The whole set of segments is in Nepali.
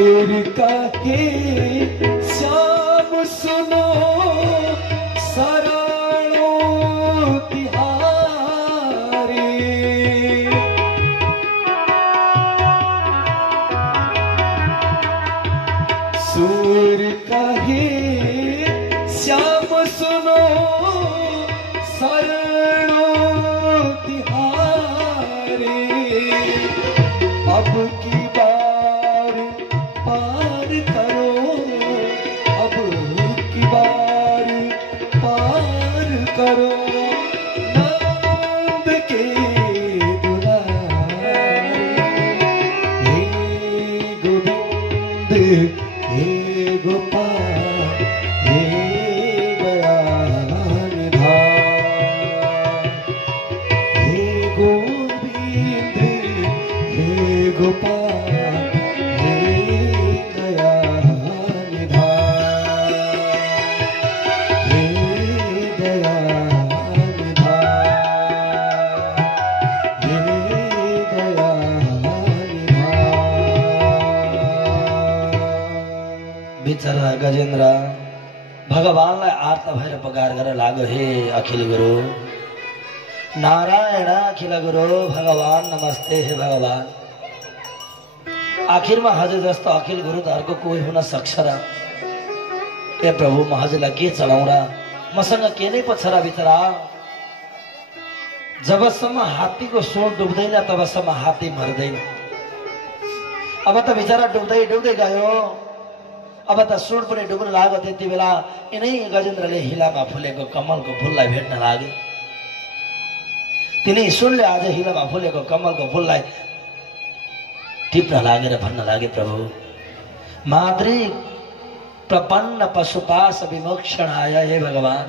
सूर कहे श्याम सुनो शरणो तिहारी। सूर कहे श्याम सुनो शरणो तिहारी। अब की बार पार करो, अब की बार पार करो नंद के दुलारे। हे गोविंद हे गोपाल हे दयानिधान। हे गोविंद हे गोपाल हे दयानिधान। हे दयानिधान हे दयानिधान। बिचरा गजेन्द्र भगवानलाई आर्त भएर पुकार गरेर लाग्यो, हे अखिल गुरु नारायण अखिल गुरु भगवान नमस्ते। हे भगवान, आखिरमा हजुर जस्तो अखिल गुरु त अर्को कोही हुन सक्छ र? ए प्रभु, म हजुरलाई के चढाउँ र? मसँग के नै पो छ र बिचरा? जबसम्म हात्तीको सोच डुब्दैन तबसम्म हात्ती मर्दैन। अब त बिचरा डुब्दै डुब्दै गयो, अब त सुन पनि डुब्न लाग्यो। त्यति बेला यिनै गजेन्द्रले हिलामा फुलेको कमलको फुललाई भेट्न लागे। तिनै सुनले आज हिलामा फुलेको कमलको फुललाई टिप्न लागेर भन्न लागे, प्रभु माद्री प्रपन्न पशुपाश विमोक्षणाय। हे भगवान,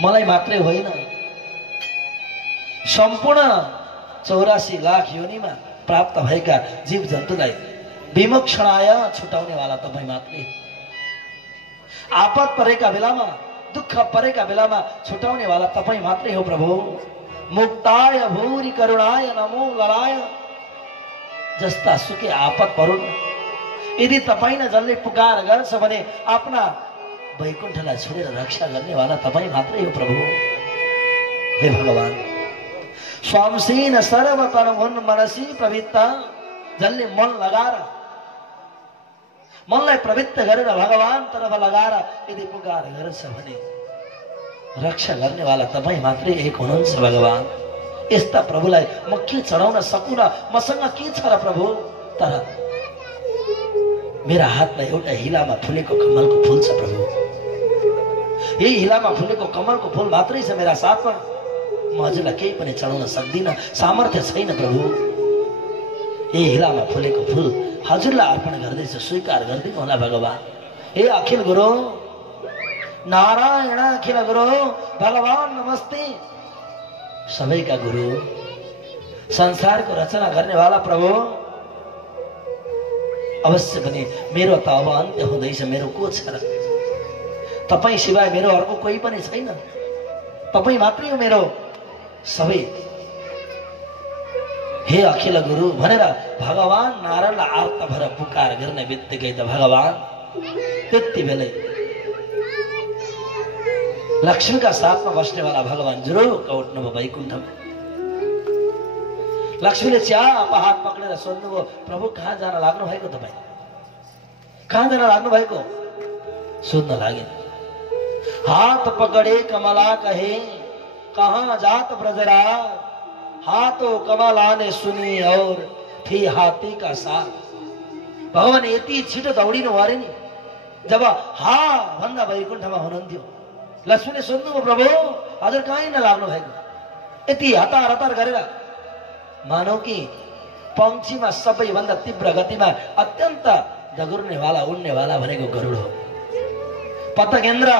मलाई मात्रै होइन सम्पूर्ण 84 लाख योनिमा प्राप्त भएका जीव जन्तुलाई विमोक्षणाय छुटाउने वाला तपाईँ मात्रै। आपद परेका बेलामा, दुःख परेका बेलामा छुटाउने वाला तपाईँ मात्रै हो प्रभु। मुक्ताय भूरि करुणाय नमो ललाय। जस्ता सुके आपद परुन्, यदि तपाईँ न जसले पुकार गर्छ भने आफ्ना वैकुण्ठलाई छोडेर रक्षा गर्ने वाला तपाईँ मात्रै हो प्रभु। हे भगवान, स्वामसीन सर्वतन मनसी प्रवृत्त, जसले मन लगाएर मनलाई प्रवृत्त गरेर भगवान तरफ लगाएर यदि पुकार गर्छ भने रक्षा गर्ने वाला तपाईँ मात्रै एक हुनुहुन्छ भगवान। यस्ता प्रभुलाई म के चढाउन सकूँ र? मसँग के छ र प्रभु? तर मेरा हातमा एउटा हिलामा फुलेको कमलको फूल छ प्रभु। यही हिलामा फुलेको कमलको फूल मात्रै छ मेरा साथमा। म हजुरलाई केही पनि चढाउन सक्दिनँ, सामर्थ्य छैन प्रभु। यही हिलामा फुलेको फूल हजुरलाई अर्पण गर्दैछु, स्वीकार गरिदिनु होला भगवान। हे अखिल गुरु नारायण अखिल गुरु भगवान नमस्ते। सबैका गुरु, संसारको रचना गर्ने वाला प्रभु, अवश्य पनि मेरो त अब अन्त्य हुँदैछ। मेरो को छ र? तपाईँ सिवाय मेरो अर्को कोही पनि छैन। तपाईँ मात्रै हो मेरो सबै। हे अखिल गुरु भनेर भगवान नारायणलाई आर्त भएर पुकार गर्ने बित्तिकै त भगवान त्यति बेलै लक्ष्मीका साथमा बस्नेवाला भगवान जुरुक्क उठ्नुभयो वैकुण्ठमा। लक्ष्मीले च्याप हात पक्रेर सोध्नुभयो, प्रभु कहाँ जान लाग्नु भएको? तपाईँ कहाँ जान लाग्नु भएको? सोध्न लागे। हात पकड़े कमला कहे कहाँ जात ब्रजराज। हाथों कमला ने सुनी और थी हाथी का साथ। भगवान यति छिटो दौडिनु अरे नि। जब हा भन्दा वैकुण्ठमा हुनुहुन्थ्यो, लक्ष्मीले सोध्नुभयो, प्रभु हजुर कहीँ नलाग्नु भएको? यति हतार हतार गरेर मानौ कि पंक्षीमा सबैभन्दा तीव्र गतिमा अत्यन्त दगुर्नेवाला उड्नेवाला भनेको गरुड हो। पतंगेन्द्र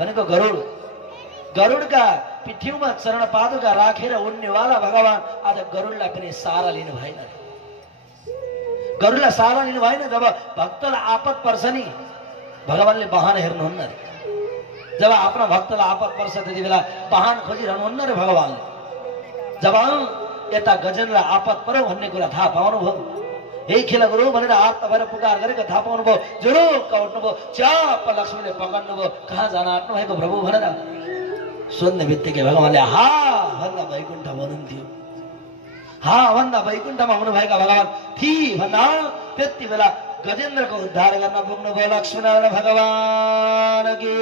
भनेको गरुड। गरुडका पिठ्यौमा चरण पादुका राखेर उड्नेवाला भगवान आज गरुडलाई पनि सारा लिनु भएन। गरुडलाई सारा लिनु भएन। जब भक्तलाई आपद पर्छ नि भगवानले वाहन हेर्नुहुन्न रे। जब आफ्ना भक्तलाई आपद पर्छ त्यति बेला वाहन खोजिरहनुहुन्न रे भगवानले। जब यता गजेन्द्रलाई आपद पर्यो भन्ने कुरा थाहा पाउनुभयो, हे खेल गुरु भनेर हात तपाईर पुकार गरेको थाहा पाउनुभयो जुरुक्क उठ्नुभयो च्याप लक्ष्मीले पकड्नुभयो कहाँ जान आँट्नु भएको प्रभु भनेर सोध्ने बित्तिकै भगवानले हा भन्दा वैकुण्ठ हुनुहुन्थ्यो हा भन्दा वैकुण्ठमा हुनुभएका भगवान थी भन्दा त्यति बेला गजेन्द्रको उद्धार गर्न पुग्नुभयो लक्ष्मीनारायण भगवान की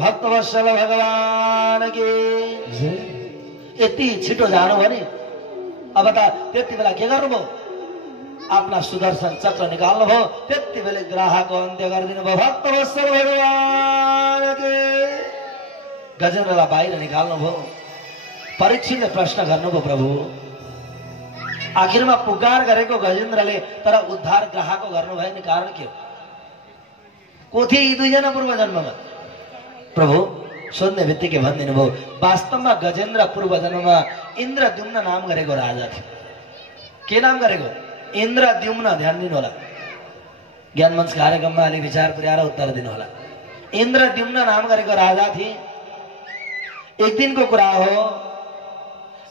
भक्तवत्सल भगवान की यति छिटो जानुभयो नि अब त त्यति बेला के गर्नुभयो आफ्ना सुदर्शन चक्र निकाल्नुभयो त्यति बेला ग्राहको अन्त्य गरिदिनु भयो भक्तवत्सल भगवान की गजेन्द्रलाई बाहिर निकाल्नुभयो परीक्षितले प्रश्न गर्नुभयो प्रभु आखिरमा पुकार गरेको गजेन्द्रले तर उद्धार ग्राहको गर्नुभयो नि कारण के को थिए यी दुईजना पूर्व जन्ममा प्रभु सोध्ने बित्तिकै भनिदिनु भयो वास्तवमा गजेन्द्र पूर्व जन्ममा इन्द्रद्युम्न नाम गरेको राजा थियो के नाम गरेको इन्द्रद्युम्न ध्यान दिनु होला ज्ञानमञ्च कार्यक्रममा अलि विचार पुर्याएर उत्तर दिनु होला इन्द्रद्युम्न नाम गरेको राजा थिए एक दिनको कुरा हो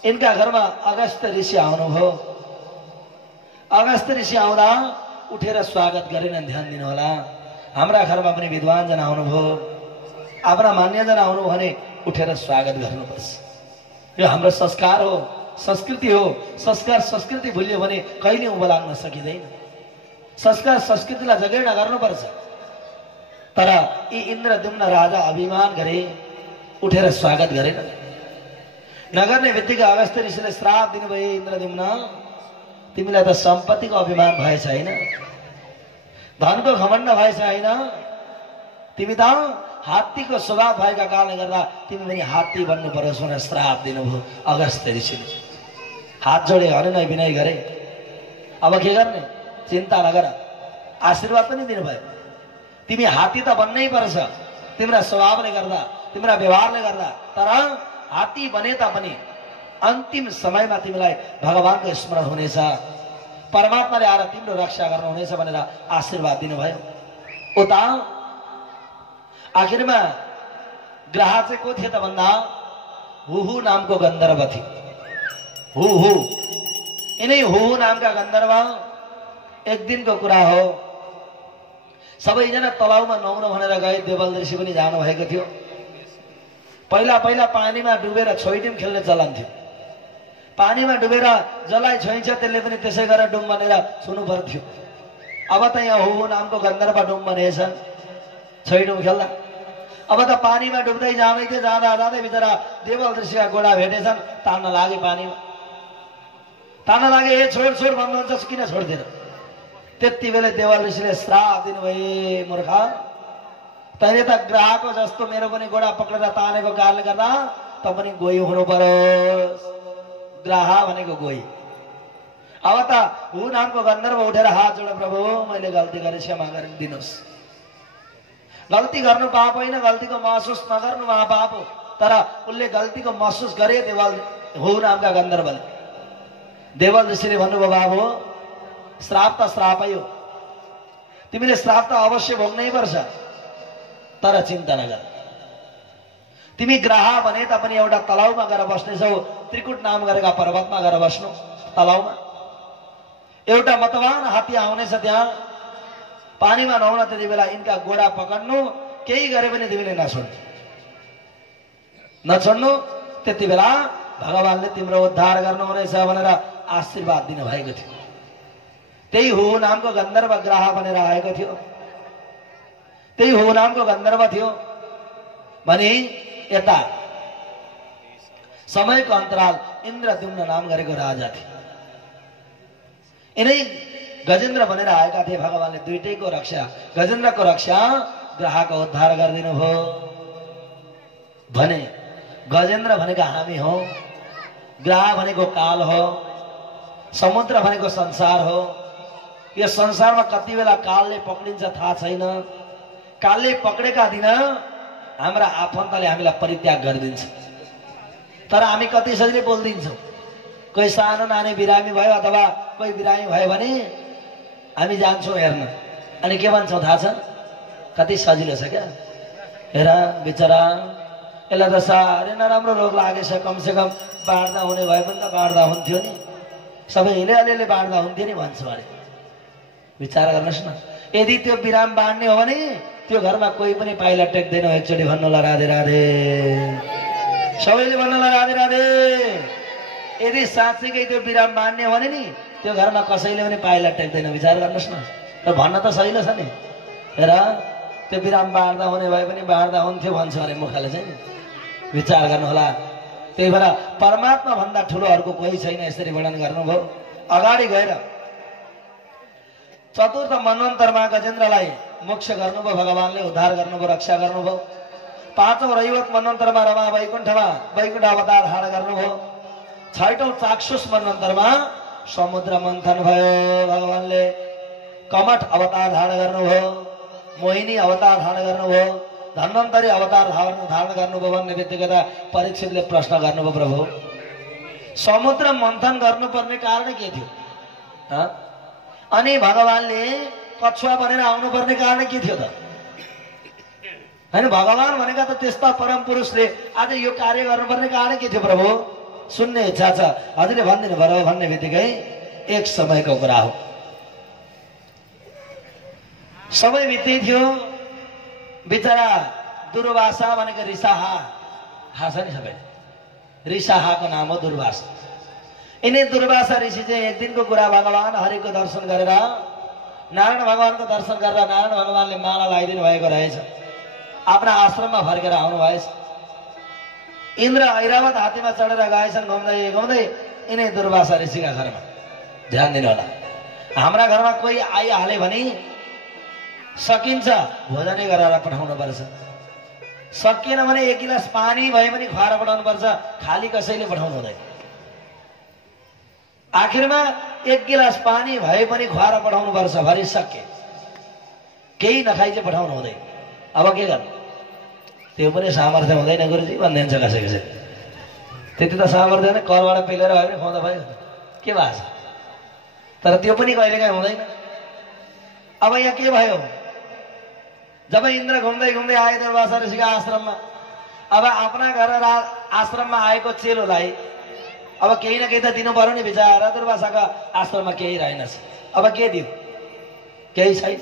इनका घरमा अगस्त ऋषि आउनुभयो अगस्त ऋषि आउँदा उठेर स्वागत गरेनन् ध्यान दिनु होला हाम्रा घरमा पनि विद्वान जना आउनुभयो आफ्ना मान्यजना आउनु भने उठेर स्वागत गर्नुपर्छ यो हाम्रो संस्कार हो संस्कृति हो संस्कार संस्कृति भुल्यो भने कहिले उँभो लाग्न सकिँदैन संस्कार संस्कृतिलाई जगेर्ना गर्नुपर्छ तर यी इन्द्रद्युम्न राजा अभिमान गरे उठेर स्वागत गरेन नगर्ने बित्तिकै अगस्त्य ऋषिले श्राप दिनुभयो इन्द्रद्युम्न तिमीलाई त सम्पत्तिको अभिमान भएछ हैन धनको घमण्ड भएछ हैन तिमी त हात्तीको स्वभाव भएका कारणले गर्दा तिमी पनि हात्ती बन्नु पर्यो भनेर श्राप दिनुभयो अगस्त्य ऋषिले हात जोडे हनुमान विनय गरे अब के गर्ने चिन्ता नगर आशीर्वाद पनि दिनुभयो तिमी हात्ती त बन्नै पर्छ तिम्रा स्वभावले गर्दा तिम्रा व्यवहारले गर्दा तर हात्ती बने तापनि अन्तिम समयमा तिमीलाई भगवानको स्मरण हुनेछ परमात्माले आएर तिम्रो रक्षा गर्नुहुनेछ भनेर आशीर्वाद दिनुभयो उता आखिरमा ग्रह चाहिँ को थियो त भन्दा हुहु नामको गन्धर्व थियो हुहु यिनै हुहु नामका गन्धर्व एक दिनको कुरा हो सबैजना तलाउमा नुहाउन भनेर गए देवल ऋषि पनि जानु भएको थियो पहिला पहिला पानीमा डुबेर छोइटिम खेल्ने चलन थियो पानीमा डुबेर जसलाई छोइन्छ त्यसले पनि त्यसै गरेर डुम बनेर छुनु पर्थ्यो अब त यहाँ हुहु नामको गन्धर्व डुम बनेछन् छोइडुम खेल्दा अब त पानीमा डुब्दै जाँदै थियो जाँदा जाँदै बिचरा देवल ऋषिका गोडा भेटेछन् तान्न लागे पानीमा तान्न लागे ए छोड छोड भन्नुहुन्छ किन छोड्दिन त्यति बेला देवल ऋषिले श्राप दिनुभयो मूर्ख तैँले त ग्राहको जस्तो मेरो पनि गोडा पक्रेर तानेको कारणले गर्दा त पनि गोही हुनु पर्यो ग्राह भनेको गोही अब त हु नामको गन्धर्व उठेर हात जोड प्रभु मैले गल्ती गरेँ क्षमा गरिदिनुहोस् गल्ती गर्नु पाप होइन गल्तीको महसुस नगर्नु महापाप हो तर उसले गल्तीको महसुस गरे देवल हु नामका गन्धर्वले देवल ऋषिले भन्नुभयो बाबु श्राप त श्रापै हो तिमीले श्राप त अवश्य भोग्नै पर्छ तर चिन्ता नगर तिमी ग्राह भने तापनि एउटा तलाउमा गएर बस्नेछौ त्रिकुट नाम गरेका पर्वतमा गएर बस्नु तलाउमा एउटा मतवान हात्ती आउनेछ त्यहाँ पानीमा नुहाउन त्यति बेला यिनका गोडा पकड्नु केही गरे पनि तिमीले नछोड्नु त्यति बेला भगवानले तिम्रो उद्धार गर्नुहुनेछ भनेर आशीर्वाद दिनुभएको थियो त्यही हु नामको गन्धर्व ग्राह बनेर आएको थियो त्यही हु नामको गन्धर्व थियो भने यता समयको अन्तराल इन्द्रद्युम्न नाम गरेको राजा थियो यिनै गजेन्द्र बनेर आएका थिए भगवानले दुईटैको रक्षा गजेन्द्रको रक्षा ग्राहको उद्धार गरिदिनु भयो भने गजेन्द्र भनेको हामी हौ ग्राह भनेको काल हो समुद्र भनेको संसार हो यो संसारमा कति बेला कालले पक्रिन्छ थाहा छैन कालले पक्रेका दिन हाम्रा आफन्तले हामीलाई परित्याग गरिदिन्छ तर हामी कति सजिलै बोलिदिन्छौँ कोही सानो नानी बिरामी भयो अथवा कोही बिरामी भयो भने हामी जान्छौँ हेर्न अनि के भन्छौँ थाहा छ कति सजिलो छ क्या हेर बिचरा यसलाई त साह्रै नराम्रो रोग लागेछ कमसेकम बाँड्दा हुने भए पनि त बाँड्दा हुन्थ्यो नि सबैले अलिअलि बाँड्दा हुन्थ्यो नि भन्छु अरे। विचार गर्नुहोस् न, यदि त्यो विराम बाँड्ने हो भने त्यो घरमा कोही पनि पाइला टेक्दैन। एकचोटि भन्नुहोला राधे राधे, सबैले भन्नुहोला राधे राधे। यदि साँच्चीकै त्यो विराम बाँड्ने हो भने नि त्यो घरमा कसैले पनि पाइला टेक्दैन। विचार गर्नुहोस् न, र भन्न त सहिलो छ नि। हेर, त्यो विराम बाँड्दा हुने भए पनि बाँड्दा हुन्थ्यो भन्छ अरे मुखले चाहिँ। विचार गर्नुहोला। त्यही भएर परमात्मा भन्दा ठुलो अर्को कोही छैन। यसरी वर्णन गर्नुभयो। अगाडि गएर चतुर्थ मनवन्तरमा गजेन्द्रलाई मोक्ष गर्नुभयो, भगवानले उद्धार गर्नुभयो, रक्षा गर्नुभयो। पाँचौं रैवत मनवन्तरमा रमा वैकुण्ठमा वैकुण्ठ अवतार धारण गर्नुभयो। छैटौं चाक्षुष मनवन्तरमा समुद्र मन्थन भयो, भगवानले कमठ अवतार धारण गर्नुभयो, मोहिनी अवतार धारण गर्नुभयो, धन्वन्तरी अवतार धारण गर्नुभयो भन्ने बित्तिकै परीक्षितले प्रश्न गर्नुभयो, प्रभु समुद्र मन्थन गर्नुपर्ने कारण के थियो? अनि भगवानले कछुवा बनेर आउनुपर्ने कारण के थियो त? हैन, भगवान भनेका त त्यस्ता परम पुरुषले आज यो कार्य गर्नुपर्ने कारण के थियो प्रभु? सुन्ने इच्छा छ। हजुरले भनिदिनु पर्यो भन्ने बित्तिकै एक समयको कुरा हो। समय बित्दै थियो। बिचरा दुर्वासा भनेको रिसाहा छ नि, सबै रिसाहाको नाम हो दुर्वासा। यिनी दुर्वासा ऋषि चाहिँ एक दिनको कुरा भगवान हरिको दर्शन गरेर, नारायण भगवानको दर्शन गरेर नारायण भगवानले माला लगाइदिनु भएको रहेछ। आफ्ना आश्रममा फर्केर आउनु भएछ। इन्द्र ऐरावत हात्तीमा चढेर गएछन् घुम्दै घुम्दै यिनै दुर्वासा ऋषिका घरमा। ध्यान दिनु होला, हाम्रा घरमा कोही आइहाले भने सकिन्छ भोजनै गरेर पठाउनु पर्छ। सकिएन भने एक गिलास पानी भए पनि खुवाएर पठाउनु पर्छ, खाली कसैले पठाउनु हुँदैन। आखिरमा एक गिलास पानी भए पनि खुवाएर पठाउनु पर्छ, भरि सके केही नखाइ चाहिँ पठाउनु हुँदैन। अब के गर्नु? त्यो पनि सामर्थ्य हुँदैन गुरुजी भनिदिन्छ कसै कसै। त्यति त सामर्थ्य होइन, करबाट पेलेर भए पनि खुवाउँदा भयो, के भएको छ? तर त्यो पनि कहिलेकाहीँ हुँदैन। अब यहाँ के भयो? जब इन्द्र घुम्दै घुम्दै आए दुर्वासा ऋषिका आश्रममा, अब आफ्ना घर आश्रममा आएको चेलोलाई अब केही न केही त दिनु पर्यो नि। बिचरा दुर्वासाको आश्रममा केही रहेनछ। अब के दियो? केही छैन।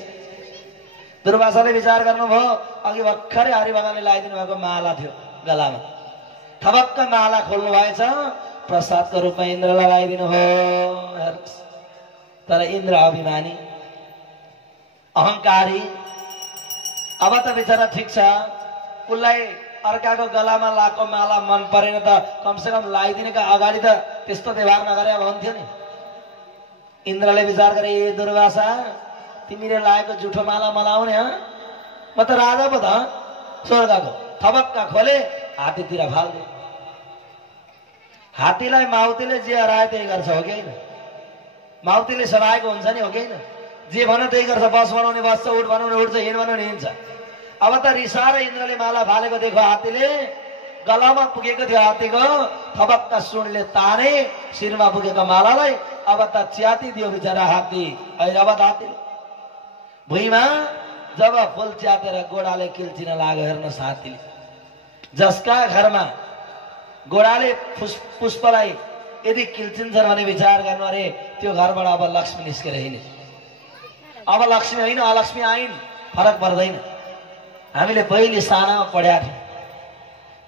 दुर्वासाले विचार गर्नुभयो, अघि भर्खरै हरि भगवानले लगाइदिनु भएको माला थियो गलामा, थपक्क माला खोल्नु भएछ, प्रसादको रूपमा इन्द्रलाई लगाइदिनु हो। तर इन्द्र अभिमानी, अहंकारी। अब त बिचरा ठिक छ, उसलाई अर्काको गलामा लाएको माला मन परेन त कमसेकम लगाइदिनेका अगाडि त त्यस्तो व्यवहार नगरे हुन्थ्यो नि। इन्द्रले विचार गरे, ए दुर्वासा, तिमीले लागेको जुठो माला मलाउने? म त राजा पो त स्वर्गको। थपक्का खोले, हात्तीतिर फाल्दे। हात्तीलाई माउतीले जे हराए त्यही गर्छ, हो कि होइन? माउतीले सराएको हुन्छ नि, हो कि होइन? जे भनौँ त्यही गर्छ। बस बनाउने बस्छ, उठ बनाउने उठ्छ, हिँड बनाउने हिँड्छ। अब त रिसाएर इन्द्रले माला फालेको देखो हात्तीले, गलामा पुगेको थियो हात्तीको, थपक्का सुनले ताने शिरमा पुगेको मालालाई। अब त च्याति दियो बिचरा हात्ती, ऐरावत हात्तीले। भुइँमा जब फुल च्यातेर गोडाले किल्चिन लाग्यो, हेर्नुहोस् हात्तीले। जसका घरमा गोडाले पुष्पलाई यदि किल्चिन्छन् भने विचार गर्नु, अरे त्यो घरबाट अब लक्ष्मी निस्केर हिँड्ने। अब लक्ष्मी होइन, अलक्ष्मी आइन्, फरक पर्दैन। हामीले पहिले सानामा पढ्या थियौँ,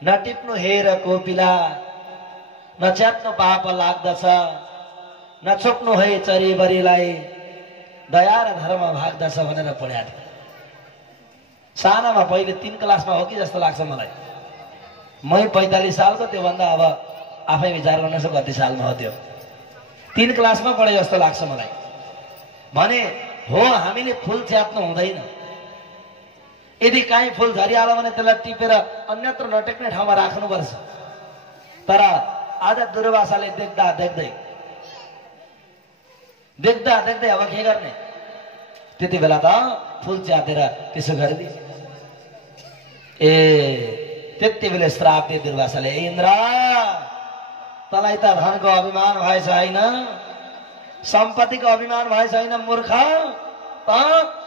नटिप्नु हेर कोपिला, नच्यात्नु पाप लाग्दछ, नछोप्नु है चरीबरीलाई, दया र धर्म भाग्दछ भनेर पढ्या थियौँ सानामा। पहिले 3 क्लासमा हो कि जस्तो लाग्छ मलाई। मै 45 सालको, त्योभन्दा अब आफै विचार गर्नुहोस् कति सालमा हो त्यो। 3 क्लासमा पढे जस्तो लाग्छ मलाई। भने हो, हामीले फुल च्यात्नु हुँदैन। यदि काहीँ फुल झरिहाल्यो भने त्यसलाई टिपेर अन्यत्र नटेक्ने ठाउँमा राख्नुपर्छ। तर आज दुर्वासाले देख्दा देख्दै अब के गर्ने? त्यति बेला त फुल च्यातेर त्यसो गरिदिए। ए त्यति बेला श्राप दिए दुर्वासाले, इन्द्र तँलाई त धनको अभिमान भएछ होइन, सम्पत्तिको अभिमान भएछ होइन मूर्ख,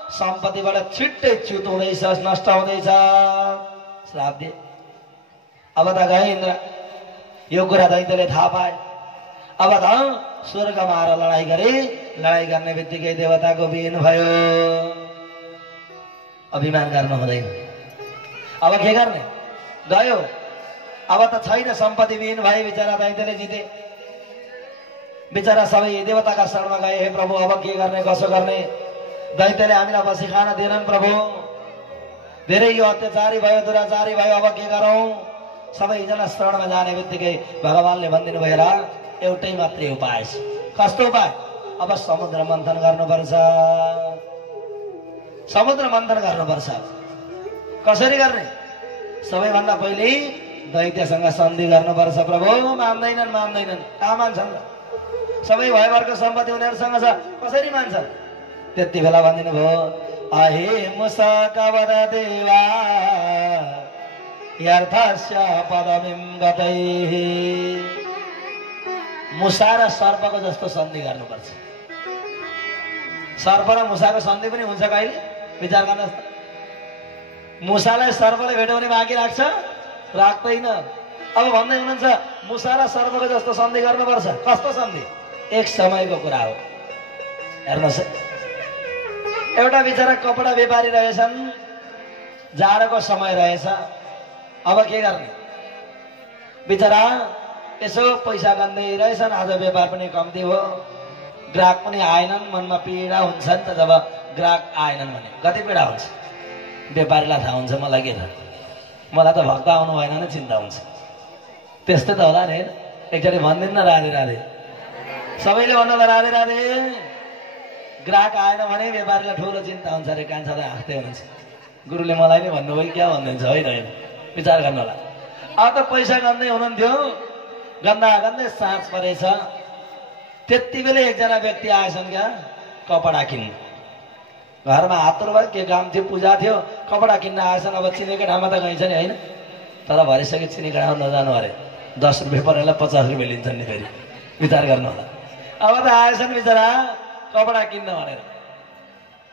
सम्पत्तिबाट छिट्टै च्युत हुँदैछ, नष्ट हुँदैछ। श्राप दिए। अब त गए इन्द्र। यो कुरा दैत्यले थाहा पाए। अब त स्वर्गमा आएर लडाई गरे। लडाई गर्ने बित्तिकै देवताको विहीन भयो। अभिमान गर्न हुँदैन। अब के गर्ने? गयो। अब त छैन, सम्पत्ति विहीन भए। बिचरा दैत्यले जिते। बिचरा सबै देवताका शरणमा गए। हे प्रभु, अब के गर्ने, कसो गर्ने? दैत्यले हामीलाई बसी खान दिएनन् प्रभु। धेरै यो अत्याचारी भयो, दुराचारी भयो, अब के गरौँ? सबैजना शरणमा जाने बित्तिकै भगवानले भनिदिनु भएर एउटै मात्रै उपाय छ। कस्तो उपाय? अब समुद्र मन्थन गर्नुपर्छ। समुद्र मन्थन गर्नुपर्छ। कसरी गर्ने? सबैभन्दा पहिले दैत्यसँग सन्धि गर्नुपर्छ। प्रभु मान्दैनन्, मान्दैनन्। कहाँ मान्छन्? सबै भयभरको सम्पत्ति उनीहरूसँग छ, कसरी मान्छन्? त्यति बेला भनिदिनु भयो, आहे मुसा कवर देवा यर्थस्य पदमिं गतै। मुसा र सर्पको जस्तो सन्धि गर्नुपर्छ। सर्प र मुसाको सन्धि पनि हुन्छ कहिले? विचार गर्नुहोस् त। मुसालाई सर्पले भेट्यो भने बाँकी राख्छ? राख्दैन। अब भन्दै हुनुहुन्छ मुसा र सर्पको जस्तो सन्धि गर्नुपर्छ। कस्तो सन्धि? एक समयको कुरा हो। हेर्नुहोस्, एउटा बिचरा कपडा व्यापारी रहेछन्। जाडोको समय रहेछ। अब के गर्ने? बिचरा यसो पैसा गन्दै रहेछन्। आज व्यापार पनि कम्ती हो, ग्राहक पनि आएनन्। मनमा पीडा हुन्छ नि त जब ग्राहक आएनन् भने। कति पीडा हुन्छ? व्यापारीलाई थाहा हुन्छ, मलाई के थाहा? मलाई त भक्त आउनु भएन भने चिन्ता हुन्छ। त्यस्तै त होला नि। एकचोटि भनिदिनु न, राधे राधे। सबैले भन्नु राधे राधे। ग्राहक आएन भने व्यापारीलाई ठुलो चिन्ता हुन्छ अरे। कान्छा त हाँस्दै हुनुहुन्छ। गुरुले मलाई नै भन्नुभयो क्या भन्नुहुन्छ? होइन, विचार गर्नु होला। अब त पैसा गन्दै हुनुहुन्थ्यो, गन्दा गन्दै साँझ परेछ। त्यति बेला एकजना व्यक्ति आएछन् क्या कपडा किन्नु। घरमा हातुर भयो, के काम थियो, पूजा थियो, कपडा किन्न आएछन्। अब चिनेको ठाउँमा त गइन्छ नि, होइन? तर भरिसक्यो चिनेको ठाउँमा नजानु अरे। 10 रुपियाँ पर्नेलाई 50 रुपियाँ लिन्छन् नि फेरि। विचार गर्नु होला। अब त आएछन् बिचरा कपडा किन्न भनेर।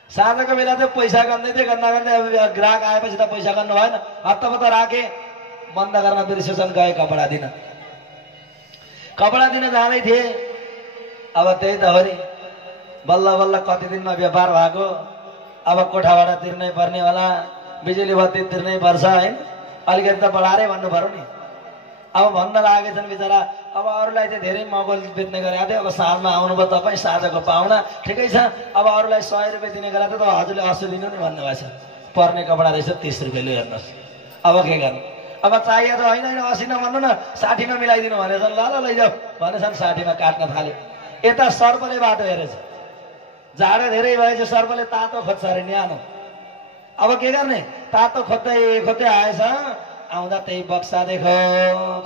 साँझको बेला चाहिँ पैसा गन्दै थियो। गन्दा गन्दै अब ग्राहक आएपछि त पैसा गर्नु भएन। हत्तपत्त राखे, बन्द गर्न बिर्सेछन्। गए कपडा दिन। कपडा दिन जाँदै थिए। अब त्यही त हो नि, बल्ल बल्ल कति दिनमा व्यापार भएको। अब कोठा भाडा तिर्नै पर्ने होला, बिजुली बत्ती तिर्नै पर्छ, होइन? अलिकति त बढाएरै भन्नु पर्यो नि। अब भन्न लागेछन् बिचरा। अब अरूलाई चाहिँ धेरै मगल बेच्ने गरेको थियो। अब साँझमा आउनुभयो तपाईँ, साँझको पाहुना, ठिकै छ। अब अरूलाई 100 रुपियाँ दिने गरेको थियो, त हजुरले 80 दिनु नि भन्नुभएछ। पर्ने कपडा रहेछ 30 रुपियाँ लु, हेर्नुहोस्। अब के गर्नु? अब चाहियो त होइन, 80 नभन्नु न, 60 मा मिलाइदिनु भनेछन्। ल ल लैजाऊ भनेछन्। 60 मा काट्न थाल्यो। यता सर्पले बाटो हेरेछ। जाडो धेरै भएछ, सर्पले तातो खोज्छ अरे, न्यानो। अब के गर्ने? तातो खोज्दै खोज्दै आएछ। आउँदा त्यही बक्सा देखो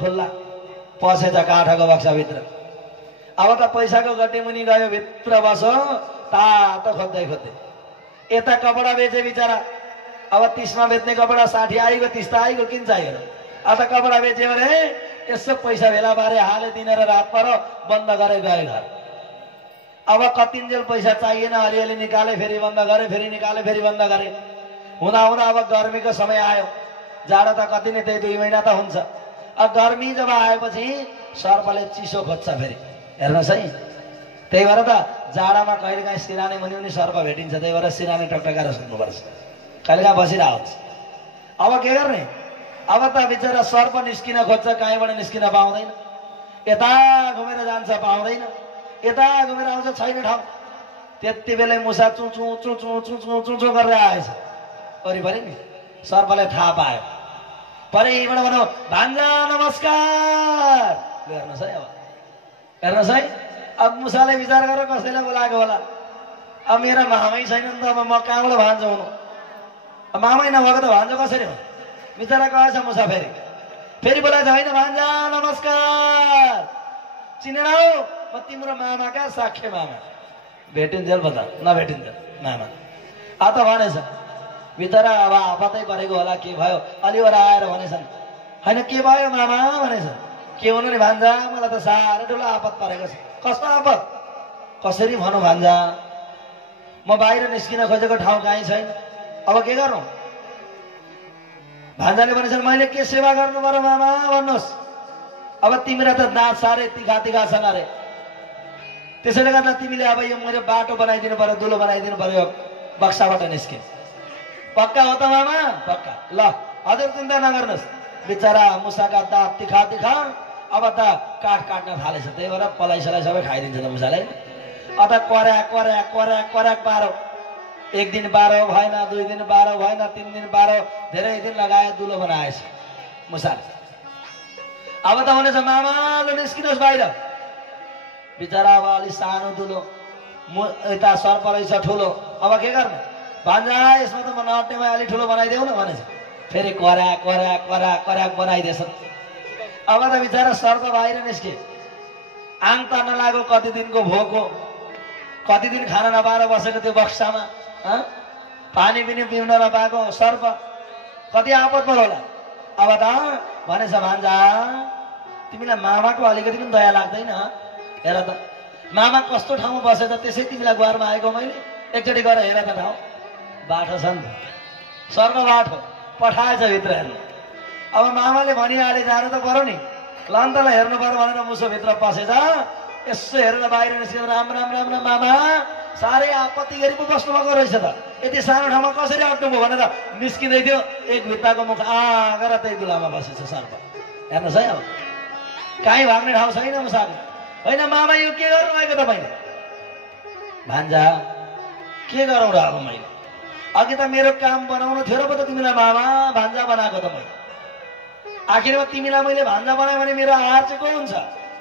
खुल्ला, पसेछ काठको बक्साभित्र। अब त पैसाको गड्डी मुनि गयो, भित्र बस्यो, तातो खोज्दै खोज्दै। यता कपडा बेचे बिचरा। अब 30 मा बेच्ने कपडा 60 आइगयो, 30 त आइगयो, किन चाहियो? अब त कपडा बेच्यो भने यसो पैसा भेला बारे हाले दिनेर रात परो, बन्द गरे गए घर। अब कतिन्जेल पैसा चाहिएन, अलिअलि निकाले, फेरि बन्द गरे, फेरि निकाले, फेरि बन्द गरे। हुँदा हुँदा अब गर्मीको समय आयो। जाडो त कति नै, त्यही 2 महिना त हुन्छ। अब गर्मी जब आएपछि सर्पले चिसो खोज्छ फेरि। हेर्नुहोस् है, त्यही भएर त जाडामा कहिलेकाहीँ सिरानी मुनि पनि सर्प भेटिन्छ। त्यही भएर सिरानी टकटकाएर सुन्नुपर्छ। कहिलेकाहीँ बसिरहेको हुन्छ। अब के गर्ने? अब त बिचरा सर्प निस्किन खोज्छ, कहीँबाट निस्किन पाउँदैन। यता घुमेर जान्छ, पाउँदैन। यता घुमेर आउँछ, छैन ठाउँ। त्यति बेलै मुसा चुचु चुचु चुचु चुचु गरेर आएछ वरिपरि नि। सर्पले थाहा पायो। परिबाट भनौँ, भान्जा नमस्कार। हेर्नुहोस् है, अब हेर्नुहोस् है। अब मुसाले विचार गरेर कसैलाई बोलाएको होला। अब मेरो मामै छैन नि त, अब म कहाँबाट भान्जो हुनु? मामै नभएको त भान्जो कसरी हो? बिचरा गएछ मुसा। फेरि बोलाएछ, होइन भान्जा नमस्कार, चिनेन हौ म तिम्रो मामा कहाँ, साख्य मामा। भेटिन्जेल बता, नभेटिन्जेल मामा। आ त भनेछ बिचरा। अब आपतै परेको होला, के भयो? अलिवरा आएर भनेछन्, होइन के भयो मामा भनेछ। के हुनु नि भान्जा, मलाई त साह्रै ठुलो आपत परेको छ। कस्तो आपत? कसरी भनौँ भान्जा, म बाहिर निस्किन खोजेको ठाउँ कहीँ छैन। अब के गर्नु? भान्जाले भनेछन्, मैले के सेवा गर्नु पर्यो मामा भन्नुहोस्। अब तिम्रो त दाँत साह्रै तिखा तिखा छन् अरे। त्यसैले गर्दा तिमीले अब यो मेरो बाटो बनाइदिनु पर्यो, दुलो बनाइदिनु पर्यो बक्साबाट निस्के। पक्का हो त मामा? पक्का। ल हजुर चिन्ता नगर्नुहोस्। बिचरा मुसाका दाँत तिखा तिखा अब त काठ काट्न थालेछ, त्यही भएर पलाइसलाई सबै खाइदिन्छ त मुसाले। अत कर्याक कर्याक कर्याक कर्याक पारो। एक दिन पारो भएन, 2 दिन पारो भएन, 3 दिन पारो, धेरै दिन लगाए दुलो बनाएछ मुसाले। अब त भनेछ मामा ल निस्किनुहोस् बाहिर। बिचरा अब अलि सानो दुलो, यता सर्प रहेछ ठुलो, अब के गर्ने? भान्जा यसमा त म नअट्नेमा अलि ठुलो बनाइदेऊ न भनेछ। फेरि कर्याक कर्याक कर्याक कर्याक बनाइदिएछ। अब त बिचरा सर्प बाहिर निस्के। आङ तान्न लाग्यो, कति दिनको भोको, कति दिन खाना नपाएर बसेको त्यो बक्सामा, पानी पनि पिउन नपाएको सर्प कति आपत पऱ्यो होला। अब त भनेछ भान्जा तिमीलाई मामाको अलिकति पनि दया लाग्दैन? हेर त मामा कस्तो ठाउँमा बसेछ, त्यसै तिमीलाई गुहारमा आएको मैले। एकचोटि गएर हेर त ठाउँ, बाटो छ नि, सर्प बाटो पठाएछ भित्र हेर्नु। अब मामाले भनिहाले जानु त पर्यो नि, लन्तलाई हेर्नु पर्यो भनेर मुसो भित्र पसेछ। यसो हेरेर बाहिर निस्केर राम राम राम राम मामा साह्रै आपत्ति गरी पो बस्नुभएको रहेछ त, यति सानो ठाउँमा कसरी अट्नुभयो भनेर निस्किँदै थियो। एक भित्ताको मुख आएर त्यही दुलामा बसेछ सर्प। हेर्नुहोस् है, अब कहीँ भाग्ने ठाउँ छैन मुसाको। होइन मामा यो के गर्नुभएको तपाईँले? भान्जा के गरौँ र अब मैले? अघि त मेरो काम बनाउनु थियो र पो त तिमीलाई मामा भान्जा बनाएको त मैले। आखिरमा तिमीलाई मैले भान्जा बनाएँ भने मेरो आहार चाहिँ को हुन्छ?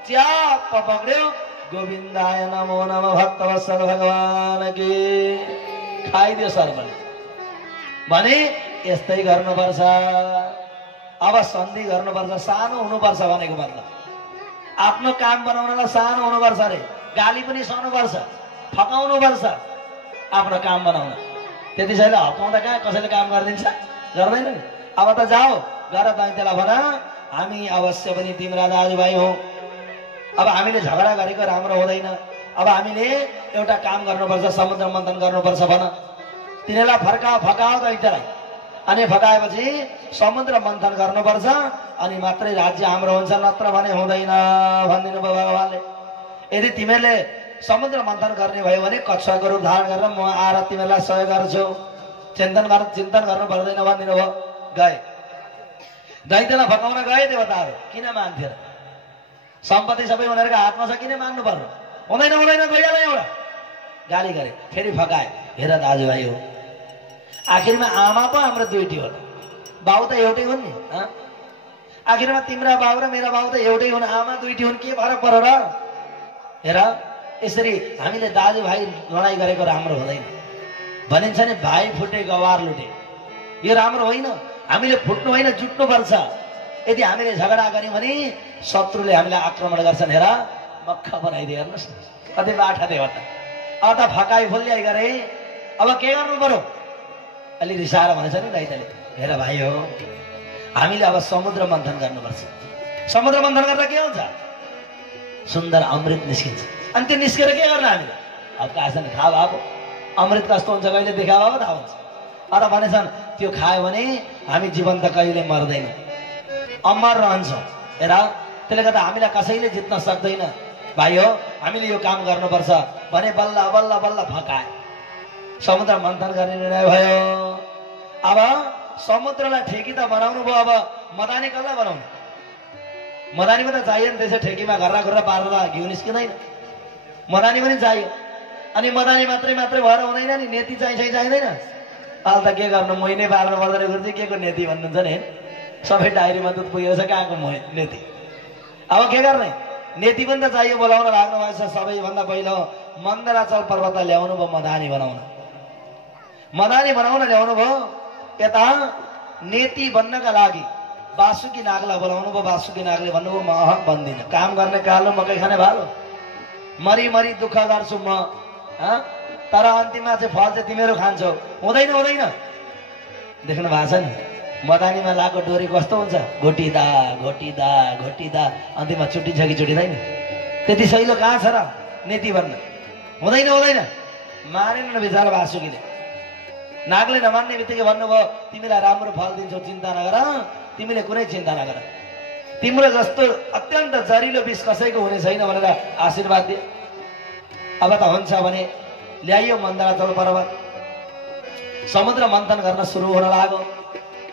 च्याप पक्रियो। गोविन्दाय नमो नम भक्तवत्सल भगवान की। खाइदियो सर्पले। भने यस्तै गर्नुपर्छ, अब सन्धि गर्नुपर्छ, सानो हुनुपर्छ भनेको मतलब। आफ्नो काम बनाउनलाई सानो हुनुपर्छ अरे, गाली पनि सहनुपर्छ, फकाउनुपर्छ आफ्नो काम बनाउन। त्यति छैन हप्काउँदा कहाँ कसैले काम गरिदिन्छ? गर्दैन नि। अब त जाऊ गएर दैत्यलाई भन हामी अवश्य पनि तिम्रा दाजुभाइ हौ, अब हामीले झगडा गरेको राम्रो हुँदैन, अब हामीले एउटा काम गर्नुपर्छ, समुद्र मन्थन गर्नुपर्छ भन। तिनीहरूलाई फर्काओ, फकाओ दैत्यलाई। अनि फकाएपछि समुद्र मन्थन गर्नुपर्छ, अनि मात्रै राज्य हाम्रो हुन्छ, नत्र भने हुँदैन भनिदिनु भयो भगवानले। यदि तिमीहरूले समुद्र मन्थन गर्ने भयो भने कछुवाको रूप धारण गरेर म आएर तिमीहरूलाई सहयोग गर्छु, चिन्तन गर्नु पर्दैन भनिदिनु भयो। गए दैत्यलाई फकाउन गए देवताहरू, किन मान्थे र? सम्पत्ति सबै उनीहरूको हातमा छ, किन मान्नु पर्यो? हुँदैन हुँदैन गइहाल्यो एउटा गाली गरे। फेरि फकाए, हेर दाजुभाइ हो, आखिरमा आमा पो हाम्रो दुईटी हो, बाउ त एउटै हुन् नि। आखिरमा तिम्रा बाउ र मेरा बाउ त एउटै हुन्, आमा दुईटी हुन्, के फरक पर्यो र? हेर यसरी हामीले दाजुभाइ लडाइँ गरेको राम्रो हुँदैन। भनिन्छ नि भाइ फुटे गवार लुटे, यो राम्रो होइन। हामीले फुट्नु होइन, जुट्नु पर्छ। यदि हामीले झगडा गर्यौँ भने शत्रुले हामीलाई आक्रमण गर्छन्। हेर मक्ख बनाइदिए, हेर्नुहोस् न कति बाठा देवता। अब त फकाइ फुल्याइ गरे, अब के गर्नु पर्यो? अलि रिसाएर भनेछ नि दैत्यले, हेर भाइ हो हामीले अब समुद्र मन्थन गर्नुपर्छ। समुद्र मन्थन गर्दा के हुन्छ? सुन्दर अमृत निस्किन्छ। अनि त्यो निस्केर के गर्न हामीले? अब कहाँ छ नि थाहा भएको अमृत कस्तो हुन्छ कहिले देखा भयो थाहा हुन्छ। अरू भनेछन् त्यो खायो भने हामी जीवन त कहिले मर्दैन, अमर रहन्छौँ। हेर त्यसले गर्दा हामीलाई कसैले जित्न सक्दैन। भाइ हो हामीले यो काम गर्नुपर्छ भने बल्ल बल्ल बल्ल फकाए। समुद्र मन्थन गर्ने निर्णय भयो। अब समुद्रलाई ठेकी त बनाउनु भयो, अब मदानी कसलाई बनाउनु? मदानी पनि त चाहियो नि, त्यसै ठेकीमा घर्रा घुर्रा पारेर घिउ निस्किँदैन, मदानी पनि चाहियो। अनि मदानी मात्रै भएर हुँदैन नि, नेति चाहिँदैन। अहिले त के गर्नु, मोही नै पार्नु पर्दैन। गुरुजी के को नेति भन्नुहुन्छ नि? सबै डायरीमा दुध पुगेको छ, कहाँको नेति? अब के गर्ने? नेति पनि त चाहियो, बोलाउन लाग्नु भएछ। सबैभन्दा पहिलो मन्दराचल पर्वतलाई ल्याउनु भयो मदानी बनाउन। मदानी बनाउन ल्याउनु भयो। यता नेति बन्नका लागि बासुकी नागलाई बोलाउनु भयो। बासुकी नागले भन्नुभयो म बन्दिन, काम गर्ने कालो मकै खाने भालो, मरी मरी दुःख गर्छु म, तर अन्तिममा चाहिँ फल चाहिँ तिमीहरू खान्छौ। हुँदैन हुँदैन। देख्नु भएको छ नि मदानीमा लागेको डोरी कस्तो हुन्छ? घोटिँदा घोटिँदा घोटिँदा अन्तिममा छुट्टिन्छ कि छुट्टिँदैन? त्यति सहिलो कहाँ छ र नेति बन्न? हुँदैन हुँदैन। मारेन न बिचरा बासुकीले। नागले नमान्ने बित्तिकै भन्नुभयो तिमीलाई राम्रो फल दिन्छौ, चिन्ता नगर, तिमीले कुनै चिन्ता नगर, तिम्रो जस्तो अत्यन्त जरिलो विष कसैको हुने छैन भनेर आशीर्वाद दिए। अब त हुन्छ भने ल्याइयो मन्दराचल पर्वत, समुद्र मन्थन गर्न सुरु हुन लाग्यो।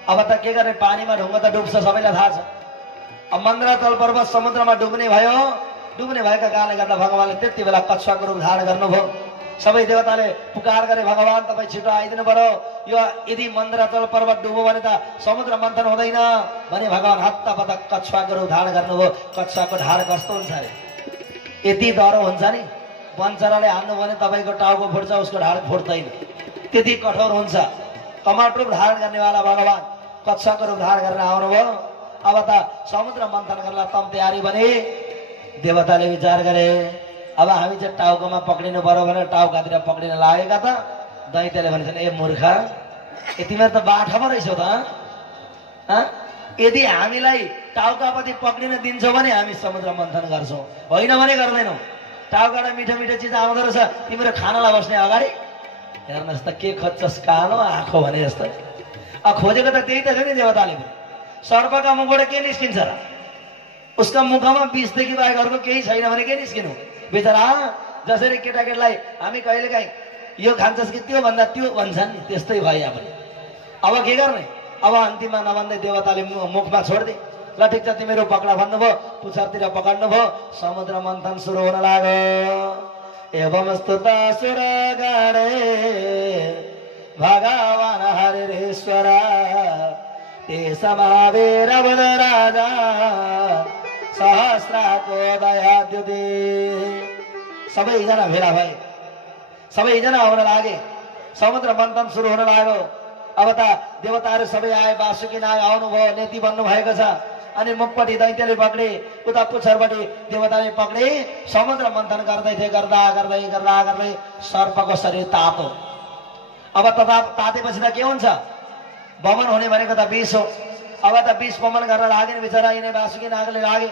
अब त के गर्ने, पानीमा ढुङ्गा त डुब्छ, सबैलाई थाहा छ। अब मन्दराचल पर्वत समुद्रमा डुब्ने भयो। डुब्ने भएका कारणले गर्दा भगवानले त्यति बेला कछुवाको रूप धारण गर्नुभयो। सबै देवताले पुकार गरे, भगवान तपाईँ छिटो आइदिनु पर्यो, यो यदि मन्दराचल पर्वत डुब्यो भने त समुद्र मन्थन हुँदैन भने भगवान हत्तपत्त कछुवाको रूप धारण गर्नुभयो। कछुवाको ढाड कस्तो हुन्छ अरे, यति डह्रो हुन्छ नि, वनचराले हान्नु भने तपाईँको टाउको फुट्छ, उसको ढाड फुट्दैन, त्यति कठोर हुन्छ। कमल रूप धारण गर्नेवाला भगवान कछुवाको रूप धारण गरेर आउनुभयो। अब त समुद्र मन्थन गर्न तम तयारी भने देवताले विचार गरे, अब हामी चाहिँ टाउकोमा पक्रिनु पर्यो भनेर टाउकातिर पक्रिन लागेका त दैत्यले भन्छन्, ए मूर्ख, तिमीहरू त बाठामा रहेछौ त, यदि हामीलाई टाउकापट्टि पक्रिन दिन्छौ भने हामी समुद्र मन्थन गर्छौँ, होइन भने गर्दैनौ। टाउकाबाट मिठो मिठो चिज आउँदो रहेछ, तिम्रो खानालाई बस्ने अगाडि हेर्नुहोस् त के खोज्छस्, कालो आँखो भने जस्तो। खोजेको त त्यही त छ नि देवताले। सर्पका मुखबाट के निस्किन्छ र, उसका मुखमा विषदेखि बाहेक अरूको केही छैन भने के निस्किनु बिचरा। जसरी केटाकेटीलाई हामी कहिलेकाहीँ यो खान्छस् कि त्यो भन्दा त्यो भन्छन् नि, त्यस्तै भयो पनि। अब के गर्ने, अब अन्तिममा नभन्दै देवताले मुखमा छोडिदिए। ल ठिक छ, तिमीहरू पक्रा भन्नुभयो, पुच्छरतिर पकड्नु भयो, समुद्र मन्थन सुरु हुन लाग्यो। एवं स्तुतासुर गणे भगवान हरिश्वर ते समावेर बल राजा सहस्राको दयाद्युति। सबैजना भेला भए, सबैजना आउन लागे, समुद्र मन्थन सुरु हुन लाग्यो। अब त देवताहरू सबै आए, वासुकी नाग आउनुभयो, नेति बन्नु भएको छ। अनि मुखपट्टि दैत्यले पक्रे, उता पुच्छरपट्टि देवताले पक्रे। समुद्र मन्थन गर्दै थिए, गर्दा गर्दै गर्दा गर्दै सर्पको शरीर तातो। अब तातेपछि त के हुन्छ, वमन हुने भनेको त विष हो। अब त विष वमन गर्न लागे नि बिचरा, यिनै वासुकी नागले लागे।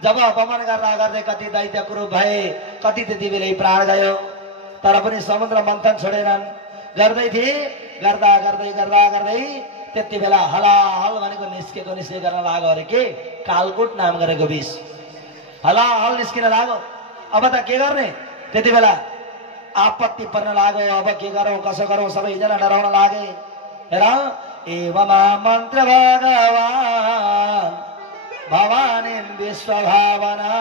जब वमन गर्दा गर्दै कति दैत्य कुरूप भए, कति त्यति बेलै प्राण गयो। तर पनि समुद्र मन्थन छोडेनन्, गर्दै थिए। गर्दा गर्दै गर्दा गर्दै त्यति बेला हलाहल भनेको निस्के गर्न लाग्यो अरे के, कालकुट नाम गरेको विष हलाहल निस्किन लाग्यो। अब त के गर्ने, त्यति बेला आपत्ति पर्न लाग्यो। अब के गरौँ, कसो गरौँ, सबैजना डराउन लागे। हेर, एवं मन्त्र भगवान भवानी विश्वभावना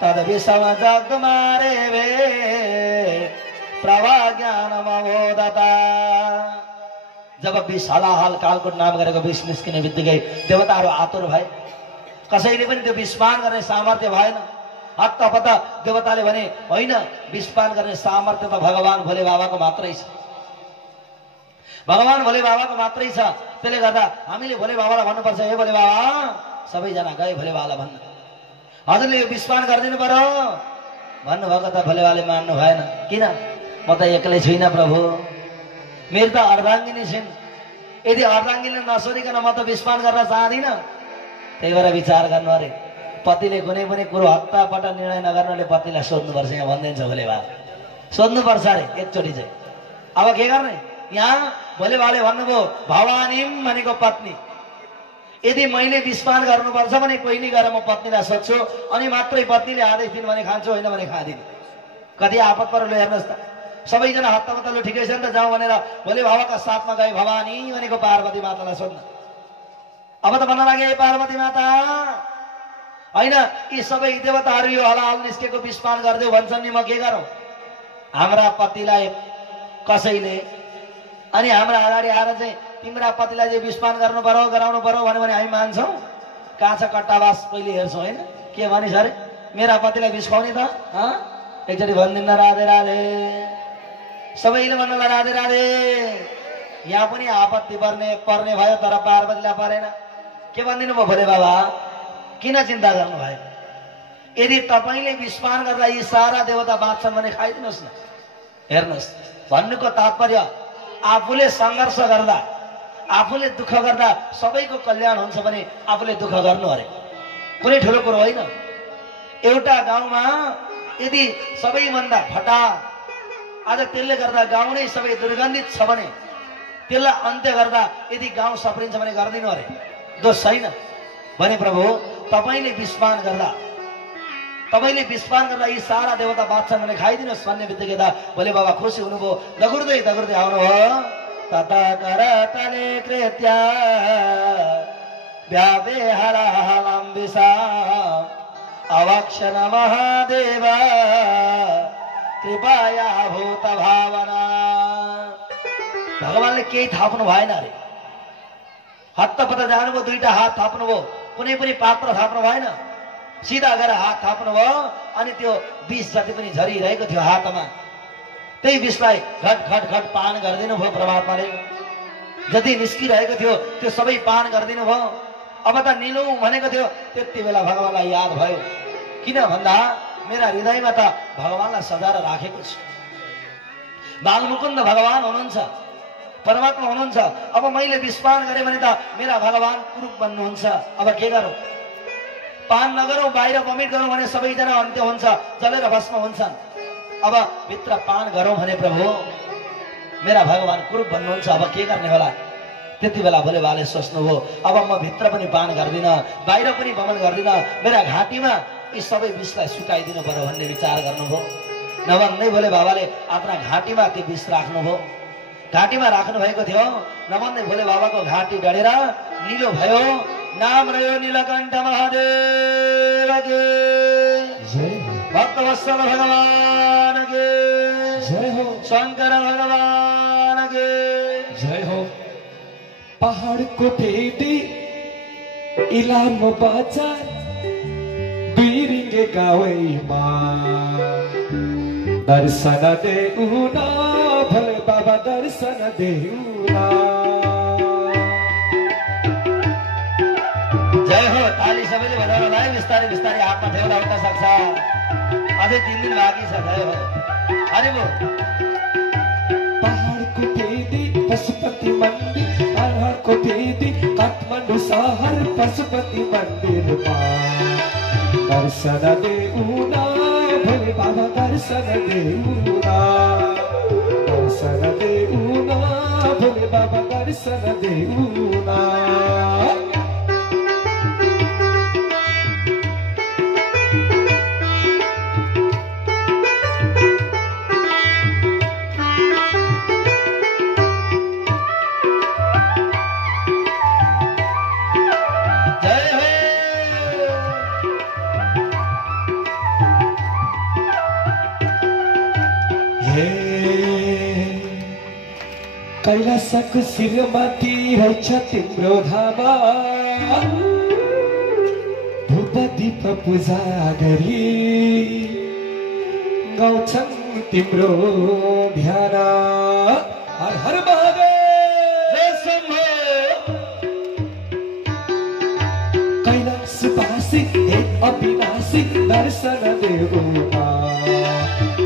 तद विषम जगमारे वे प्रभा ज्ञानमोदता। जब विष हलाहल कालकुट नाम गरेको विष निस्किने बित्तिकै देवताहरू आतुर भए। कसैले पनि त्यो विषपान गर्ने सामर्थ्य भएन। हत्तपत्त देवताले भने, होइन, विषपान गर्ने सामर्थ्य त भगवान भोले बाबाको मात्रै छ, भगवान भोले बाबाको मात्रै छ। त्यसले गर्दा हामीले भोले बाबालाई भन्नुपर्छ, हे भोले बाबा। सबैजना गए भोले बाबालाई भन्न, हजुरले यो विषपान गरिदिनु पर्यो भन्नुभएको त भोले बाबाले मान्नु भएन। किन, म त एक्लै छुइनँ प्रभु, मेरो त अर्धाङ्गिनी छिन्, यदि अर्धाङ्गिनीले नसोधिकन म त विषपान गर्न चाहदिनँ। त्यही भएर विचार गर्नु अरे, पतिले कुनै पनि कुरो हत्तापट्ट निर्णय नगर्नुले पत्नीलाई सोध्नुपर्छ, यहाँ भनिदिन्छ भोले बाबा, सोध्नुपर्छ अरे एकचोटि चाहिँ। अब के गर्ने, यहाँ भोले बाबाले भन्नुभयो भवानीम भनेको पत्नी। यदि मैले विषपान गर्नुपर्छ भने कोही गएर म पत्नीलाई सोध्छु, अनि मात्रै पत्नीले आदेश दिनु भने खान्छु, होइन भने खाँदिनँ। कति आपत पऱ्यो, हेर्नुहोस् त। सबैजना हत्तापत्त, लु ठिकै छ नि त, जाउँ भनेर भोले बाबाका साथमा गए भवानी भनेको पार्वती मातालाई सोध्न। अब त भन्न लागे, पार्वती माता, होइन, यी सबै देवताहरू यो हलाहल निस्केको विषपान गरिदेऊ भन्छन् नि, म के गरौँ। हाम्रा पतिलाई कसैले अनि हाम्रा अगाडि आएर चाहिँ तिम्रा पतिलाई चाहिँ विषपान गर्नु पर्यो, गराउनु पर्यो भन्यो भने हामी मान्छौँ। काँचा कट्टावास पहिले हेर्छौँ, होइन, के भनिस् अरे, मेरा पतिलाई विष खुवाउने त, एकचोटि भनिदिन्न राधे राधे। सबैले भन्नुलाई राधे राधे। यहाँ पनि आपत्ति पर्ने भयो, तर पार्वतीलाई परेन। के भनिदिनु भयो भोले बाबा, किन चिन्ता गर्नु भयो, यदि तपाईँले विषपान गर्दा यी सारा देवता बाँच्छन् भने खाइदिनुहोस् न। हेर्नुहोस्, भन्नुको तात्पर्य आफूले सङ्घर्ष गर्दा, आफूले दुःख गर्दा सबैको कल्याण हुन्छ भने आफूले दुःख गर्नु अरे, कुनै ठुलो कुरो होइन। एउटा गाउँमा यदि सबैभन्दा फटा आज त्यसले गर्दा गाउँ नै सबै दुर्गन्धित छ भने त्यसलाई अन्त्य गर्दा यदि गाउँ सप्रिन्छ भने गरिदिनु अरे, दोष छैन। भने प्रभु, तपाईँले विषपान गर्दा तपाईँले विश्वास गरेर यी सारा देवता बादशाह मैले खाइदिनुहोस् भन्ने बित्तिकै त भोले बाबा खुसी हुनुभयो। दगुर्दै दगुर्दै आउनुभयो। तथा करतले कृत्या व्यापे हरालम्बिसा अवक्षण महादेव कृपया भूत भावना। भगवानले केही थाप्नु भएन अरे। हत्तपत्त जानुभयो, दुईटा हात थाप्नुभयो, कुनै पनि पात्र थाप्नु भएन, सिधा गएर हात थाप्नुभयो। अनि त्यो विष जति पनि झरिरहेको थियो हातमा, त्यही विषलाई घट घट घट पान गरिदिनु भयो परमात्माले। जति निस्किरहेको थियो त्यो सबै पान गरिदिनु भयो। अब त निलौँ भनेको थियो, त्यति बेला भगवानलाई याद भयो। किन भन्दा मेरा हृदयमा त भगवानलाई सजाएर राखेको छु। बालमुकुन्द भगवान हुनुहुन्छ, परमात्मा हुनुहुन्छ। अब मैले विश्वास गरेँ भने त मेरा भगवान कुरूप बन्नुहुन्छ। अब के गरौँ? पान नगरौँ, बाहिर बमिट गरौँ भने सबैजना अन्त्य हुन्छ, जलेर भस्म हुन्छन्। अब भित्र पान गरौँ भने प्रभु मेरा भगवान कुरूप भन्नुहुन्छ। अब के गर्ने होला? त्यति बेला भोले बाबाले सोच्नुभयो, अब म भित्र पनि पान गर्दिन, बाहिर पनि बमन गर्दिन, मेरा घाँटीमा यी सबै विषलाई सुकाइदिनु पर्यो भन्ने विचार गर्नुभयो। नभन्दै भोले बाबाले आफ्ना घाँटीमा त्यो विष राख्नुभयो। घाँटीमा राख्नु भएको थियो। नभन्दै भोले बाबाको घाँटी डढेर निलो भयो। नाम रह्यो नीलकण्ठ महादेव के जय, भक्तवत्सल भगवान के जय हो, शंकर भगवान के जय हो। पहाड़ को टेढ़ी इलाम बाजार बीरिंगे गावे माँ दर्शन देउना भले बाबा दर्शन देउना। जय हो। ताली सबैले बजाउनलाई बिस्तारै बिस्तारै हातमा ठेउरा उठ्न सक्छ। अझै 3 दिन बाँकी छ। जय हो। अरे वो पहाड़ को टेढ़ी पशुपति मंदिर, पहाड़ को टेढ़ी काठमांडू शहर पशुपति मंदिर माँ दर्शन देउना भोले बाबा दर्शन देउना, दर्शन देउना भोले बाबा दर्शन देउना। कैलाशको शिरमाथि रहेछ तिम्रो धामा, धूप दीप पूजा गरी गाउँछन् तिम्रो ध्यान। हर हर महादेव शम्भो। कैलाशवासी हे अविनाशी दर्शन देउना,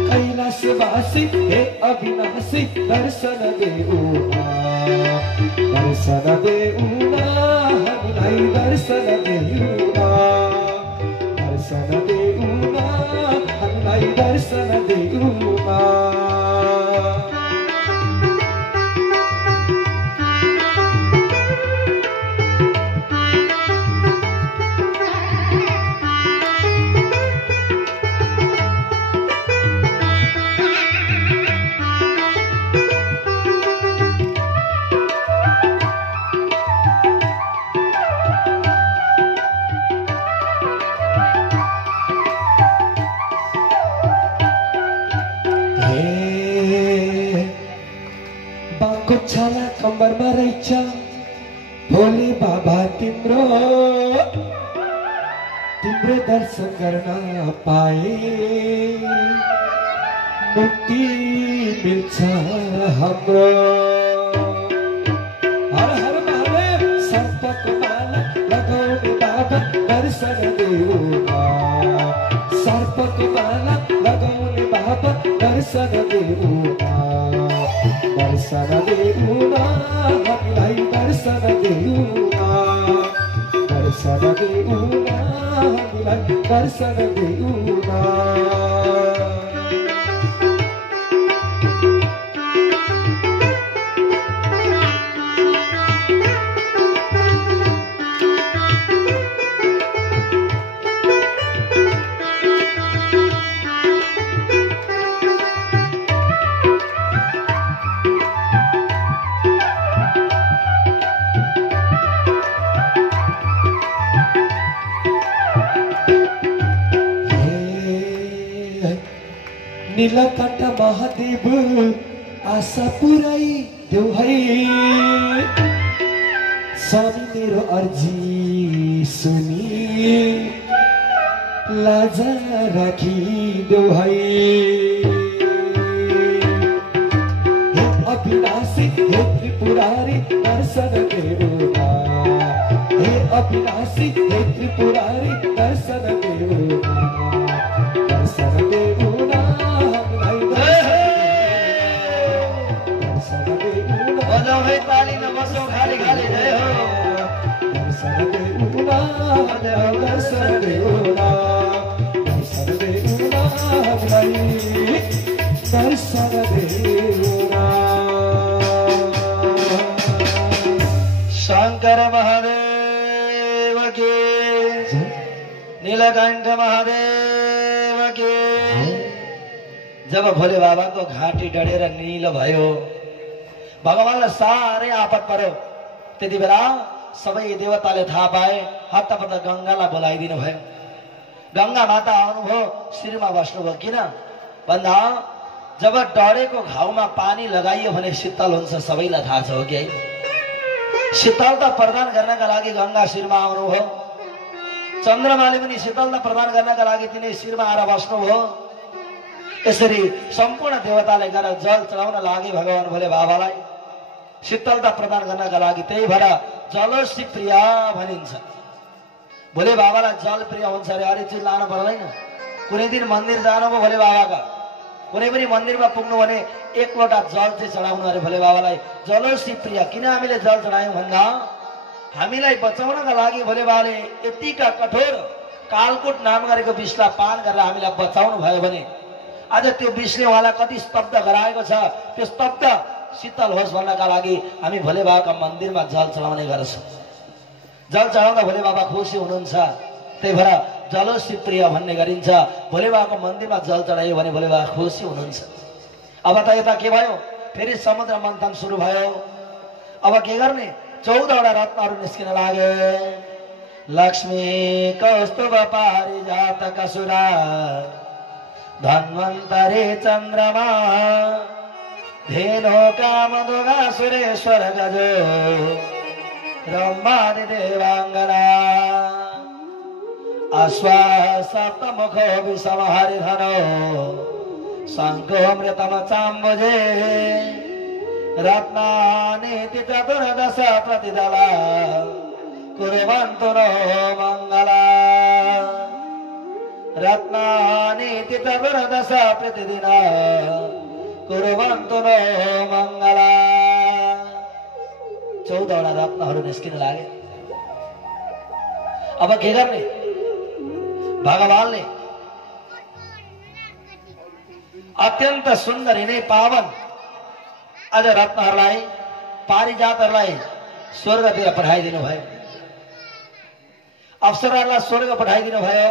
कैलाशवासी हे अविनाशी दर्शन देउना, दर्शन देउना हामीलाई दर्शन देउना, दर्शन देउना हामीलाई दर्शन देउना। छाला कम्बरमा रहेछ भोले बाबा तिम्रो, तिम्रो दर्शन गर्न पाए मुक्ति मिल्छ हाम्रो। हर हर महादेव। सर्पको माला लगाउने बाबा दर्शन देउना, सर्पको माला लगाउने बाबा दर्शन देउना, दर्शन देउना हामीलाई दर्शन देउना, दर्शन देउना हामीलाई दर्शन देउना। नीलकण्ठ महादेव आशा पुराई देऊ है स्वामी मेरो अर्जी सुनी लाजा राखी देऊ है हे अविनाशी हे त्रिपुरारी दर्शन देऊ ना हे अविनाशी हे त्रिपुरारी दर्शन देऊ ना दर्शन देऊ ना बजाओ है ताली न बसो खाली खाली जय हो दर्शन देऊ ना दर्शन देऊ ना दर्शन देऊ ना दर्शन देऊ ना शंकर महादेव के नीलकंठ महादेव के जब भोले बाबा को घाटी डढेर नील भयो भगवानलाई साह्रै आपत पर्यो त्यति बेला सबै देवताले थाहा पाए हत्तपत्त गंगालाई बोलाइदिनु भयो गंगा माता आउनुभयो शिरमा बस्नुभयो किन भन्दा जब डढेको घाउमा पानी लगाइयो भने शीतल हुन्छ सबैलाई थाहा छ हो कि शीतलता प्रदान गर्नका लागि गंगा शिरमा आउनुभयो चन्द्रमाले पनि शीतलता प्रदान गर्नका लागि तिनै शिरमा आएर बस्नुभयो यसरी सम्पूर्ण देवताले गएर जल चढाउन लागे भगवान भोले बाबालाई शीतलता प्रदान गर्नका लागि त्यही भएर जलसी प्रिय भनिन्छ भोले बाबालाई जल प्रिय हुन्छ अरे अरू चिज लानु पर्दैन कुनै दिन मन्दिर जानुभयो भोले बाबाका कुनै पनि मन्दिरमा पुग्नु भने एक लोटा जल चाहिँ चढाउनु अरे भोले बाबालाई जलसी प्रिय किन हामीले जल चढायौं भन्दा हामीलाई बचाउनका लागि भोले बाबाले यतिका कठोर कालकुट नाम गरेको विषलाई पान गरेर हामीलाई बचाउनु भयो भने आज त्यो विषले उहाँलाई कति स्तब्ध गराएको छ त्यो स्तब्ध शीतल होस् भन्नका लागि हामी भोले बाबाका मन्दिरमा जल चढाउने गर्छौं जल चढाउँदा भोले बाबा खुसी हुनुहुन्छ त्यही भएर जलसी प्रिय भन्ने गरिन्छ भोले बाबाको मन्दिरमा जल चढाइयो भने भोले बाबा खुसी हुनुहुन्छ अब त यता के भयो फेरि समुद्र मन्थन सुरु भयो अब के गर्ने 14 वटा रत्नहरू निस्किन लागे लक्ष्मी कौस्तुभ पारिजातक सुरा धन्वन्तरे चन्द्रमा धेनो कामदुगा सुरेश्वर गजो ब्रह्मादि देवांगना अश्वा सप्तमुखो विषम हरिधनो शंखोऽमृतम चाम्बुजे रत्नानीति चतुर्दश प्रतिदला कुर्वन्तु नो मङ्गला रत्नानीति चतुर्दश प्रतिदिना कुर्वन्तु नो मङ्गला 14 वटा रत्नहरू निस्किन लागे अब के गर्ने भगवानले अत्यन्त सुन्दर हिँडै पावन अझ रत्नहरूलाई पारिजातहरूलाई स्वर्गतिर पठाइदिनु भयो अप्सराहरूलाई स्वर्ग पठाइदिनु भयो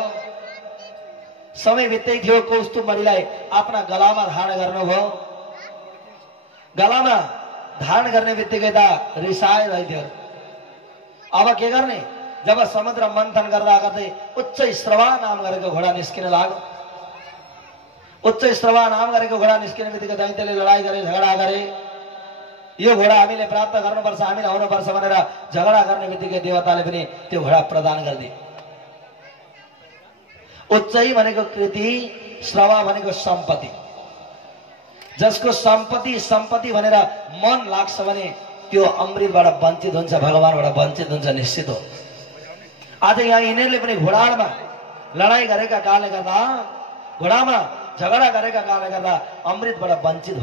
समय बित्दै थियो कौस्तुभ मणिलाई आफ्ना गलामा धारण गर्नुभयो गलामा धारण गर्ने बित्तिकै त रिसाए रहन्थ्यो अब के गर्ने जब समुद्र मन्थन गर्दा गर्दै उच्च श्रवा नाम गरेको घोडा निस्किन लाग्यो उच्च श्रवा नाम गरेको घोडा निस्किने बित्तिकै दैत्यले लडाई गरे झगडा गरे यो घोडा हामीले प्राप्त गर्नुपर्छ हामीले आउनुपर्छ भनेर झगडा गर्ने बित्तिकै देवताले पनि त्यो घोडा प्रदान गरिदिए उच्चै भनेको कृति श्रवा भनेको सम्पत्ति जसको सम्पत्ति भनेर मन लाग्छ भने त्यो अमृतबाट वञ्चित हुन्छ भगवानबाट वञ्चित हुन्छ निश्चित हो आज यहाँ यिनीहरूले पनि घोडामा लडाई गरेका कारणले गर्दा घोडामा झगडा गरेका कारणले गर्दा अमृतबाट वञ्चित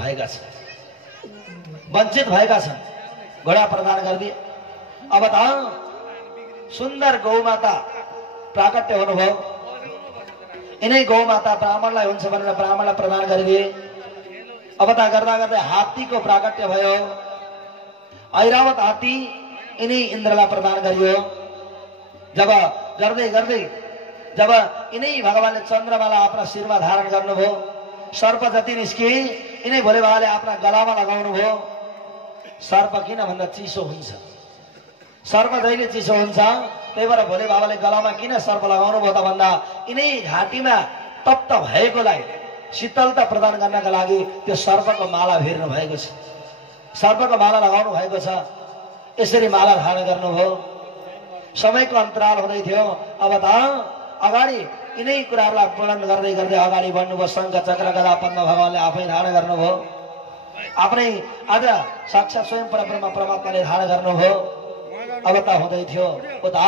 भएका छन् घोडा प्रदान गरिदिए अब त सुन्दर गौमाता प्राकट्य हुनुभयो यिनै गौमाता ब्राह्मणलाई हुन्छ भनेर ब्राह्मणलाई प्रदान गरिदिए अब त गर्दा गर्दै हात्तीको प्राकट्य भयो ऐरावत हात्ती यिनै इन्द्रलाई प्रदान गरियो जब गर्दै गर्दै जब यिनै भगवानले चन्द्रमाला आफ्ना शिरमा धारण गर्नुभयो सर्प जति निस्के यिनै भोले बाबाले आफ्ना गलामा लगाउनु भयो सर्प किन भन्दा चिसो हुन्छ सर्प जहिले चिसो हुन्छ त्यही भएर भोले बाबाले गलामा किन सर्प लगाउनु भयो त भन्दा यिनै घाँटीमा तप्त भएकोलाई शीतलता प्रदान गर्नका लागि त्यो सर्पको माला फेर्नु भएको छ, सर्पको माला लगाउनु भएको छ। यसरी माला धारण गर्नुभयो। समयको अन्तराल हुँदै थियो। अब त अगाडि यिनै कुराहरूलाई वर्णन गर्दै गर्दै अगाडि बढ्नुभयो। शङ्ख चक्र गदा पद्म भगवानले आफै धारण गर्नुभयो। आफ्नै आज साक्षात् स्वयं परब्रह्म परमात्माले धारण गर्नुभयो। अब त हुँदै थियो उता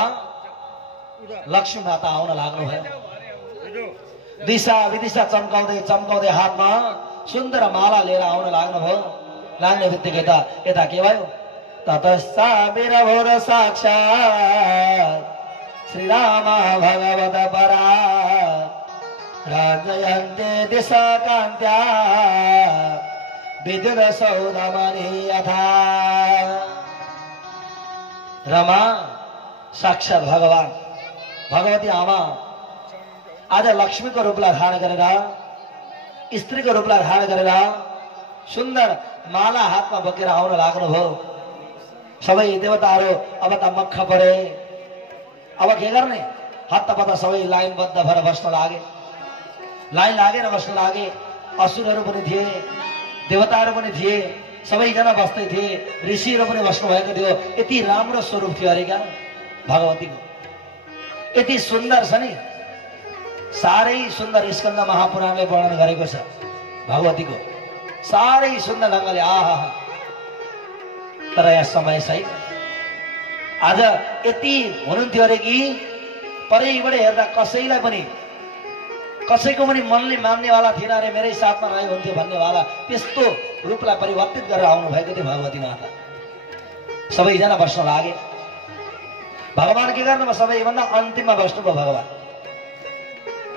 लक्ष्मी माता आउन लाग्नुभयो। दिशा विदिशा चम्काउँदै चम्काउँदै हातमा सुन्दर माला लिएर आउन लाग्नुभयो। लाग्ने बित्तिकै त यता के भयो? ततस्ता वीरभूत साक्षात् श्रीराम भगवत परा राजयन्ते दिशा कान्त्या विद्युत सौधमणि यथा। रमा साक्षात् भगवान भगवती आमा आज लक्ष्मीको रूपलाई धारण गरेर स्त्रीको रूपलाई धारण गरेर सुन्दर माला हातमा बोकेर आउन लाग्नुभयो। सबै देवताहरू अब त मक्ख परे। अब के गर्ने? हत्तपत्त सबै लाइनबद्ध भएर बस्न लागे। लाइन लागेर बस्न लागे। असुरहरू पनि थिए, देवताहरू पनि थिए, सबैजना बस्दै थिए। ऋषिहरू पनि बस्नु भएको थियो। यति राम्रो स्वरूप थियो अरे क्या भगवतीको, यति सुन्दर छ नि। साह्रै सुन्दर स्कन्द महापुराणले वर्णन गरेको छ भगवतीको, साह्रै सुन्दर ढङ्गले। आहा, तर यहाँ समय सही आज यति हुनुहुन्थ्यो अरे कि परैबाट हेर्दा कसैलाई पनि कसैको पनि मनले मान्नेवाला थिएन अरे। मेरै साथमा रहे हुन्थ्यो भन्नेवाला त्यस्तो रूपलाई परिवर्तित गरेर आउनु भएको थियो भगवती माता। सबैजना बस्न लागे। भगवान के गर्नुभयो? सबैभन्दा अन्तिममा बस्नुभयो भगवान,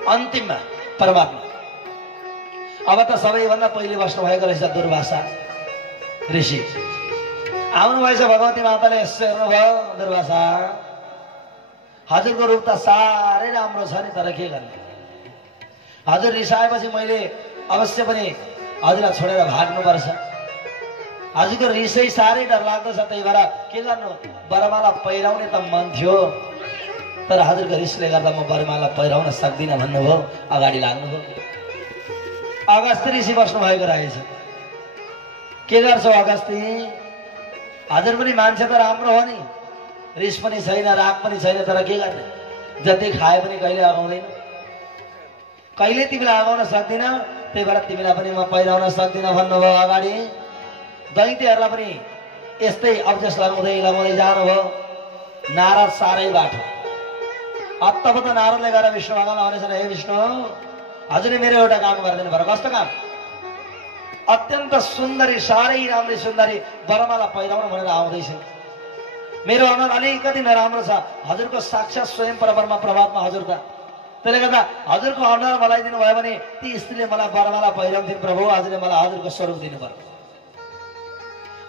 अन्तिममा परमात्मा। अब त सबैभन्दा पहिले बस्नु भएको रहेछ दुर्वासा ऋषि। आउनु भएछ भगवती माताले यसो हेर्नुभयो, दुर्वासा हजुरको रूप त साह्रै राम्रो छ नि, तर के गर्ने? हजुर रिसाएपछि मैले अवश्य पनि हजुरलाई छोडेर भाग्नुपर्छ। हजुरको रिसै साह्रै डर लाग्दो छ, त्यही भएर के गर्नु? वरमाला पहिराउने त मन थियो, तर हजुरको रिसले गर्दा म वरमाला पहिराउन सक्दिनँ भन्नुभयो। अगाडि लाग्नुभयो। अगस्ती ऋषि बस्नु भएको रहेछ। के गर्छौ अगस्ती? हजुर पनि मान्छे त राम्रो हो नि, रिस पनि छैन, राग पनि छैन, तर के गर्ने? जति खाए पनि कहिले अगाउँदैन, कहिले तिमीलाई अगाउन सक्दिन, त्यही भएर तिमीलाई पनि म पहिराउन सक्दिनँ भन्नुभयो। अगाडि दैत्यहरूलाई पनि यस्तै अब्जेस लगाउँदै लगाउँदै जानुभयो। नारद साह्रै बाटो हत्तपत्त नारदले गएर विष्णु भगवानलाई भनेछन्, हे विष्णु हजुरले मेरो एउटा काम गरिदिनु पर्यो। कस्तो काम? अत्यन्त सुन्दरी, साह्रै राम्री सुन्दरी वरमाला पहिराउनु भनेर आउँदैछ। मेरो अनुहार अलिकति नराम्रो छ, हजुरको साक्षात् स्वयं परब्रह्म परमात्मा हजुर त। त्यसले गर्दा हजुरको अनुहार मलाई दिनुभयो भने ती स्त्रीले मलाई वरमाला पहिराउँथिन्। प्रभु हजुरले मलाई हजुरको स्वरूप दिनु पर्यो,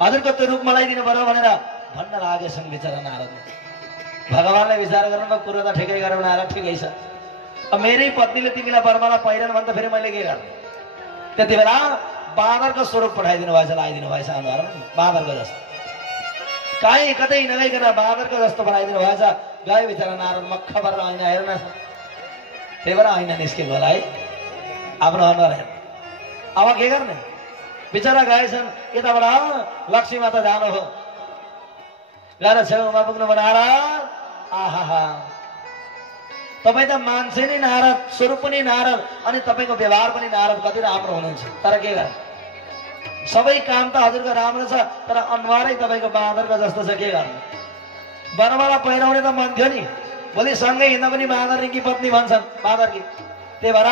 हजुरको त्यो रूप मलाई दिनु पर्यो भनेर भन्न लागेछन् बिचरा नारदले। भगवानले विचार गर्नुभयो, कुरो त ठिकै गरौँ न, ठिकै छ। अब मेरै पत्नीले तिमीलाई वरमाला पहिरन भन्दा फेरि मैले के गर्ने? त्यति बेला बाँदरको स्वरूप पठाइदिनु भएछ, लगाइदिनु भएछ अनुहारमा बाँदरको जस्तो, कहीँ कतै नगइकन बाँदरको जस्तो बनाइदिनु भएछ। गए बिचरा नारद मक्ख परेर ऐना हेर्न, त्यही भएर ऐना निस्केको होला है आफ्नो अनुहार हेर्नु। अब के गर्ने? बिचरा गएछन्। यताबाट लक्ष्मी माता जानुभयो। गएर छेउमा पुग्नु बनाएर, आहा तपाईँ त मान्छे नै नारद, स्वरूप पनि नारद, अनि तपाईँको व्यवहार पनि नारद, कति राम्रो हुनुहुन्छ, तर के गर्ने? सबै काम त हजुरको राम्रो छ, तर अनुहारै तपाईँको बाँदरको जस्तो छ, के गर्ने? वरमाला पहिराउने त मन थियो नि, भोलि सँगै हिँड्दा पनि बाँदरकी पत्नी भन्छन् बाँदरकी। त्यही भएर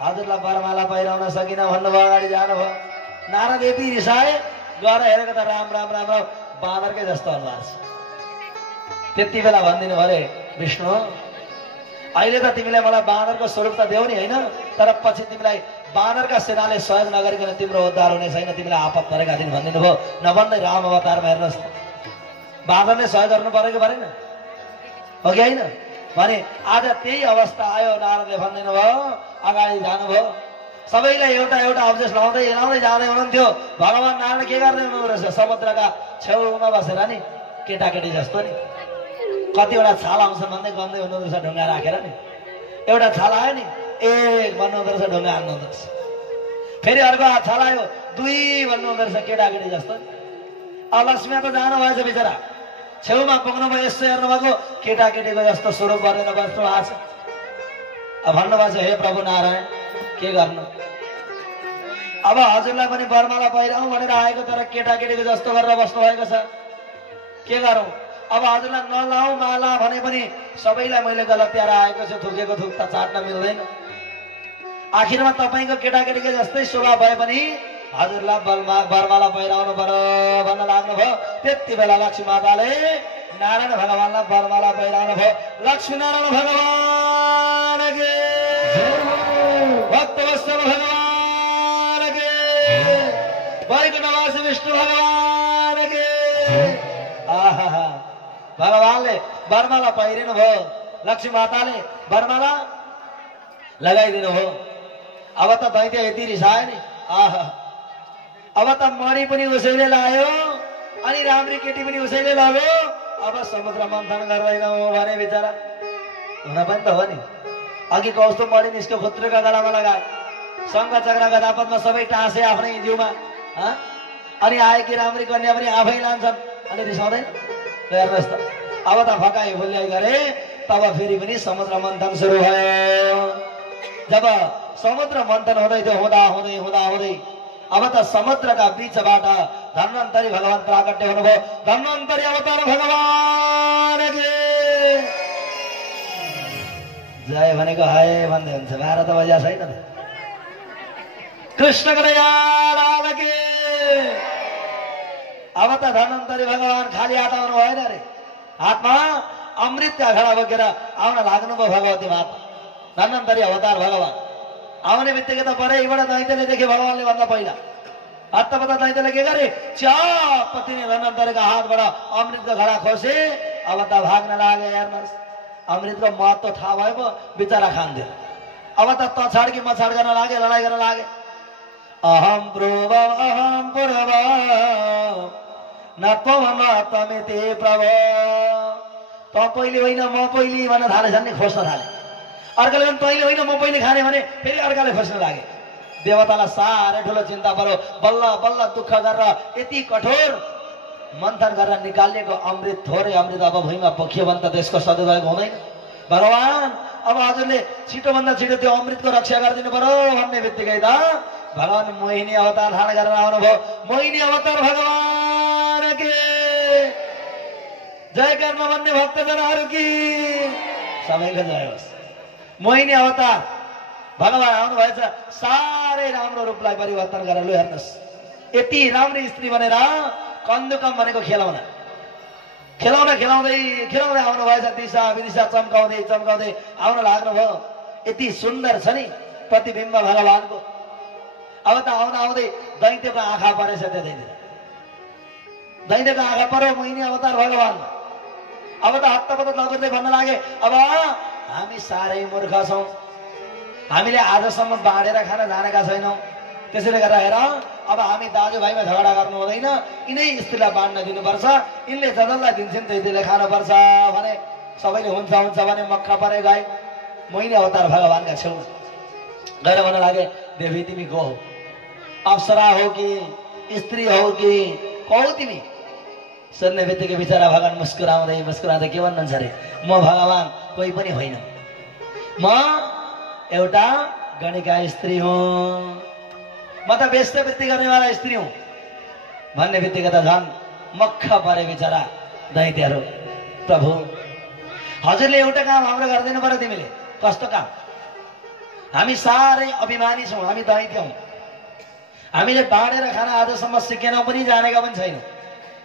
हजुरलाई वरमाला पहिराउन सकिन भन्नुभयो। अगाडि जानुभयो। नारद यति रिसाए, गएर हेरेको त राम राम राम राम बाँदरकै जस्तो अनुहार छ। त्यति बेला भनिदिनु अरे विष्णु अहिले त तिमीलाई मलाई बाँदरको स्वरूप त देऊ नि होइन, तर पछि तिमीलाई बाँदरका सेनाले सहयोग नगरिकन तिम्रो उद्धार हुने छैन, तिमीलाई आपत परेका दिन भनिदिनु भयो। नभन्दै राम अवतारमा हेर्नुहोस्, बाँदरले सहयोग गर्नु परेको परेन हो कि होइन भने आज त्यही अवस्था आयो। नारदले भनिदिनु भयो, अगाडि जानुभयो। सबैलाई एउटा एउटा अब्जेस लाउँदै लाउँदै जाँदै हुनुहुन्थ्यो। भगवान नारायण के गर्दै हुनुहुँदो रहेछ? समुद्रका छेउमा बसेर नि केटाकेटी जस्तो नि कतिवटा छाल आउँछन् भन्दै गन्दै हुनुहुँदो रहेछ, ढुङ्गा राखेर नि एउटा छाल आयो नि, ए भन्नुहुँदो रहेछ, ढुङ्गा हान्नुहुँदो रहेछ। फेरि अर्को हात छलायो 2 भन्नु हुँदो रहेछ केटाकेटी जस्तो। अब लक्ष्मी त जानु भएछ बिचरा, छेउमा पुग्नु भयो, यसो हेर्नुभएको केटाकेटीको जस्तो स्वरूप गरेर बस्नु भएको छ। अब भन्नुभएको छ हे प्रभु नारायण के गर्नु, अब हजुरलाई पनि बरमाला पहिराउँ भनेर आएको, तर केटाकेटीको जस्तो गरेर बस्नु भएको छ, के गरौँ। अब हजुरलाई नलाऊ माला भने पनि सबैलाई मैले गलत्याएर आएको छु, थुकेको थुक्ता चाट्न मिल्दैन। आखिरमा तपाईँको केटाकेटीको जस्तै स्वभाव भए पनि हजुरलाई बरमाला पहिराउनु पर्यो भन्न लाग्नुभयो। त्यति बेला लक्ष्मी माताले नारायण भगवानलाई बरमाला पहिराउनु भयो। लक्ष्मी नारायण भगवान के, भक्तवत्सल भगवान के, वैकुण्ठवासी विष्णु भगवान के। आहा, भगवानले बरमाला पहिरिनु भयो, लक्ष्मी माताले बरमाला लगाइदिनु भयो। अब त दैत्य यति रिसायो नि, आहा, अब त मणि पनि उसैले लायो अनि राम्री केटी पनि उसैले लाग्यो। अब समुद्र मन्थन गर्दैनौ भने बिचरा हुन पनि त हो नि। अघि कस्तो मणि निस्क्यो, खुत्रेका गलामा लगाए, शङ्ख चक्र गदा पद्म सबै टाँसे आफ्नै जिउमा, अनि आएकी राम्री कन्या पनि आफै लान्छन्, अनि रिसाउँदैन। हेर्नुहोस् त, अब त फकाइ फुल्याइ गरे, तब फेरि पनि समुद्र मन्थन सुरु भयो। जब समुद्र मन्थन हुँदै थियो, हुँदा हुँदै हुँदा हुँदै अब त समुद्रका बीचबाट धन्वन्तरी भगवान प्राकट्य हुनुभयो। धन्वन्तरी अवतार भगवान के जय भनेको हाय भन्दै हुन्छ, भारत बजा छैन त। कृष्ण कन्हैया के। अब त धन्वन्तरी भगवान खाली हात आउनु भएन रे, हातमा अमृतका घडा बोकेर आउन लाग्नुभयो भगवती माता। धन्वन्तरी अवतार भगवान आउने बित्तिकै त परैबाट दैत्यले देखे भगवानले भन्दा पहिला। हत्तपत्त दैत्यले के गरे, च्यापति नै धन्वन्तरीका हातबाट अमृतको घडा खोसे। अब त भाग्न लागे। हेर्नुहोस्, अमृतको महत्व थाहा भएको बिचरा खान्थ्यो। अब त तछाड कि मछाड गर्न लागे, लडाइँ गर्न लागे। अहम पूर्व न त्वम न तमिति प्रभो, त पहिले होइन म पहिले भन्न थालेछन् नि, खोज्न थाले। अर्काले पनि तैँले होइन म पहिले खाने भने फेरि अर्काले खोज्न लागे। देवतालाई साह्रै ठुलो चिन्ता पर्यो। बल्ल बल्ल दुःख गरेर यति कठोर मन्थन गरेर निकालिएको अमृत, थोरै अमृत अब भुइँमा पोखियो भने त त्यसको सदुपयोग हुँदैन। भगवान अब हजुरले छिटोभन्दा छिटो त्यो अमृतको रक्षा गरिदिनु पर्यो भन्ने बित्तिकै त भगवान मोहिनी अवतार धारण गरेर आउनुभयो। मोहिनी अवतार भगवान के जय गर्न भन्ने भक्तजनहरू कि सबैको जय होस्। मोहिनी अवतार भगवान आउनु भएछ, साह्रै राम्रो रूपलाई परिवर्तन गरेर। लु हेर्नुहोस्, यति राम्री स्त्री बनेर कन्दुकम भनेको खेलाउन खेलाउँदै खेलाउँदै खेलाउँदै आउनु भएछ। दिशा विदिशा चम्काउँदै चम्काउँदै आउन लाग्नुभयो। यति सुन्दर छ नि प्रतिबिम्ब भगवानको। अब त आउन आउँदै दैत्यको आँखा परेछ। त्यतैतिर दैत्यको आँखा पर्यो मोहिनी अवतार भगवान। अब त हत्तपत्त लगेर भन्न लागे, अब हामी साह्रै मूर्ख छौँ, हामीले आजसम्म बाँडेर खान जानेका छैनौँ। त्यसैले गर्दा हेर, अब हामी दाजुभाइमा झगडा गर्नु हुँदैन, यिनै स्त्रीलाई बाँड्न दिनुपर्छ, यिनले जसलाई दिन्छन् त्यतिले खानुपर्छ भने सबैले हुन्छ हुन्छ भने मक्खा परे गए। मोहिनी अवतार भगवानका छेउमा गएर भन्न लागे, देवी तिमी को हो? अप्सरा हो कि स्त्री हो कि को हो तिमी? सुन्ने बित्तिकै बिचरा भगवान मुस्कुराउँदै मुस्कुराउँदै के भन्नुहुन्छ अरे, म भगवान कोही पनि होइन, म एउटा गणिका स्त्री हुँ, म त वेश्यावृत्ति गर्नेवाला स्त्री हुँ भन्ने बित्तिकै त झन् मक्खा परे बिचरा दैत्यहरू। प्रभु हजुरले एउटा काम हाम्रो गरिदिनु पर्यो। तिमीले कस्तो काम? हामी साह्रै अभिमानी छौँ, हामी दैत्य हौँ, हामीले बाँडेर खाना आजसम्म सिकेनौँ पनि, जानेका पनि छैनौँ।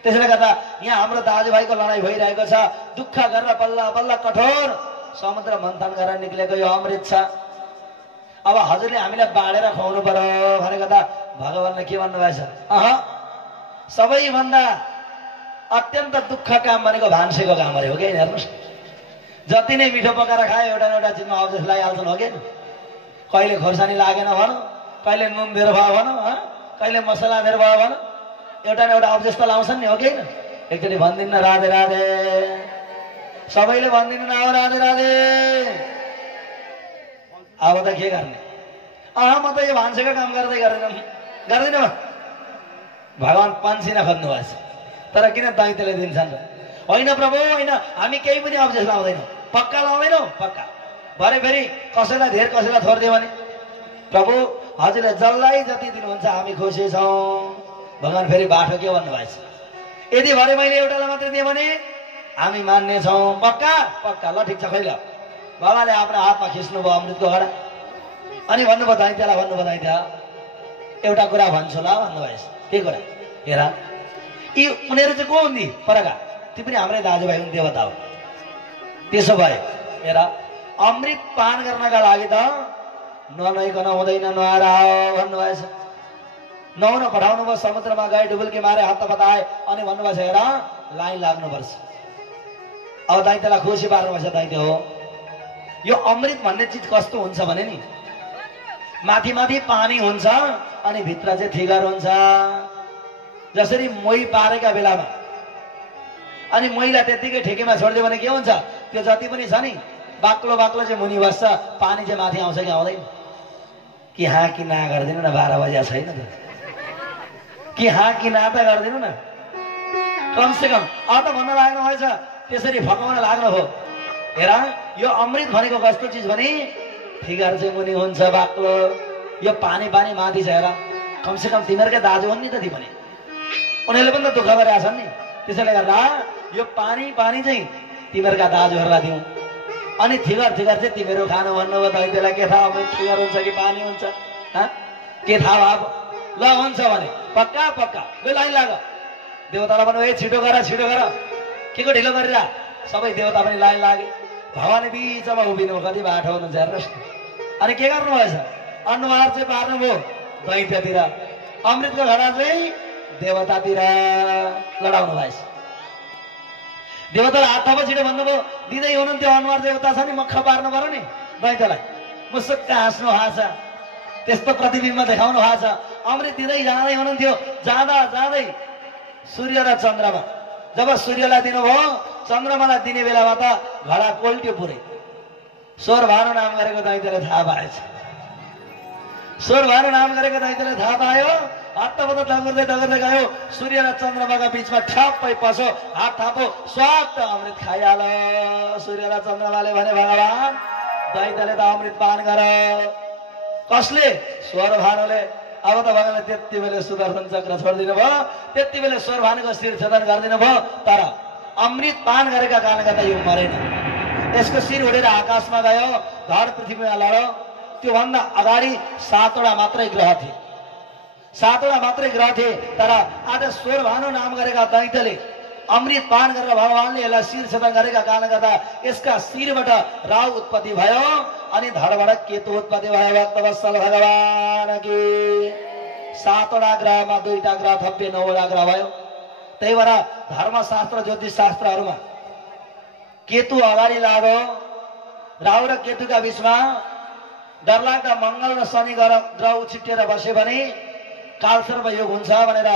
त्यसैले गर्दा यहाँ हाम्रो दाजुभाइको लडाइँ भइरहेको छ। दुःख गरेर बल्ल बल्ल कठोर समुद्र मन्थन गरेर निक्लेको यो अमृत छ। अब हजुरले हामीलाई बाँडेर खुवाउनु पर्यो भनेको त भगवानले के भन्नुभएछ? सबैभन्दा अत्यन्त दुःख काम भनेको भान्सेको काम अरे हो कि? हेर्नुहोस्, जति नै मिठो पकाएर खाए एउटा न एउटा चिजमा अवशेष लगाइहाल्छन् हो कि? कहिले खोर्सानी लागेन भनौँ, कहिले नुन धेर भयो भनौँ, कहिले मसला धेर भयो भनौँ, एउटा न एउटा अवशेष त लाउँछन् नि हो कि? एकचोटि भनिदिनु न राधे राधे, सबैले भनिदिनु न राधे राधे। अब त के गर्ने? म त यो भान्सेको काम गर्दैन भगवान पन्सिना खोज्नु भएको छ तर किन दैत्यले दिन्छन् र होइन प्रभु होइन हामी केही पनि अब्जेक्ट लाउँदैनौँ पक्का लाउँदैनौँ पक्का भरे फेरि कसैलाई धेर कसैलाई थोरिदियो भने प्रभु हजुरले जसलाई जति दिनुहुन्छ हामी खुसी छौँ भगवान फेरि बाटो के भन्नुभएछ यदि भरे मैले एउटालाई मात्रै दिएँ भने हामी मान्नेछौँ पक्का पक्का ल ठिक छ खै ल बाबाले आफ्नो हातमा खिच्नुभयो अमृतको घडा अनि भन्नुभयो दैत्यलाई भन्नुभयो दैत्य एउटा कुरा भन्छु ल भन्नुभएछ के कुरा हेर यी उनीहरू चाहिँ को हुन् नि परका ती पनि हाम्रै दाजुभाइ हुन् देवता हो त्यसो भए हेर अमृत पान गर्नका लागि त ननुहाइकन हुँदैन नुहाएर भन्नुभएछ नुहाउन पठाउनु भयो समुद्रमा गए डुबुल्की मारे हात बताए अनि भन्नुभएछ हेर लाइन लाग्नुपर्छ अब दैत्यलाई खुसी पार्नुभएछ दैत्य हो यो अमृत भन्ने चिज कस्तो हुन्छ भने नि माथि माथि पानी हुन्छ अनि भित्र चाहिँ थिगर हुन्छ जसरी मोही पारेका बेलामा अनि मोहीलाई त्यतिकै ठेकीमा छोडिदियो भने के हुन्छ त्यो जति पनि छ नि बाक्लो बाक्लो चाहिँ मुनि बस्छ पानी चाहिँ माथि आउँछ कि आउँदैन कि हाँ कि ना गरिदिनु न 12 बजे छैन त कि हाँ कि ना त गरिदिनु न कमसे कम त भन्न लाग्नु भएछ त्यसरी फकाउन लाग्नु हो हेर यो अमृत भनेको कस्तो चिज भने फिगर चाहिँ मुनि हुन्छ बाक्लो यो पानी पानी माथि छ हेर कमसे कम तिमीहरूकै दाजु हुन् नि त ती पनि उनीहरूले पनि त दुःख गरिरहेछन् नि त्यसैले गर्दा यो पानी पानी चाहिँ तिमीहरूका दाजुहरूलाई दिउँ अनि थिगर थिगर चाहिँ तिमीहरू खानु भन्नुभयो दैत्यलाई के थाहा अमृत थिगर हुन्छ कि पानी हुन्छ के थाहा अब ल हुन्छ भने पक्का पक्का ल लाइन लाग देवतालाई भन्नु ए छिटो गर के को ढिलो गरिरह सबै देवता पनि लाइन लागे भगवान बिचमा उभिनु कति बाटो हुनुहुन्छ हेर्नुहोस् अनि के गर्नुभएछ अनुहार चाहिँ पार्नुभयो दैत्यतिर अमृतको घडा चाहिँ देवतातिर लडाउनु भएछ देवतालाई हात थप छिटो भन्नुभयो दिँदै हुनुहुन्थ्यो अनुहार देवता छ नि मख पार्नु पर्यो नि दैत्यलाई मुसुक्क हाँस्नु भएको छ त्यस्तो प्रतिबिम्ब देखाउनु भएको छ अमृत दिँदै जाँदै हुनुहुन्थ्यो जाँदा जाँदै सूर्य र चन्द्रमा जब सूर्यलाई दिनुभयो चन्द्रमालाई दिने बेलामा त घडा कोल्ट्यो पुरै स्वर भानु नाम गरेको दैत्यले थाहा पाएछ स्वर भानु नाम गरेको दैत्यले थाहा पायो हातबाट डगर्दै डगर्दै गयो सूर्य र चन्द्रमाका बीचमा ठ्याप्पै पस्यो हात थापो स्वाट अमृत खाइहाल्यो सूर्य र चन्द्रमाले भने भगवान दैत्यले त अमृत पान गर कसले स्वर भानुले अब त भगवानले त्यति बेला सुदर्शन चक्र छोडिदिनु भयो त्यति बेला स्वर भानुको शिर छेदन गरिदिनु भयो तर अमृत पान गरेका कारणले गर्दा यो मरेन यसको शिर उडेर आकाशमा गयो धड पृथ्वीमा लड्यो त्योभन्दा अगाडि 7वटा मात्रै ग्रह थिए 7वटा मात्रै ग्रह थिए तर आज स्वर भानु नाम गरेका दैत्यले अमृत पान गरेर भगवानले यसलाई शिर छेदन गरेका कारणले गर्दा यसका शिरबाट राहु उत्पत्ति भयो अनि धडबाट केतु उत्पत्ति भयो भक्तवत्सल भगवान की 7वटा ग्रहमा 2टा ग्रह थपे 9वटा ग्रह भयो त्यही भएर धर्मशास्त्र ज्योतिष शास्त्रहरूमा केतु अगाडि लाग्यो राहु र केतुका बीचमा डरलाग्दा मंगल र शनि ग्रह उछिटिएर बस्यो भने कालसर्प योग हुन्छ भनेर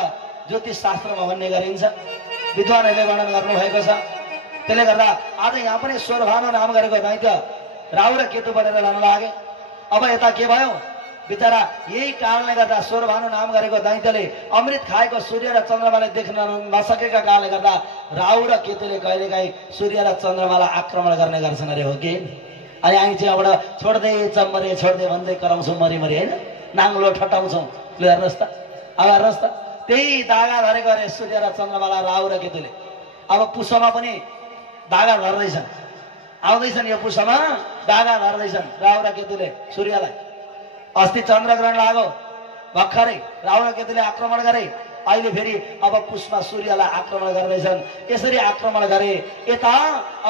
ज्योतिष शास्त्रमा भन्ने गरिन्छ विद्वानहरूले वर्णन गर्नुभएको छ त्यसले गर्दा आज यहाँ पनि स्वर्भानु नाम गरेको दैत्य राहु र केतु बनेर लान लागे अब यता के भयो बिचरा यही कारणले गर्दा स्वर्भानु नाम गरेको दैत्यले अमृत खाएको सूर्य र चन्द्रमालाई देख्न नसकेका कारणले गर्दा राहु र केतुले कहिलेकाहीँ सूर्य र चन्द्रमालाई आक्रमण गर्ने गर्छन् अरे हो कि अनि हामी चाहिँ अब छोड्दै चम्मरे छोड्दै भन्दै कराउँछौँ मरिमरि होइन नाङ्लो ठटाउँछौँ लु हेर्नुहोस् त अब हेर्नुहोस् त त्यही दागा धरेको अरे सूर्य र चन्द्रमालाई राहु र केतुले अब पुष्पमा पनि दागा धर्दैछन् आउँदैछन् यो पुष्पमा दागा धर्दैछन् राहु र केतुले सूर्यलाई अस्ति चन्द्रग्रहण लाग्यो भर्खरै राहु र केतुले आक्रमण गरे अहिले फेरि अब पुष्पमा सूर्यलाई आक्रमण गर्दैछन् यसरी आक्रमण गरे यता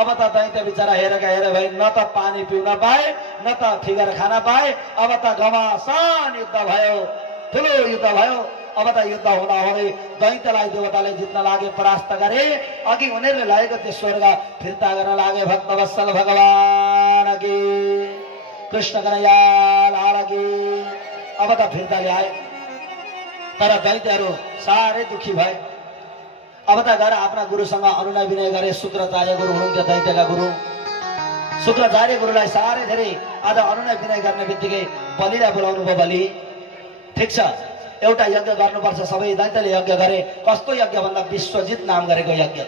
अब त दैत्य बिचरा हेरेका हेरे भाइ न त पानी पिउन पाए न त फिगर खान पाए अब त घमासान युद्ध भयो ठुलो युद्ध भयो अब त युद्ध हुँदा हुँदै दैत्यलाई देवताले जित्न लागे परास्त गरे अघि उनीहरूले लगेको त्यो स्वर्ग फिर्ता गर्न लागे भक्तवत्सल भगवान की कृष्ण कन्हैया लाल की अब त फिर्ता ल्याए तर दैत्यहरू साह्रै दुखी भए अब त गएर आफ्ना गुरुसँग अनुनय विनय गरे शुक्राचार्य गुरु हुनुहुन्थ्यो दैत्यका गुरु शुक्राचार्य गुरुलाई साह्रै धेरै आज अनुनय विनय गर्ने बित्तिकै बलिलाई बोलाउनु भयो। बलि ठिक छ, एउटा यज्ञ गर्नुपर्छ। सबै दैत्यले यज्ञ गरे। कस्तो यज्ञ भन्दा विश्वजित नाम गरेको यज्ञ।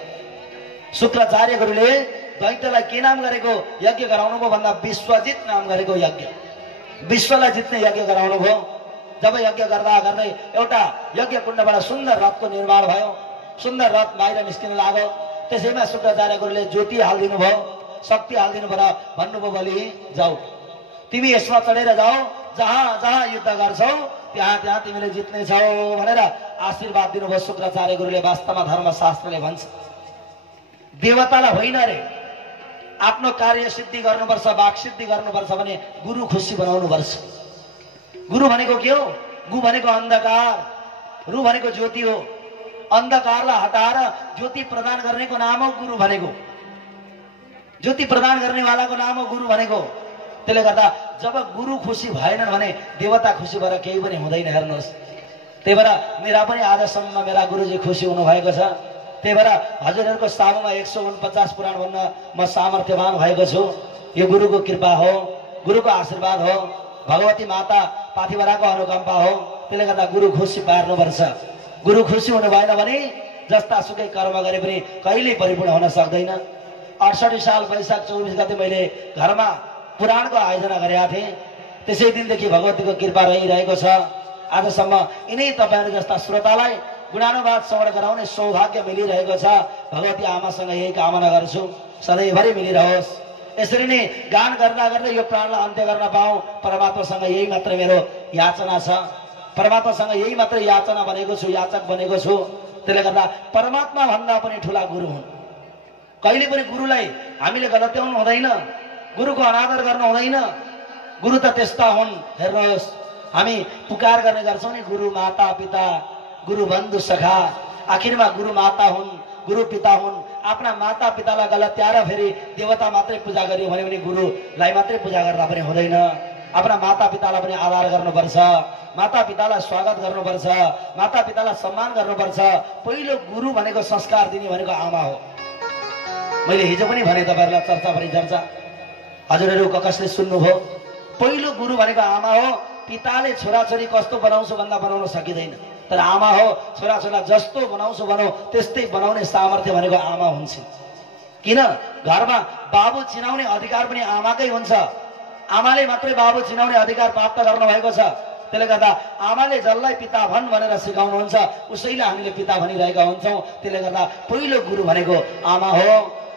शुक्राचार्य गुरुले दैत्यलाई के नाम गरेको यज्ञ गराउनु भयो भन्दा विश्वजित नाम गरेको यज्ञ। विश्वलाई जित्ने यज्ञ गराउनु भयो। जब यज्ञ गर्दा गर्दै एउटा यज्ञ कुण्डबाट सुन्दर रथको निर्माण भयो। सुन्दर रथ बाहिर निस्किन लाग्यो। त्यसैमा शुक्राचार्य गुरुले ज्योति हालिदिनु भयो, शक्ति हालिदिनु भयो। भन्नुभयो बलि जाऊ, तिमी यसमा चढेर जाऊ, जहाँ जहाँ युद्ध गर्छौ त्यहाँ त्यहाँ तिमीले जित्नेछौ भनेर आशीर्वाद दिनुभयो शुक्राचार्य गुरुले। वास्तवमा धर्मशास्त्रले भन्छ देवतालाई होइन रे, आफ्नो कार्य सिद्धि गर्नुपर्छ, वाक सिद्धि गर्नुपर्छ भने गुरु खुसी बनाउनु पर्छ। गुरु भनेको के हो? गु भनेको अन्धकार, रु भनेको ज्योति हो। अन्धकारलाई हटाएर ज्योति प्रदान गर्नेको नाम हो गुरु भनेको। ज्योति प्रदान गर्नेवालाको नाम हो गुरु भनेको। त्यसले गर्दा जब गुरु खुसी भएनन् भने देवता खुसी भएर केही पनि हुँदैन। हेर्नुहोस्, त्यही भएर मेरा पनि आजसम्म मेरा गुरुजी खुसी हुनुभएको छ। त्यही भएर हजुरहरूको सामुमा 149 पुराण भन्न म सामर्थ्यवान भएको छु। यो गुरुको कृपा हो, गुरुको आशीर्वाद हो, भगवती माता पाथिभराको अनुकम्पा हो। त्यसले गर्दा गुरु खुसी पार्नुपर्छ। गुरु खुसी हुनु भएन भने जस्ता सुकै कर्म गरे पनि कहिल्यै परिपूर्ण हुन सक्दैन। 68 साल वैशाख 24 गते मैले घरमा पुराणको आयोजना गरेका थिएँ। त्यसै दिनदेखि भगवतीको कृपा रहिरहेको छ। आजसम्म यिनै तपाईँहरू जस्ता श्रोतालाई गुणानुवाद श्रवण गराउने सौभाग्य मिलिरहेको छ। भगवती आमासँग यही कामना गर्छु सधैँभरि मिलिरहोस्। यसरी नै गान गर्दा गर्दै यो प्राणलाई अन्त्य गर्न पाऊँ, परमात्मासँग यही मात्र मेरो याचना छ। परमात्मासँग यही मात्र याचना बनेको छु, याचक बनेको छु। त्यसले गर्दा परमात्मा भन्दा पनि ठुला गुरु हुन्। कहिले पनि गुरुलाई हामीले गलत्याउनु हुँदैन, गुरुको अनादर गर्नु हुँदैन। गुरु त त्यस्ता हुन्। हेर्नुहोस्, हामी पुकार गर्ने गर्छौँ नि गुरु माता पिता, गुरु बन्धु सखा। आखिरमा गुरु माता हुन्, गुरु पिता हुन्। आफ्ना माता पितालाई गलत्याएर फेरि देवता मात्रै पूजा गरियो भने पनि गुरुलाई मात्रै पूजा गर्दा पनि हुँदैन। आफ्ना माता पितालाई पनि आदर गर्नुपर्छ, माता पितालाई स्वागत गर्नुपर्छ, माता पितालाई सम्मान गर्नुपर्छ। पहिलो गुरु भनेको संस्कार दिने भनेको आमा हो। मैले हिजो पनि भने तपाईँहरूलाई चर्चाभरि चर्चा, हजुरहरू कसले सुन्नुभयो? पहिलो गुरु भनेको आमा हो। पिताले छोराछोरी कस्तो बनाउँछु भन्दा बनाउन सकिँदैन, तर आमा हो छोराछोरीलाई जस्तो बनाउँछु भनौँ त्यस्तै बनाउने सामर्थ्य भनेको आमा हुन्छ। किन? घरमा बाबु चिनाउने अधिकार पनि आमाकै हुन्छ। आमाले मात्रै बाबु चिनाउने अधिकार प्राप्त गर्नुभएको छ। त्यसले गर्दा आमाले जसलाई पिता भन् भनेर सिकाउनुहुन्छ उसैलाई हामीले पिता भनिरहेका हुन्छौँ। त्यसले गर्दा पहिलो गुरु भनेको आमा हो,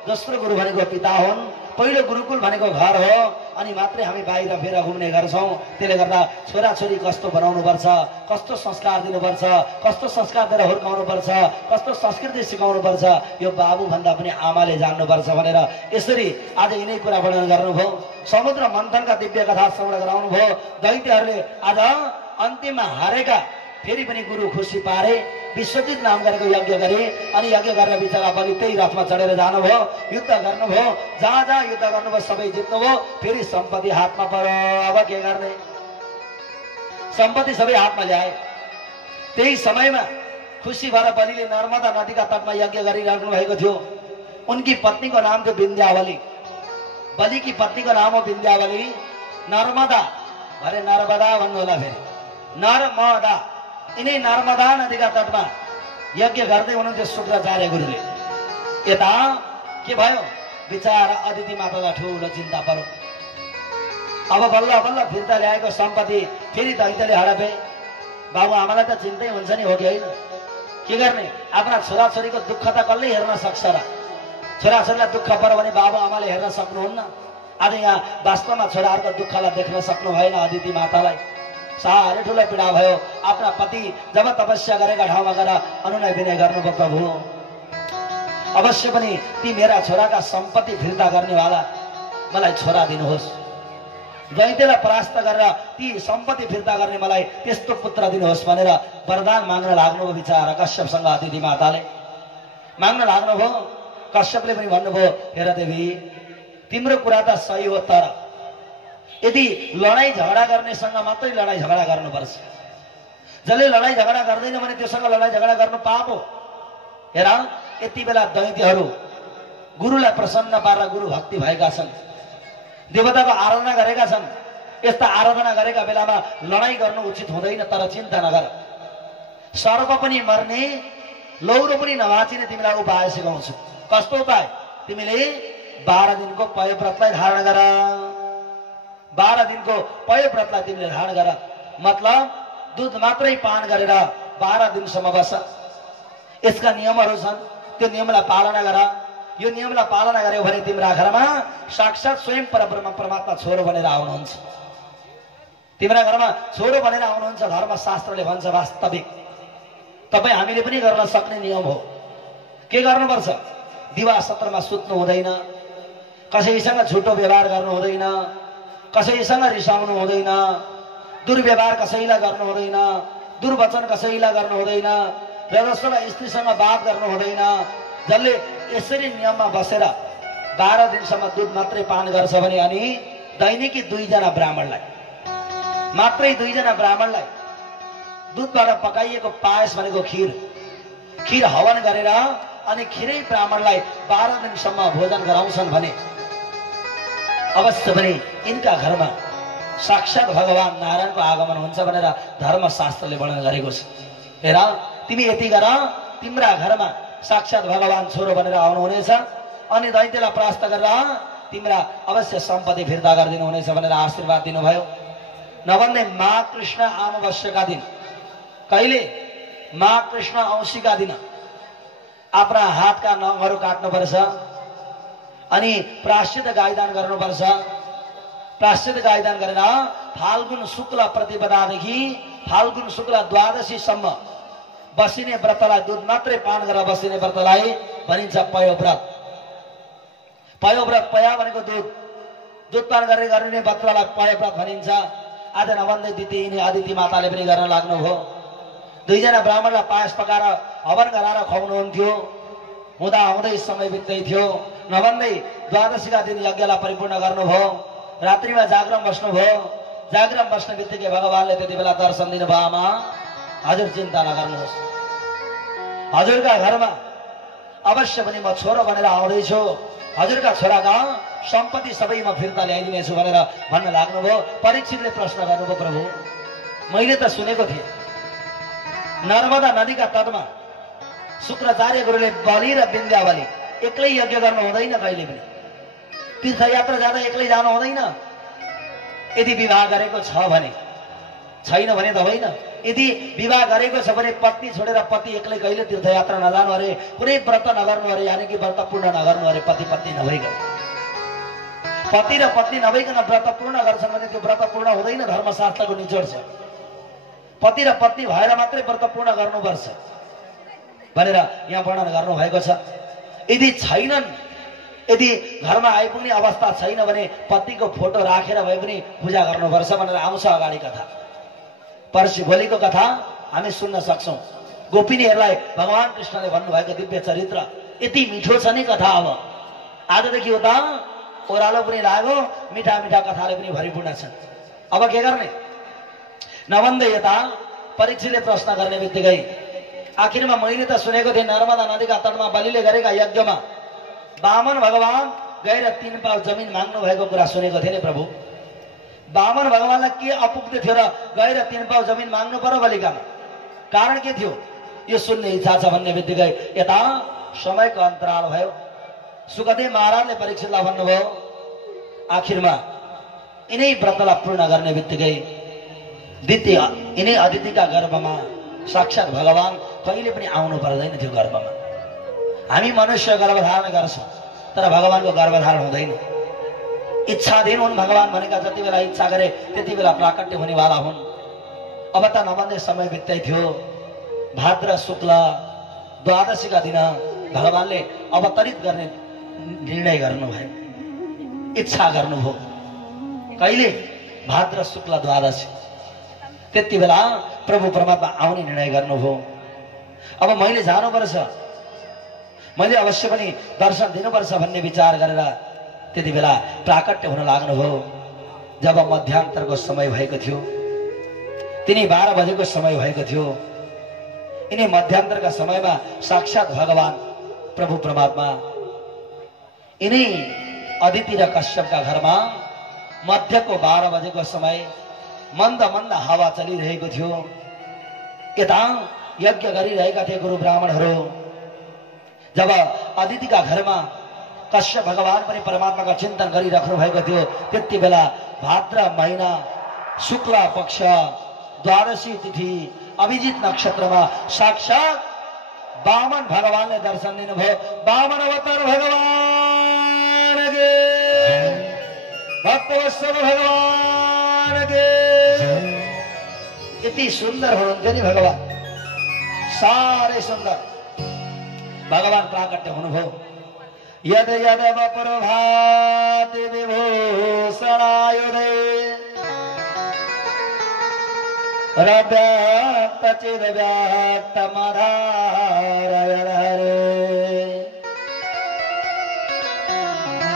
दोस्रो गुरु भनेको पिता हुन्, पहिलो गुरुकुल भनेको घर हो, अनि मात्रै हामी बाहिर फेर घुम्ने गर्छौँ। त्यसले गर्दा छोराछोरी कस्तो बनाउनुपर्छ, कस्तो संस्कार दिनुपर्छ, कस्तो संस्कार दिएर हुर्काउनुपर्छ, कस्तो संस्कृति सिकाउनुपर्छ यो बाबु भन्दा पनि आमाले जान्नुपर्छ भनेर यसरी आज यिनै कुरा वर्णन गर्नुभयो। समुद्र मन्थनका दिव्य कथा श्रवण गराउनुभयो। दैत्यहरूले आज अन्तिममा हारेका फेरि पनि गुरु खुसी पारे, विश्वजित नाम गरेको यज्ञ गरे। अनि यज्ञ गरेर बिचरा बलि त्यही रथमा चढेर जानुभयो, युद्ध गर्नुभयो। जहाँ जहाँ युद्ध गर्नुभयो सबै जित्नुभयो। फेरि सम्पत्ति हातमा पर्यो। अब के गर्ने? सम्पत्ति सबै हातमा ल्याए। त्यही समयमा खुसी भएर बलिले नर्मदा नदीका तटमा यज्ञ गरिराख्नु भएको थियो। उनकी पत्नीको नाम थियो विन्ध्यावली। बलिकी पत्नीको नाम हो विन्ध्यावली। नर्मदा भरे नर्मदा भन्नु होला, फेरि नर्मदा। यिनै नर्मदा नदीका तटमा यज्ञ गर्दै हुनुहुन्थ्यो शुक्राचार्य गुरुले। यता के भयो? बिचारा अदिति मातालाई ठुलो चिन्ता पर्यो। अब बल्ल बल्ल फिर्ता ल्याएको सम्पत्ति फेरि दैत्यले हडपे। बाबु आमालाई त चिन्तै हुन्छ नि, हो कि होइन? के गर्ने? आफ्ना छोराछोरीको दुःख त कसले हेर्न सक्छ र? छोराछोरीलाई दुःख पर्यो भने बाबु आमाले हेर्न सक्नुहुन्न। आज यहाँ वास्तवमा छोराहरूको दुःखलाई देख्न सक्नु भएन। अदिति मातालाई साह्रै ठुलो पीडा भयो। आफ्ना पति जब तपस्या गरेका ठाउँमा गएर अनुनय विनय गर्नुभयो, प्रभु अवश्य पनि ती मेरा छोराका सम्पत्ति फिर्ता गर्नेवाला मलाई छोरा दिनुहोस्। दैत्यलाई परास्त गरेर ती सम्पत्ति फिर्ता गर्ने मलाई त्यस्तो पुत्र दिनुहोस् भनेर वरदान माग्न लाग्नुभयो। बिचारा कश्यपसँग अदिति माताले माग्न लाग्नुभयो। कश्यपले पनि भन्नुभयो, हेर देवी तिम्रो कुरा त सही हो, तर यदि लडाई झगडा गर्नेसँग मात्रै लडाई झगडा गर्नुपर्छ। जसले लडाई झगडा गर्दैन भने त्योसँग लडाई झगडा गर्नु पाप हो। हेर यति बेला दैत्यहरू गुरुलाई प्रसन्न पारेर गुरु भक्ति भएका छन्, देवताको आराधना गरेका छन्। यस्ता आराधना गरेका बेलामा लडाईँ गर्नु उचित हुँदैन। तर चिन्ता नगर, सर्प पनि मर्ने लौरो पनि नभाचिने तिमीलाई उपाय सिकाउँछु। कस्तो उपाय? तिमीले 12 दिनको पयव्रतलाई धारण गर। 12 दिनको पयव्रतलाई तिमीले धारण गर, मतलब दुध मात्रै पान गरेर 12 दिनसम्म बस। यसका नियमहरू छन्, त्यो नियमलाई पालना गर। यो नियमलाई पालना गर्यो भने तिम्रा घरमा साक्षात स्वयं परब्रह्म परमात्मा छोरो बनेर आउनुहुन्छ। तिम्रा घरमा छोरो बनेर आउनुहुन्छ। धर्मशास्त्रले भन्छ वास्तविक तपाईँ हामीले पनि गर्न सक्ने नियम हो। के गर्नुपर्छ? दिवा सत्रमा सुत्नु हुँदैन, कसैसँग झुटो व्यवहार गर्नु हुँदैन, कसैसँग रिसाउनु हुँदैन, दुर्व्यवहार कसैलाई गर्नु हुँदैन, दुर्वचन कसैलाई गर्नु हुँदैन, र जसलाई स्त्रीसँग बात गर्नु हुँदैन। जसले यसरी नियममा बसेर 12 दिनसम्म दुध मात्रै पान गर्छ भने अनि दैनिकी 2 जना ब्राह्मणलाई, मात्रै 2 जना ब्राह्मणलाई दुधबाट पकाइएको पायस भनेको खीर हवन गरेर अनि खीरै ब्राह्मणलाई 12 दिनसम्म भोजन गराउँछन् भने अवश्य पनि यिनका घरमा साक्षात भगवान नारायणको आगमन हुन्छ भनेर धर्मशास्त्रले वर्णन गरेको छ। हेर, तिमी यति गर, तिम्रा घरमा साक्षात भगवान छोरो बनेर आउनुहुनेछ अनि दैत्यलाई परास्त गरेर तिम्रा अवश्य सम्पत्ति फिर्ता गरिदिनु हुनेछ भनेर आशीर्वाद दिनुभयो। नभन्दै माघ कृष्ण अमावस्याका दिन, कहिले? माघ कृष्ण औँसीका दिन आफ्ना हातका नखहरू काट्नुपर्छ अनि प्रायश्चित गाईदान गर्नुपर्छ। प्रायश्चित गाईदान गरेर फाल्गुन शुक्ल प्रतिपदादेखि फाल्गुन शुक्ल द्वादशीसम्म बसिने व्रतलाई, दुध मात्रै पान गरेर बसिने व्रतलाई भनिन्छ पयोव्रत। पयोव्रत, पया भनेको दुध पान गरेर गरिने व्रतलाई पयोव्रत भनिन्छ। आज नभन्दै दिदी अदिति माताले पनि गर्न लाग्नुभयो। 2 जना ब्राह्मणलाई पायस पकाएर हवन गराएर खुवाउनुहुन्थ्यो। हुँदा हुँदै समय बित्दै थियो। नभन्दै द्वादशीका दिन यज्ञलाई परिपूर्ण गर्नुभयो। रात्रिमा जागरण बस्नुभयो। जागरण बस्ने बित्तिकै भगवानले त्यति बेला दर्शन दिनुभयो। आमा, हजुर चिन्ता नगर्नुहोस्, हजुरका घरमा अवश्य पनि म छोरो बनेर आउँदैछु। हजुरका छोराका सम्पत्ति सबै म फिर्ता ल्याइदिनेछु भनेर भन्न लाग्नुभयो। परीक्षितले प्रश्न गर्नुभयो, प्रभु मैले त सुनेको थिएँ नर्मदा नदीका तटमा शुक्राचार्य गुरुले बलि र विन्ध्यावली एक्लै यज्ञ गर्नु हुँदैन, कहिले पनि तीर्थयात्रा जाँदा एक्लै जानु हुँदैन। यदि विवाह गरेको छ भने, छैन भने त होइन। यदि विवाह गरेको छ भने पत्नी छोडेर पति एक्लै कहिले तीर्थयात्रा नजानु अरे, कुनै व्रत नगर्नु अरे, यानि कि व्रत पूर्ण नगर्नु अरे। पति पत्नी नभइकन, पति र पत्नी नभइकन व्रत पूर्ण गर्छन् भने त्यो व्रत पूर्ण हुँदैन। धर्मशास्त्रको निचोड छ, पति र पत्नी भएर मात्रै व्रत पूर्ण गर्नुपर्छ भनेर यहाँ वर्णन गर्नु भएको छ। यदि छैनन्, यदि घरमा आइपुग्ने अवस्था छैन भने पतिको फोटो राखेर भए पनि पूजा गर्नुपर्छ भनेर आउँछ अगाडि कथा। पर्सि भोलिको कथा हामी सुन्न सक्छौँ। गोपिनीहरूलाई भगवान कृष्णले भन्नुभएको दिव्य चरित्र यति मिठो छ नि कथा। अब आजदेखि उता ओह्रालो पनि लाग्यो, मिठा मिठा कथाले पनि भरिपूर्ण छन्। अब के गर्ने? नभन्दै यता परीक्षितले प्रश्न गर्ने बित्तिकै आखिरमा मैले त सुनेको थिएँ नर्मदा नदीका तटमा बलिले गरेका यज्ञमा वामन भगवान गएर 3 पाउ जमिन माग्नु भएको कुरा सुनेको थिएँ नि प्रभु। वामन भगवानलाई के अपुग्दै थियो र गएर 3 पाउ जमिन माग्नु पर्यो बलिकामा? कारण के थियो? यो सुन्ने इच्छा छ भन्ने बित्तिकै यता समयको अन्तराल भयो। सुखदेव महाराजले परीक्षितलाई भन्नुभयो, आखिरमा यिनै व्रतलाई पूर्ण गर्ने बित्तिकै द्वितीय यिनै अदितिका गर्भमा साक्षात भगवान कहिले पनि आउनु पर्दैन थियो गर्भमा। हामी मनुष्य गर्भधारण गर्छौँ तर भगवानको गर्भधारण हुँदैन। इच्छाधीन हुन् भगवान भनेका, जति बेला इच्छा गरे त्यति बेला प्राकट्य हुनेवाला हुन्। अब त नभन्दै समय बित्दै थियो। भाद्र शुक्ल द्वादशीका दिन भगवानले अवतरित गर्ने निर्णय गर्नुभयो, इच्छा गर्नुभयो। कहिले? भाद्र शुक्ल द्वादशी। त्यति बेला प्रभु परमात्मा आउने निर्णय गर्नुभयो। अब मैले जानुपर्छ, मैले अवश्य पनि दर्शन दिनुपर्छ भन्ने विचार गरेर त्यति बेला प्राकट्य हुन लाग्नुभयो। जब मध्यान्तरको समय भएको थियो, तिनी 12 बजेको समय भएको थियो। यिनी मध्यान्तरका समयमा साक्षात भगवान प्रभु परमात्मा यिनी अदिति र कश्यपका घरमा मध्यको 12 बजेको समय मन्द मन्द हावा चलिरहेको थियो। यता यज्ञ गरिरहेका थिए गुरु ब्राह्मणहरू। जब अदितिका घरमा कश्यप भगवान पनि परमात्माका चिन्तन गरिराख्नु भएको थियो, त्यति बेला भाद्र महिना शुक्ला पक्ष द्वादशी तिथि अभिजित नक्षत्रमा साक्षात वामन भगवानले दर्शन दिनुभयो। वामन अवतार भगवान के, भक्तवत्सल भगवान के। यति सुन्दर हुनुहुन्थ्यो नि भगवान, साह्रै सुन्दर भगवान प्राकट्य हुनुभयो। यद यद वप्रभाति विभूषणायुधे रव्यक्त चिद्व्यक्त मधारयण हरे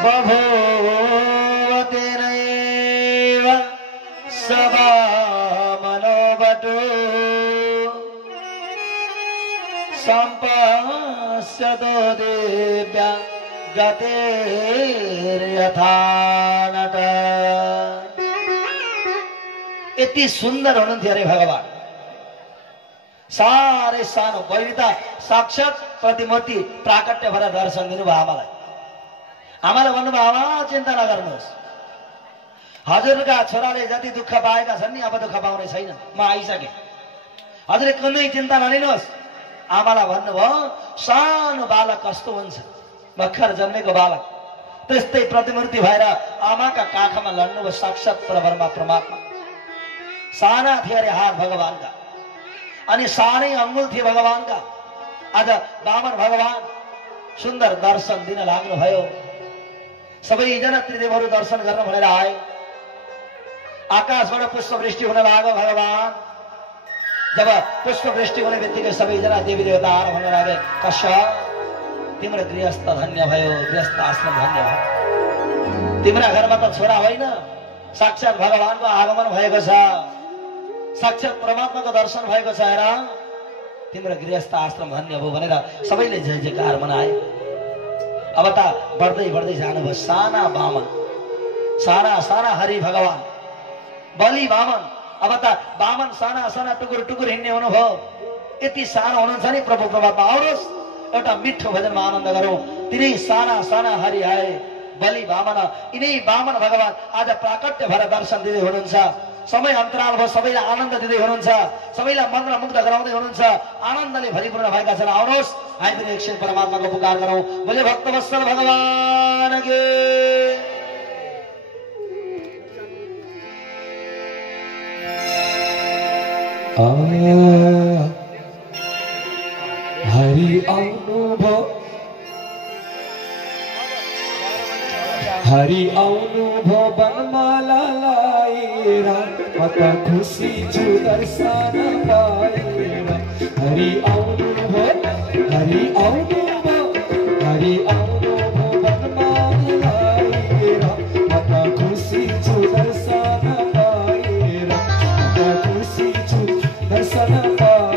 बभूवति नैव सदा मनोवटो सम्पश्यतो दिव्या गतिर्यथा नट। यति सुन्दर हुनुहुन्थ्यो अरे भगवान, साह्रै सानो बलिता साक्षात प्रतिमूर्ति प्राकट्य भएर दर्शन दिनुभयो आमालाई। आमाले भन्नुभयो, आमा चिन्ता नगर्नुहोस्, हजुरका छोराले जति दुःख पाएका छन् नि अब दुःख पाउने छैन, म आइसकेँ, हजुरले कुनै चिन्ता नलिनुहोस्। आमालाई भन्नुभयो, सानो बालक कस्तो हुन्छ, भर्खर जन्मेको बालक, त्यस्तै प्रतिमूर्ति भएर आमाका काखमा लड्नुभयो साक्षात परब्रह्म परमात्मा। साना थिए अरे हात भगवानका, अनि सानै अङ्गुल थिए भगवानका। आज वामन भगवान सुन्दर दर्शन दिन लाग्नुभयो। सबैजना त्रिदेवहरू दर्शन गर्न भनेर आए। आकाशबाट पुष्पवृष्टि हुन लाग्यो भगवान। जब पुष्पवृष्टि हुने बित्तिकै सबैजना देवी देवता आएर भन्न लागे, कश्यप तिम्रो गृहस्थ धन्य भयो, गृहस्थ आश्रम धन्य भयो। तिम्रा घरमा त छोरा होइन, साक्षात भगवानको आगमन भएको छ, साक्षात परमात्माको दर्शन भएको छ हेर, तिम्रो गृहस्थ आश्रम धन्य भयो भनेर सबैले जय जयकार मनाए। अब त बढ्दै बढ्दै जानुभयो साना वामन, साना साना हरि भगवान बलि वामन। अब त वामन साना साना टुकुर टुकुर हिँड्ने हुनुभयो। यति सानो हुनुहुन्छ नि प्रभु परमात्मा। आउनुहोस् एउटा मिठो भजनमा आनन्द गरौँ। तिनै साना साना हरि आए बलि वामन, यिनै वामन भगवान आज प्राकट्य भएर दर्शन दिँदै हुनुहुन्छ। समय अन्तराल भयो, सबैलाई आनन्द दिँदै हुनुहुन्छ, सबैलाई मन्त्रमुग्ध गराउँदै हुनुहुन्छ, आनन्दले भरिपूर्ण भएका छन्। आउनुहोस् हामी पनि एकछिन परमात्माको पुकार गरौँ। बोले भक्तवत्सल भगवान के। हरि आउनुभयो, हरि आउनुभयो वनमाला लाएर, म त खुसी छु दर्शन पाएर। हरि आउनुभयो, हरि आउनुभयो, हरि आउनुभयो वनमाला लाएर, म त खुसी छु दर्शन पाएर, म त खुसी छु दर्शन पाएर।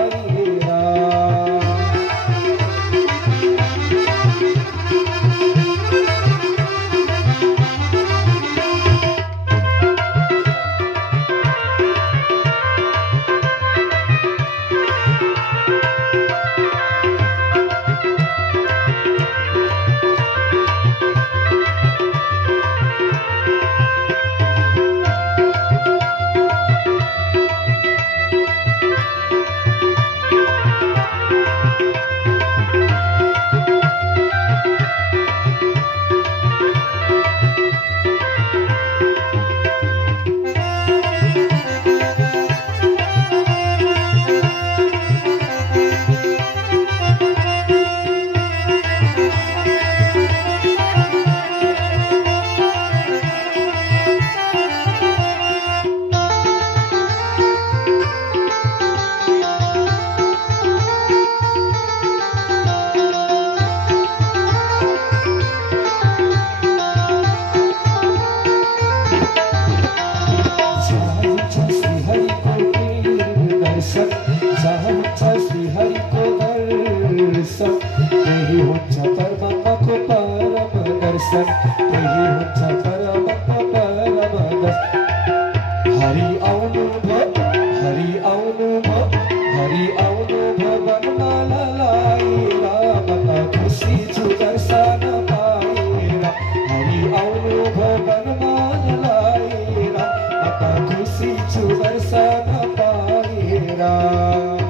राम।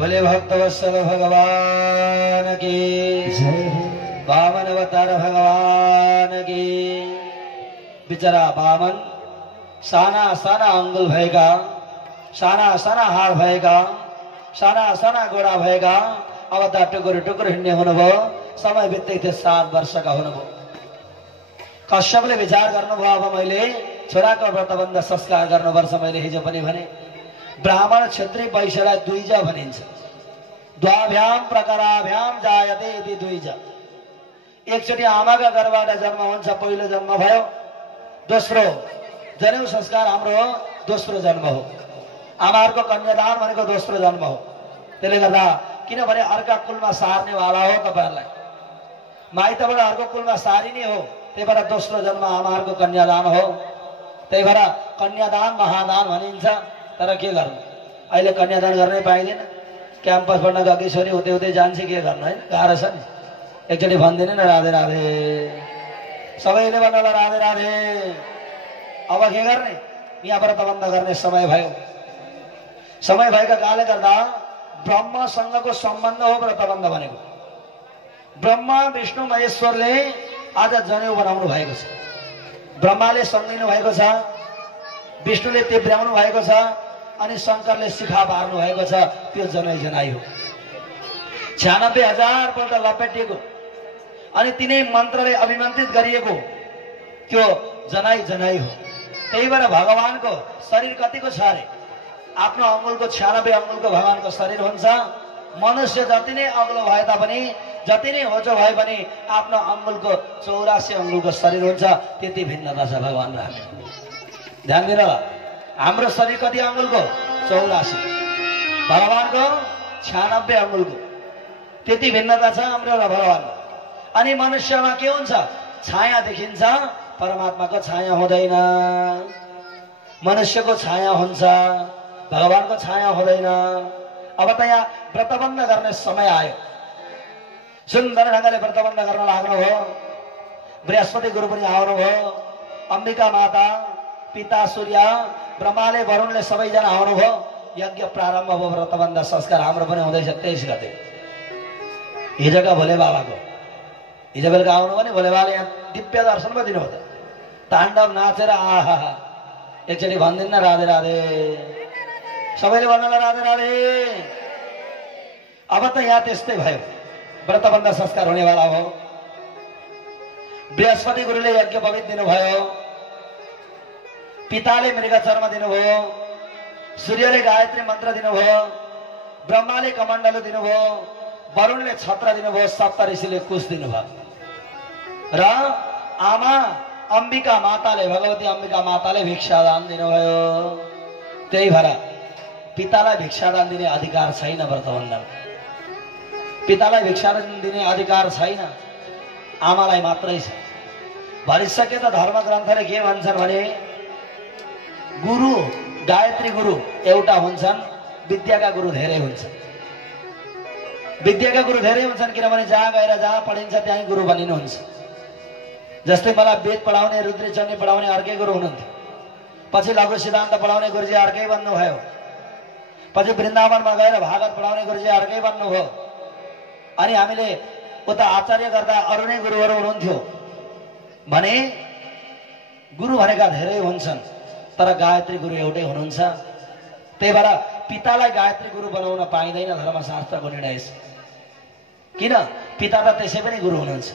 बोले भक्तवत्सल भगवान की जय। वामन अवतार भगवान की। बिचरा वामन साना साना अंगुल भएका, साना साना हाड भएका, साना साना गोडा भएका अवतार टुकुर टुकुर हिँड्ने हुनुभयो। समय बित्दै थियो 7 वर्षका हुनुभयो। कश्यपले विचार गर्नुभयो अब मैले छोराको व्रतबन्ध संस्कार गर्नुपर्छ। मैले हिजो पनि भने ब्राह्मण क्षत्रिय वैश्यलाई द्विज भनिन्छ। द्वाभ्याम प्रकाराभ्याम जायते इति द्विज। एकचोटि आमाका गर्भबाट जन्म हुन्छ, पहिलो जन्म भयो। दोस्रो जनेउ संस्कार हाम्रो दोस्रो जन्म हो। आमाहरूको कन्यादान भनेको दोस्रो जन्म हो। त्यसले गर्दा किनभने अर्का कुलमा सार्नेवाला हो तपाईहरुलाई, माइतबाट अर्को कुलमा सारिने हो। त्यही भएर दोस्रो जन्म आमाहरूको कन्यादान हो। त्यही भएर कन्यादान महादान भनिन्छ। तर के गर्नु, अहिले कन्यादान गर्नै पाइँदैन। क्याम्पस पढ्न गएकी छोरी हुँदै हुँदै जान्छ, के गर्नु है, गाह्रो छ नि। एकचोटि भनिदिनु न राधे राधे, सबैले भन्नु राधे राधे। अब के गर्ने, यहाँ व्रतबन्ध गर्ने समय भयो। समय भएका कारणले गर्दा ब्रह्मसँगको सम्बन्ध हो व्रतबन्ध भनेको। ब्रह्मा विष्णु महेश्वरले आज जनेउ बनाउनु भएको छ। ब्रह्माले सङ्गिनु भएको छ, विष्णुले तिब्र्याउनु भएको छ, अनि शङ्करले शिखा पार्नु भएको छ। त्यो जनै जनाई हो। 96,000 पल्ट लपेटिएको अनि तिनै मन्त्रले अभिमन्त्रित गरिएको त्यो जनाई जनाई हो। त्यही भएर भगवानको शरीर कतिको छ अरे, आफ्नो अङ्गुलको 96 अङ्गुलको भगवानको शरीर हुन्छ। मनुष्य जति नै अग्लो भए तापनि, जति नै होचो भए पनि आफ्नो अङ्गुलको 84 अङ्गुलको शरीर हुन्छ। त्यति भिन्नता छ भगवान र हामी। ध्यान दिनु, हाम्रो शरीर कति अङ्गुलको? 84। भगवानको 96 अङ्गुलको। त्यति भिन्नता छ हाम्रो र भगवान। अनि मनुष्यमा के हुन्छ, छाया देखिन्छ, परमात्माको छाया हुँदैन। मनुष्यको छाया हुन्छ, भगवानको छाया हुँदैन। अब त यहाँ व्रतबन्ध गर्ने समय आयो। सुन्दर ढङ्गले व्रतबन्ध गर्न लाग्नुभयो। बृहस्पति गुरु पनि आउनुभयो, अम्बिका माता, पिता सूर्य, ब्रह्माले वरुणले सबैजना आउनुभयो। यज्ञ प्रारम्भ भयो, व्रतबन्ध संस्कार हाम्रो पनि हुँदैछ 23 गते। हिजोका भोले बाबाको हिजो बेलुका आउनु भने भोले बाबाले यहाँ दिव्य दर्शन पो दिनुभयो। ताण्डव नाचेर आहा, एकचोटि भनिदिनु न राधे राधे, सबैले भन्नुला राधे राधे। अब त यहाँ त्यस्तै भयो, व्रतबन्ध संस्कार हुनेवाला हो। बृहस्पति गुरुले यज्ञ पवित्र दिनुभयो, पिताले मृग चर्म दिनुभयो, सूर्यले गायत्री मन्त्र दिनुभयो, ब्रह्माले कमण्डलु दिनुभयो, वरुणले छत्र दिनुभयो, सप्तऋषिले कुश दिनुभयो र आमा अम्बिका माताले, भगवती अम्बिका माताले भिक्षादान दिनुभयो। त्यही भएर पितालाई भिक्षादान दिने अधिकार छैन व्रतबन्धमा। पितालाई भिक्षादान दिने अधिकार छैन, आमालाई मात्रै छ। भरिसके त धर्म ग्रन्थले के भन्छन् भने गुरु गायत्री गुरु एउटा हुन्छन्, विद्याका गुरु धेरै हुन्छन्। विद्याका गुरु धेरै हुन्छन् किनभने जहाँ गएर जहाँ पढिन्छ त्यहीँ गुरु बनिनुहुन्छ। जस्तै मलाई वेद पढाउने रुद्रचण्डी पढाउने अर्कै गुरु हुनुहुन्थ्यो, पछि लघु सिद्धान्त पढाउने गुरुजी अर्कै बन्नुभयो, पछि वृन्दावनमा गएर भागवत पढाउने गुरुजी अर्कै बन्नुभयो। अनि हामीले उता आचार्य गर्दा अरू नै गुरुहरू हुनुहुन्थ्यो भने गुरु भनेका धेरै हुन्छन् तर गायत्री गुरु एउटै हुनुहुन्छ। त्यही भएर पितालाई गायत्री गुरु बनाउन पाइँदैन, धर्मशास्त्रको निर्णय छ। किन? पिता त त्यसै पनि गुरु हुनुहुन्छ,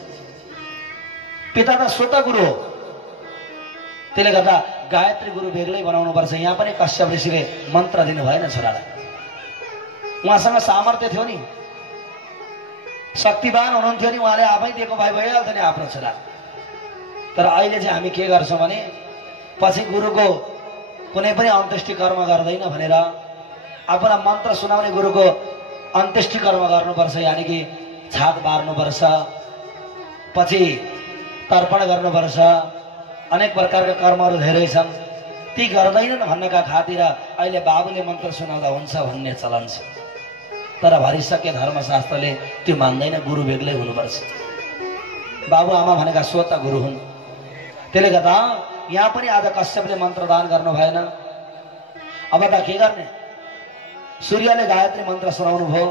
पिता त स्वतः गुरु हो। त्यसले गर्दा गायत्री गुरु बेग्लै बनाउनु पर्छ। यहाँ पनि कश्यप ऋषिले मन्त्र दिनु भएन छोरालाई, उहाँसँग सामर्थ्य थियो नि, शक्तिवान हुनुहुन्थ्यो नि, उहाँले आफै दिएको भए भइहाल्थ्यो नि आफ्नो छोरा। तर अहिले चाहिँ हामी के गर्छौँ भने पछि गुरुको कुनै पनि अन्त्येष्टि कर्म गर्दैन भनेर आफूलाई मन्त्र सुनाउने गुरुको अन्त्येष्टि कर्म गर्नुपर्छ, यानि कि छाक बार्नुपर्छ, पछि तर्पण गर्नुपर्छ, अनेक प्रकारका कर्महरू धेरै छन्, ती गर्दैनन् भन्नका खातिर अहिले बाबुले मन्त्र सुनाउँदा हुन्छ भन्ने चलन छ। तर भरिसके धर्मशास्त्रले त्यो मान्दैन, गुरु बेग्लै हुनुपर्छ। बाबुआमा भनेका स्वतः गुरु हुन्। त्यसले गर्दा यहाँ पनि आज कश्यपले मन्त्रदान गर्नु भएन। अब त के गर्ने? सूर्यले गायत्री मन्त्र सुनाउनु भयो।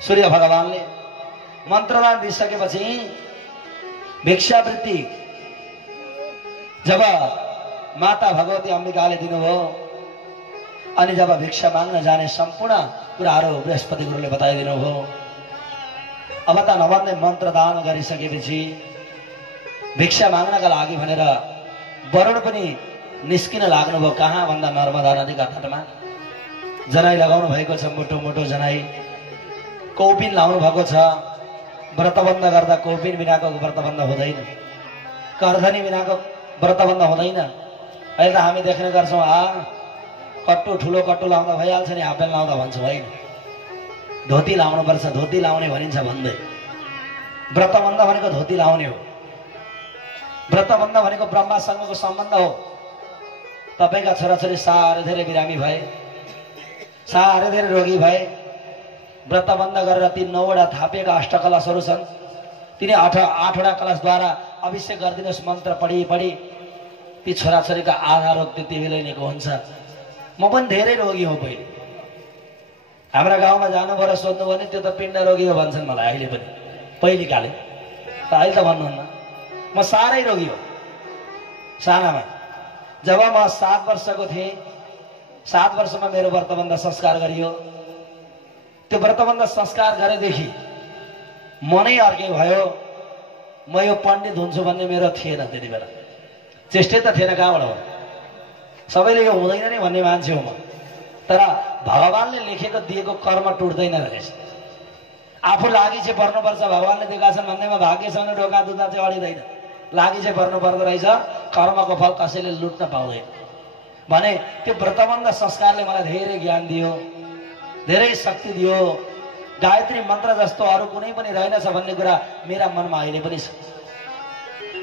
सूर्य भगवानले मन्त्रदान दिइसकेपछि भिक्षावृत्ति जब माता भगवती अम्बिकाले दिनुभयो अनि जब भिक्षा माग्न जाने सम्पूर्ण कुराहरू बृहस्पति गुरुले बताइदिनु भयो। अब त नभन्दै मन्त्रदान गरिसकेपछि भिक्षा माग्नका लागि भनेर वरुण पनि निस्किन लाग्नुभयो। कहाँ भन्दा नर्मदा नदीका तटमा जनाई लगाउनु भएको छ, मोटो मोटो जनाई, कौपिन लाउनु भएको छ। व्रतबन्ध गर्दा कौपिन बिनाको व्रतबन्ध हुँदैन, कर्धनी बिनाको व्रतबन्ध हुँदैन। अहिले त हामी देख्ने गर्छौँ, कट्टु ठुलो कट्टु लाउँदा भइहाल्छ नि, हाफपेन्ट लाउँदा भन्छौँ होइन, धोती लाउनुपर्छ, धोती लाउने भनिन्छ भन्दै। व्रतबन्ध भनेको धोती लाउने हो, व्रतबन्ध भनेको ब्रह्मासँगको सम्बन्ध हो। तपाईँका छोराछोरी साह्रै धेरै बिरामी भए, साह्रै धेरै रोगी भए, व्रतबन्ध गरेर ती 9वटा थापिएका अष्टकलशहरू छन्, तिनी 8वटा कलशद्वारा अभिषेक गरिदिनुहोस्। मन्त्र पढी पढी ती छोराछोरीका आधा रोग त्यति बेलै निको हुन्छ। म पनि धेरै रोगी हो। पहिले हाम्रा गाउँमा जानुभयो र सोध्नु भने त्यो त पिण्ड रोगी हो भन्छन् मलाई अहिले पनि, पहिलेकाले त, अहिले त भन्नुहुन्न। म साह्रै रोगी हो। सानामा जब म 7 वर्षको थिएँ, 7 वर्षमा मेरो व्रतबन्ध संस्कार गरियो। त्यो व्रतबन्ध संस्कार गरेदेखि मनै अर्कै भयो। म यो पण्डित हुन्छु भन्ने मेरो थिएन त्यति बेला, चेष्टै त थिएन। कहाँबाट हो? सबैले यो हुँदैन नै भन्ने मान्छे हो म। तर भगवानले लेखेको दिएको कर्म टुट्दैन रहेछ। आफू लागि चाहिँ पर्नुपर्छ, भगवानले दिएका छन् भन्दैमा भाग्यसँग ढोका दुख्दा चाहिँ अडिँदैन, लागि चाहिँ पर्नु पर्दो रहेछ। कर्मको फल कसैले लुट्न पाउँदैन भने त्यो व्रतबन्ध संस्कारले मलाई धेरै ज्ञान दियो, धेरै शक्ति दियो। गायत्री मन्त्र जस्तो अरू कुनै पनि रहेनछ भन्ने कुरा मेरा मनमा अहिले पनि छ।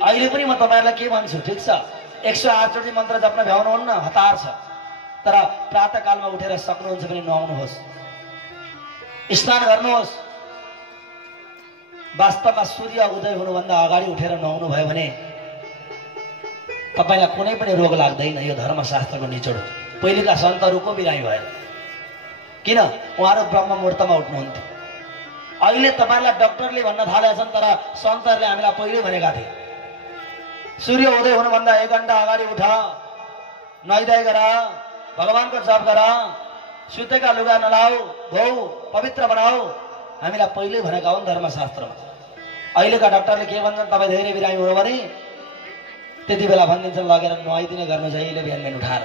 अहिले पनि म तपाईँहरूलाई के भन्छु, ठिक छ 108 चोटि मन्त्र जप्न भ्याउनुहुन्न, हतार छ, तर प्रातःकालमा उठेर सक्नुहुन्छ भने नुहाउनुहोस्, स्नान गर्नुहोस्। वास्तवमा सूर्य उदय हुनुभन्दा अगाडि उठेर नुहाउनु भयो भने तपाईँलाई कुनै पनि रोग लाग्दैन। यो धर्मशास्त्रको निचोड हो। पहिलेका सन्तहरूको बिरामी भए, किन? उहाँहरू ब्रह्म मुहूर्तमा उठ्नुहुन्थ्यो। अहिले तपाईँलाई डक्टरले भन्न थालेका छन्, तर सन्तहरूले हामीलाई पहिल्यै भनेका थिए, सूर्य उदय हुनुभन्दा 1 घण्टा अगाडि उठ, नुहाइधुवाइ गर, भगवानको जप गर, सुतेका लुगा नलाऊ, धोऊ, पवित्र बनाऊ। हामीलाई पहिल्यै भनेका हुन् धर्मशास्त्रमा। अहिलेका डक्टरले के भन्छन्, तपाईँ धेरै बिरामी हुनु भने त्यति बेला भनिदिन्छन् लगेर नुहाइदिने गर्नु, जहिले बिहान बिहान उठाएर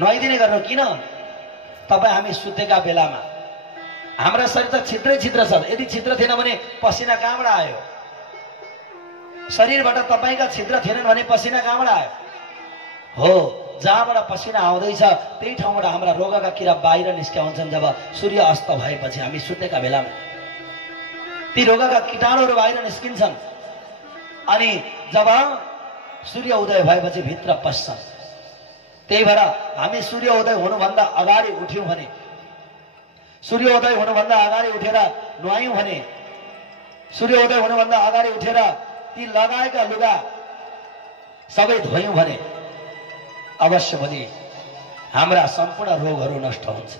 नुहाइदिने गर्नु। किन? तपाईँ हामी सुतेका बेलामा हाम्रा शरीर त छिद्रै छिद्र छ। यदि छिद्र थिएन भने पसिना कहाँबाट आयो? शरीरबाट तपाईँका छिद्र थिएनन् भने पसिना कहाँबाट आयो? हो, जहाँबाट पसिना आउँदैछ त्यही ठाउँबाट हाम्रा रोगका किरा बाहिर निस्किया हुन्छन्। जब सूर्य अस्त भएपछि हामी सुतेका बेलामा ती रोगका कीटाणुहरू बाहिर निस्किन्छन्। अनि जब सूर्य उदय भएपछि भित्र पस्छ। त्यही भएर हामी सूर्य उदय हुनुभन्दा अगाडि उठ्यौं भने, सूर्य उदय हुनुभन्दा अगाडि उठेर नुहायौं भने, सूर्य उदय हुनुभन्दा अगाडि उठेर ती लगाएका लुगा सबै धोयौं भने अवश्य पनि हाम्रा सम्पूर्ण रोगहरू नष्ट हुन्छ।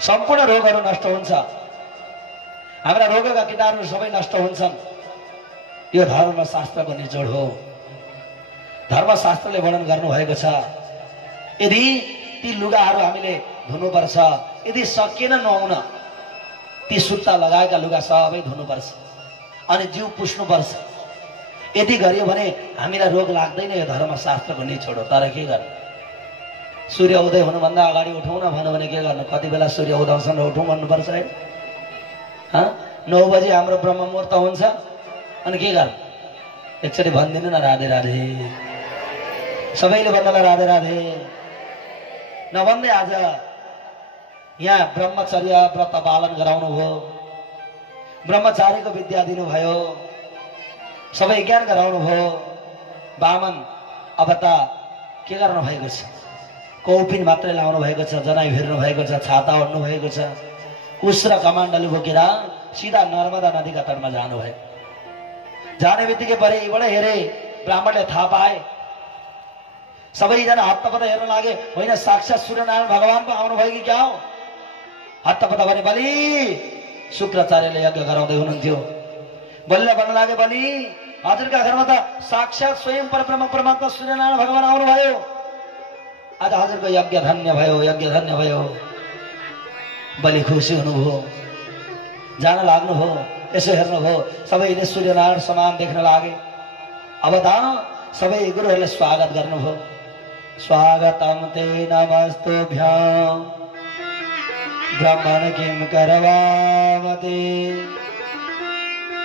सम्पूर्ण रोगहरू नष्ट हुन्छ, हाम्रा रोगका कीटाणु सबै नष्ट हुन्छन्। यो धर्मशास्त्रको निचोड हो। धर्मशास्त्रले वर्णन गर्नुभएको छ, यदि ती लुगाहरू हामीले धुनुपर्छ, यदि सकिएन नुहाउन ती सुत्ता लगाएका लुगा सबै धुनुपर्छ अनि जिउ पुस्नुपर्छ। यदि गरियो भने हामीलाई रोग लाग्दैन। यो धर्मशास्त्रको निचोड हो। तर के गर्नु, सूर्य उदय हुनुभन्दा अगाडि उठौँ न भन्यो भने के गर्नु, कति बेला सूर्य उदाउँछन् र उठौँ भन्नुपर्छ है। 9 बजी हाम्रो ब्रह्म मुहूर्त हुन्छ अनि के गर्नु, एकचोटि भनिदिनु न राधे राधे, सबैले भन्नला राधे राधे। नभन्दै आज यहाँ ब्रह्मचर्य व्रत पालन गराउनु भयो, ब्रह्मचारीको विद्या दिनुभयो, सबै ज्ञान गराउनु भयो। बामन अब त के गर्नु भएको छ, कौपिन मात्रै लाउनु भएको छ, जनाई फेर्नु भएको छ, छाता ओढ्नु भएको छ, कुश र कमाण्डली बोकेर सिधा नर्मदा नदीका तटमा जानुभयो। जाने बित्तिकै परिबाट हेरे, ब्राह्मणले थाहा पाए, सबैजना हत्तपत्त हेर्न लागे। होइन, साक्षात सूर्यनारायण भगवान पो आउनुभयो कि क्या हो? हत्तपत्त भने बलि शुक्राचार्यले यज्ञ गराउँदै हुनुहुन्थ्यो। बलिले भन्न लागे, बलि हजुरका घरमा त साक्षात स्वयं परब्रह्म परमात्मा सूर्यनारायण भगवान आउनुभयो, आज हजुरको यज्ञ धन्य भयो, यज्ञ धन्य भयो। बलि खुसी हुनुभयो, जान लाग्नुभयो, यसो हेर्नुभयो, सबैले सूर्यनारायण समान देख्न लागे। अब त सबै गुरुहरूले स्वागत गर्नुभयो। स्वागतम ते नमस्तुभ्यां ब्रह्मण किं करवामते,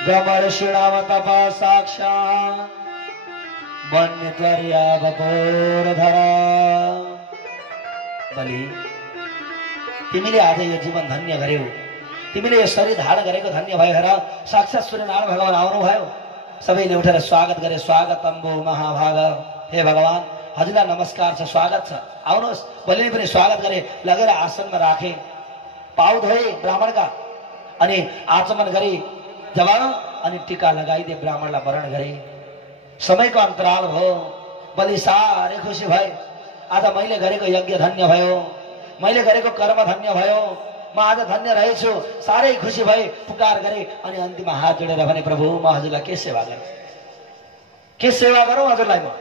ब्रह्मर्षिणाम तपः साक्षात् वन्यत्वर्या वपोरधरा। बलि तिमीले आज यो जीवन धन्य गर्यौ, तिमीले यो शरीर धारण गरेको धन्य भयो। हेर, साक्षात सूर्यनारायण भगवान आउनुभयो। सबैले उठेर स्वागत गरे। स्वागतम भो महाभाग, हे भगवान हजुरलाई नमस्कार छ, स्वागत छ, आउनुहोस्। बलिले पनि स्वागत गरे, लगेर आसनमा राखे, पाउ धोए ब्राह्मणका अनि आचमन गरे। जब अनि टीका लगाइदिए, ब्राह्मणलाई वरण गरे। समयको अन्तराल भयो। बलि साह्रै खुसी भए। आज मैले गरेको यज्ञ धन्य भयो, मैले गरेको कर्म धन्य भयो, म आज धन्य रहेछु। साह्रै खुसी भए, पुकार गरे अनि अन्तिममा हात जोडेर भने, प्रभु म हजुरलाई के सेवा गरौँ, के सेवा गरौँ हजुरलाई? म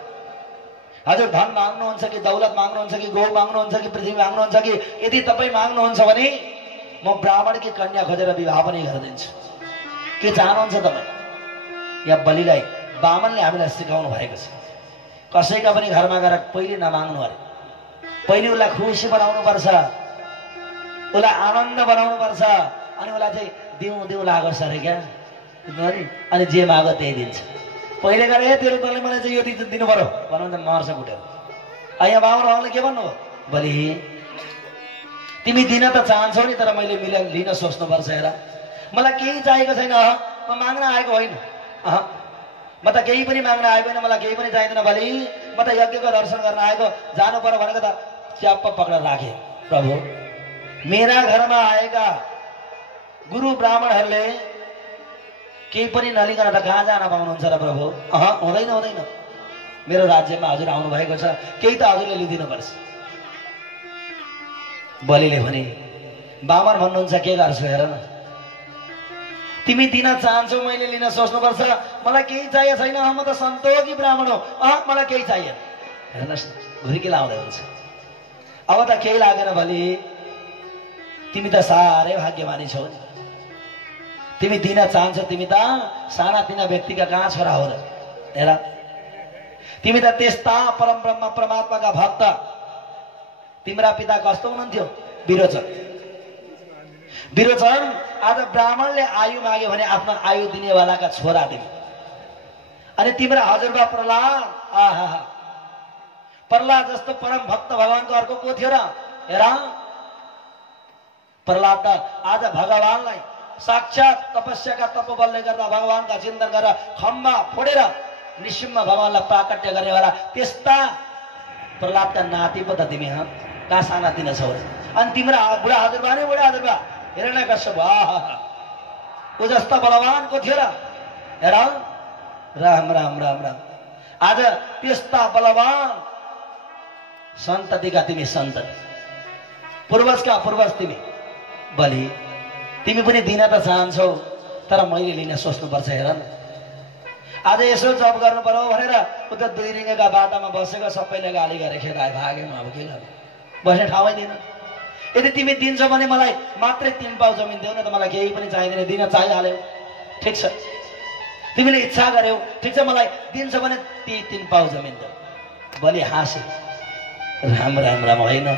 हजुर धन माग्नुहुन्छ कि दौलत माग्नुहुन्छ कि गौ माग्नुहुन्छ कि पृथ्वी माग्नुहुन्छ कि यदि तपाईँ माग्नुहुन्छ भने म ब्राह्मणकी कन्या खोजेर विवाह पनि गरिदिन्छु। के चाहनुहुन्छ तपाईँ? यहाँ बलिलाई बामनले हामीलाई सिकाउनु भएको छ। कसैका पनि घरमा गएर पहिले नमाग्नु अरे, पहिले उसलाई खुसी बनाउनु पर्छ, उसलाई आनन्द बनाउनु पर्छ, अनि उसलाई चाहिँ दिउँ दिउँ लागोस् अरे क्या, अनि जे मागो त्यही दिन्छ। पहिले गएर ए तेरो तँले मलाई चाहिँ यो दिनु पर्यो भन्नु भने मर्छ कुटेर। यहाँ बाबुले के भन्नुभयो? बलि तिमी दिन त चाहन्छौ नि, तर मैले लिन सोच्नुपर्छ। हेर, मलाई केही चाहिएको छैन, म माग्न आएको होइन, म त केही पनि माग्न आएको होइन, मलाई केही पनि चाहिँदैन बलि, म त यज्ञको दर्शन गर्न आएको, जानु पर्यो भनेको त च्याप्प पक्रेर राखे। प्रभु मेरा घरमा आएका गुरु ब्राह्मणहरूले केही पनि नलिकन त कहाँ जान पाउनुहुन्छ र प्रभु? हुँदैन हुँदैन, मेरो राज्यमा हजुर आउनु भएको छ, केही त हजुरले लिदिनुपर्छ। बलिले भने, बामन भन्नुहुन्छ के गर्छु हेर न, तिमी दिन चाहन्छौ, मैले लिन सोच्नुपर्छ, मलाई केही चाहिएको छैन, म त सन्तोषी ब्राह्मण हो, मलाई केही चाहिएन। हेर्नुहोस् घुर्की लाउँदै हुन्छ। अब त केही लागेन बलि, तिमी त साह्रै भाग्यमानी छौ नि, तिमी दिन चाहन्छौ, तिमी त साना तिना व्यक्तिका कहाँ छोरा हो र? हेर, तिमी त त्यस्ता परम ब्रह्म परमात्माका भक्त। तिम्रा पिता कस्तो हुनुहुन्थ्यो? विरोचन। विरोचन आज ब्राह्मणले आयु माग्यो भने आफ्नो आयु दिनेवालाका छोरा तिमी। अनि तिम्रा हजुरबा प्रहलाद, आहा, प्रहलाद जस्तो परम भक्त भगवानको अर्को को थियो र? हेर, प्रहलाद त आज भगवानलाई साक्षात तपस्याका तपोबलले गर्दा भगवानका चिन्तन गरेर खम्बा फोडेर निसिम्म भगवानलाई प्राकट्य गर्नेवाला त्यस्ता प्रहलादका नाति पो त तिमी कहाँ साना तिना छौ अनि तिम्रो बुढा हजुरबा नै बुढा हजुरबा हिरण्यकश्यप ऊ जस्ता बलवानको थियो र हेर राम राम राम राम आज त्यस्ता बलवान सन्ततिका तिमी सन्तति पूर्वजका पूर्वज तिमी बलि तिमी पनि दिन त चाहन्छौ तर मैले लिन सोच्नुपर्छ हेर न आज यसो जब गर्नु पर्यो भनेर उता दुई रिङ्गेका बाटामा बसेको सबैले गाली गरे खेदाए भागेमा अब के गर्नु बस्ने ठाउँै दिएन यदि तिमी दिन्छौ भने मलाई मात्रै 3 पाउ जमिन देऊ न त मलाई केही पनि चाहिँदैन दिन चाहिहाल्यो ठिक छ तिमीले इच्छा गर्यौ ठिक छ मलाई दिन्छ भने ती 3 पाउ जमिन देऊ बलि हाँसे राम राम राम होइन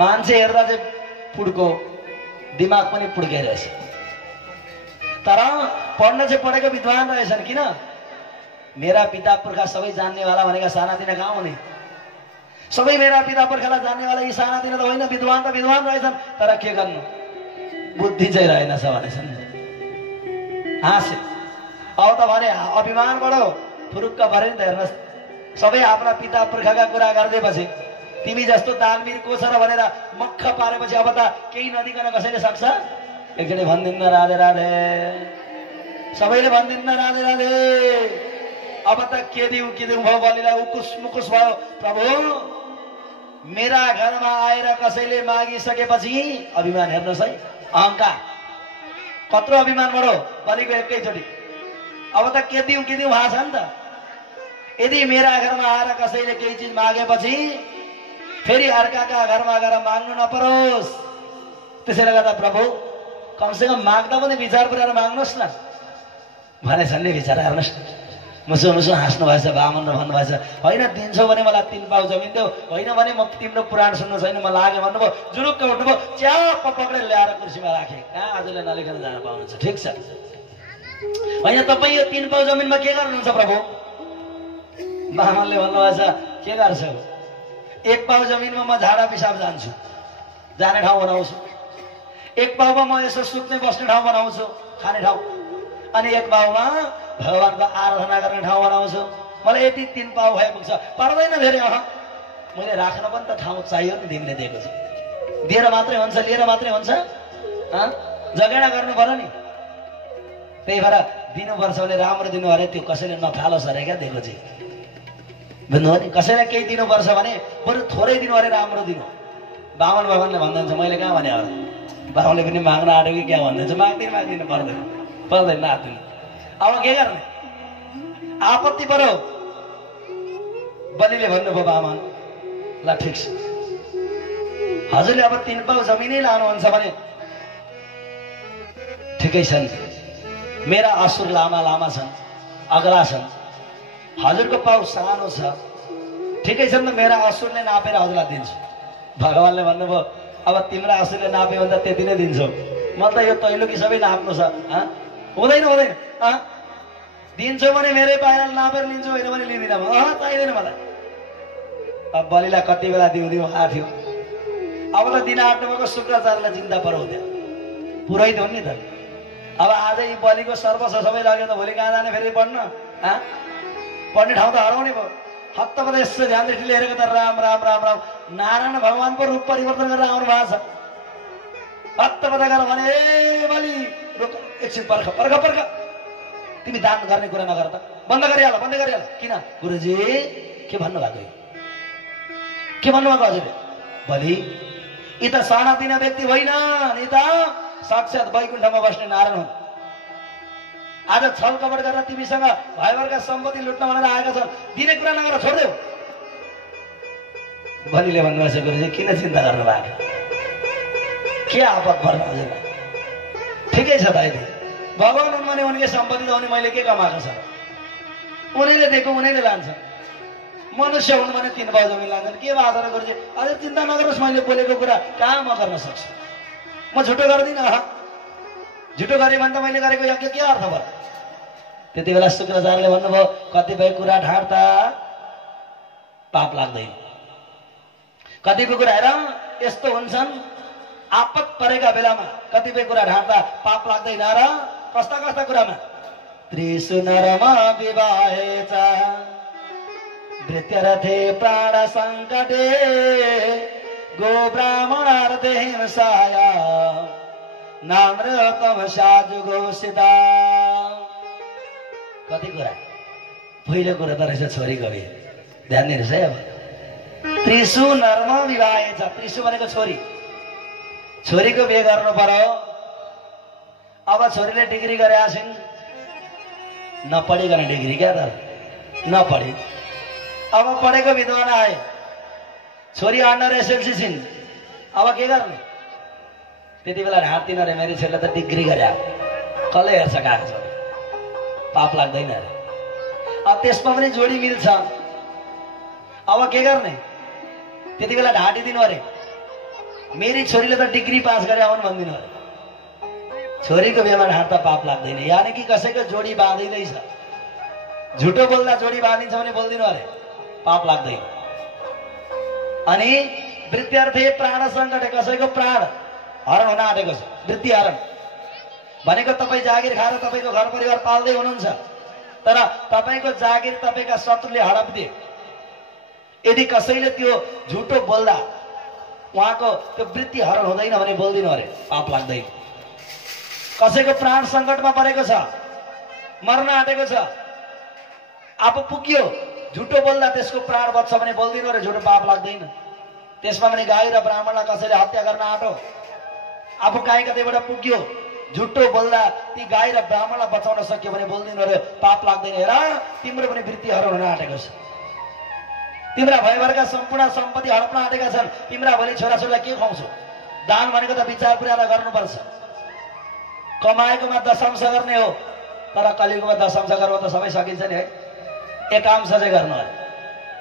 मान्छे हेर्दा चाहिँ पुड्को दिमाग पनि पुड्के रहेछ तर पढ्न चाहिँ पढेको विद्वान रहेछन् किन मेरा पिता पुर्खा सबै जान्नेवाला भनेका सानातिना कहाँ हुने सबै मेरा पिता पुर्खालाई जान्नेवाला यी सानातिना त होइन विद्वान त विद्वान रहेछन् तर के गर्नु बुद्धि चाहिँ रहेनछ भनेछन् हाँसे अब त भने अभिमानबाट फुरुक्क परे नि त हेर्नुहोस् सबै आफ्ना पिता पुर्खाका कुरा गरिदिएपछि तिमी जस्तो दानवीर को छ र भनेर मक्ख पारेपछि अब त केही नदिकन कसैले सक्छ एकचोटि भनिदिन्न राधे राधे सबैले भनिदिन्न राधे राधे अब त के दिउँ भयो बलिलाई उकुस मुकुस भयो प्रभु मेरा घरमा आएर कसैले मागिसकेपछि अभिमान हेर्नुहोस् है अहंकार कत्रो अभिमान बढो बलिको एकैचोटि अब त के दिउँ भएको छ नि त यदि मेरा घरमा आएर कसैले केही चिज मागेपछि फेरि अर्काका घरमा गएर माग्नु नपरोस् त्यसैले गर्दा प्रभु कमसेकम माग्दा पनि विचार गरेर माग्नुहोस् न भनेछन् नि विचार हेर्नुहोस् मुसो मुसो हाँस्नु भएछ बामन र भन्नुभएछ होइन दिन्छौ भने मलाई 3 पाउ जमिन देऊ होइन भने म तिम्रो पुराण सुन्नु छैन म लागे भन्नुभयो जुरुक्क उठ्नुभयो च्याप पक्रेर ल्याएर कुर्सीमा राखे कहाँ आजले नलेखेर जान पाउनुहुन्छ ठिक छ होइन तपाईँ यो 3 पाउ जमिनमा के गर्नुहुन्छ प्रभु बामनले भन्नुभएछ के गर्छौ 1 पाउ जमिनमा म झाडा पिसाब जान्छु जाने ठाउँ बनाउँछु 1 पाउमा म यसो सुत्ने बस्ने ठाउँ बनाउँछु खाने ठाउँ अनि 1 पाउमा भगवानको आराधना गर्ने ठाउँ बनाउँछु मलाई यति 3 पाउ भए पुग्छ पर्दैन धेरै मैले राख्न पनि त ठाउँ चाहियो नि तिमीले दिएको छ दिएर मात्रै हुन्छ लिएर मात्रै हुन्छ जगेडा गर्नु पर्यो नि त्यही भएर दिनुपर्छ भने राम्रो दिनु अरे त्यो कसैले नफालोस् अरे क्या दिएको चाहिँ बुझ्नु नि कसैलाई केही दिनुपर्छ भने बरु थोरै दिनु अरे राम्रो दिनु बामन भगवानले भन्नुहुन्छ मैले कहाँ भने अरू बाबुले पनि माग्न आँटेको कि क्या भन्नुहुन्छ माग्दिनु पर्दैन नाच्दिनु अब के गर्ने आपत्ति पर्यो बलिले भन्नुभयो बामन ल ठिक छ हजुरले अब 3 पाउ जमिनै लानुहुन्छ भने ठिकै छ नि मेरा असुर लामा छन् अग्ला छन् हजुरको पाउ सानो छ ठिकै छ नि त मेरा असुरले नापेर हजुरलाई दिन्छु भगवानले भन्नुभयो अब तिम्रो असुरले नाप्यो भने त त्यति नै दिन्छौ म त यो तैलुकी सबै नाप्नु छ हुँदैन दिन्छौ भने मेरै पाइलाले नापेर लिन्छु होइन भने लिँदिनँ म चाहिँदैन मलाई अब बलिलाई कति बेला दिउँ आँट्यो अब त दिन आँट्नुभएको शुक्राचार्यलाई चिन्ता पराउँथ्यो पुरोहित हुन् नि त अब आज यी बलिको सर्वस्व सबै लाग्यो त भोलि कहाँ जाने फेरि पढ्न पढ्ने ठाउँ त हराउने भयो हत्तपत्त यसो ध्यान दृष्टिले हेरेको त राम राम राम राम नारायण भगवानको रूप परिवर्तन गरेर आउनु भएको छ हत्तपत्त गरेर भने ए बलि एकछिन पर्ख तिमी दान गर्ने कुरा नगर त बन्द गरिहाल किन गुरुजी के भन्नुभएको के भन्नुभएको हजुरले बलि यी त सानातिना व्यक्ति होइनन् यी त साक्षात वैकुण्ठमा बस्ने नारायण हुन् आज छल कपट गरेर तिमीसँग भाइभरका सम्पत्ति लुट्न भनेर आएका छन् दिने कुरा नगर छोड्देऊ बलिले भन्नुभएछ गुरुजी किन चिन्ता गर्नु भएको के आपत पर्नु हजुरलाई ठिकै छ त अहिले भगवान हुन् भने उनकै सम्पत्ति त हुने मैले के कमाएको छ उनीले दिएको उनीले लान्छ मनुष्य हुन् भने 3 पाउ जमिन लान्छन् के भएको र गुरुजी अझै चिन्ता नगर्नुहोस् मैले बोलेको कुरा कहाँ म गर्न सक्छु म झुटो गर्दिनँ झुटो गरेँ भने त मैले गरेको यज्ञ के अर्थ भयो त्यति बेला शुक्राचार्यले भन्नुभयो कतिपय कुरा ढाड्दा पाप लाग्दैन कतिपय कुरा हेर यस्तो हुन्छन् आपत परेका बेलामा कतिपय कुरा ढाँट्दा पाप लाग्दैन र? कस्ता कस्ता कुरामा? त्रिशु नरमा विवाहेच वृत्यर्थे प्राण सङ्कटे गो ब्राह्मणार्थे हिंसाय नाम्रतम साजु गोसिता। कति कुरा? पहिलो कुरा त रहेछ छोरीको बिहे। ध्यान दिनुहोस् है। अब त्रिशु नरमा विवाहेछ, त्रिशु भनेको छोरी, छोरीको बिहे गर्नु पर्यो। अब छोरीले डिग्री गरेका छिन्, नपढिकन डिग्री क्या त, नपढी। अब पढेको विद्वान आए, छोरी अन्डर एसएलसी छिन्, अब के गर्ने? त्यति बेला ढाँट्दिन अरे मेरो छोरीले त डिग्री गरे, कसले हेर्छ कागज? पाप लाग्दैन अरे। अब त्यसमा पनि जोडी मिल्छ, अब के गर्ने? त्यति बेला ढाँटिदिनु अरे मेरी छोरीले त डिग्री पास गरे आउनु भन्दिनु अरे। छोरीको बिहेमा ढाँट्दा पाप लाग्दैन। यानि कि कसैको जोडी बाँधिँदैछ, झुटो बोल्दा जोडी बाँधिन्छ भने बोल्दिनु अरे, पाप लाग्दैन। अनि वृत्त्यर्थे प्राण सङ्कटे, कसैको प्राण हरण हुन आँटेको छ, वृत्ति हरण भनेको तपाईँ जागिर खाएर तपाईँको घर परिवार पाल्दै हुनुहुन्छ, तर तपाईँको जागिर तपाईँका शत्रुले हडपिदिए। यदि कसैले त्यो झुटो बोल्दा उहाँको त्यो वृत्ति हरण हुँदैन भने बोल्दिनु अरे, पाप लाग्दैन। कसैको प्राण सङ्कटमा परेको छ, मर्न आँटेको छ, आफू पुग्यो, झुटो बोल्दा त्यसको प्राण बच्छ भने बोल्दिनु अरे, झुटो पाप लाग्दैन। त्यसमा पनि गाई र ब्राह्मणलाई कसैले हत्या गर्न आँटो, आफू कहीँ कतैबाट पुग्यो, झुटो बोल्दा ती गाई र ब्राह्मणलाई बचाउन सक्यो भने बोल्दिनु अरे, पाप लाग्दैन। हेर, तिम्रो पनि वृत्ति हरण हुन आँटेको छ, तिम्रा भयभरका सम्पूर्ण सम्पत्ति हडप्न आँटेका छन्, तिम्रा भोलि छोराछोरीलाई के खुवाउँछौ? दान भनेको त विचार पुर्याएर गर्नुपर्छ। कमाएकोमा दशांश गर्ने हो, तर कलियुगमा दशांश गर्नु त सबै सकिन्छ नि है। एकांश चाहिँ गर्नु अरे,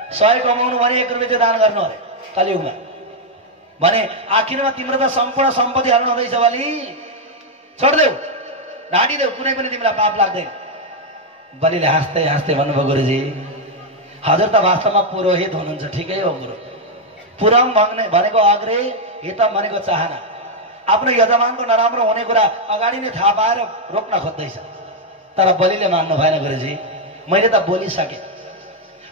100 कमाउनु भने 1 रुपियाँ दान गर्नु अरे कलियुगमा। भने आखिरमा तिम्रो त सम्पूर्ण सम्पत्ति हरण हुँदैछ, भोलि छोड्देऊ, ढाँटिदेऊ, कुनै पनि तिमीलाई पाप लाग्दैन। बलिले हाँस्दै हाँस्दै भन्नुभयो, गुरुजी हजुर त वास्तवमा पुरोहित हुनुहुन्छ, ठिकै हो गुरु। पुरम भनेको आग्रह, हितम भनेको चाहना। आफ्नो यजमानको नराम्रो हुने कुरा अगाडि नै थाहा पाएर रोक्न खोज्दैछ, तर बलिले मान्नु भएन। गुरुजी मैले त बोलिसकेँ,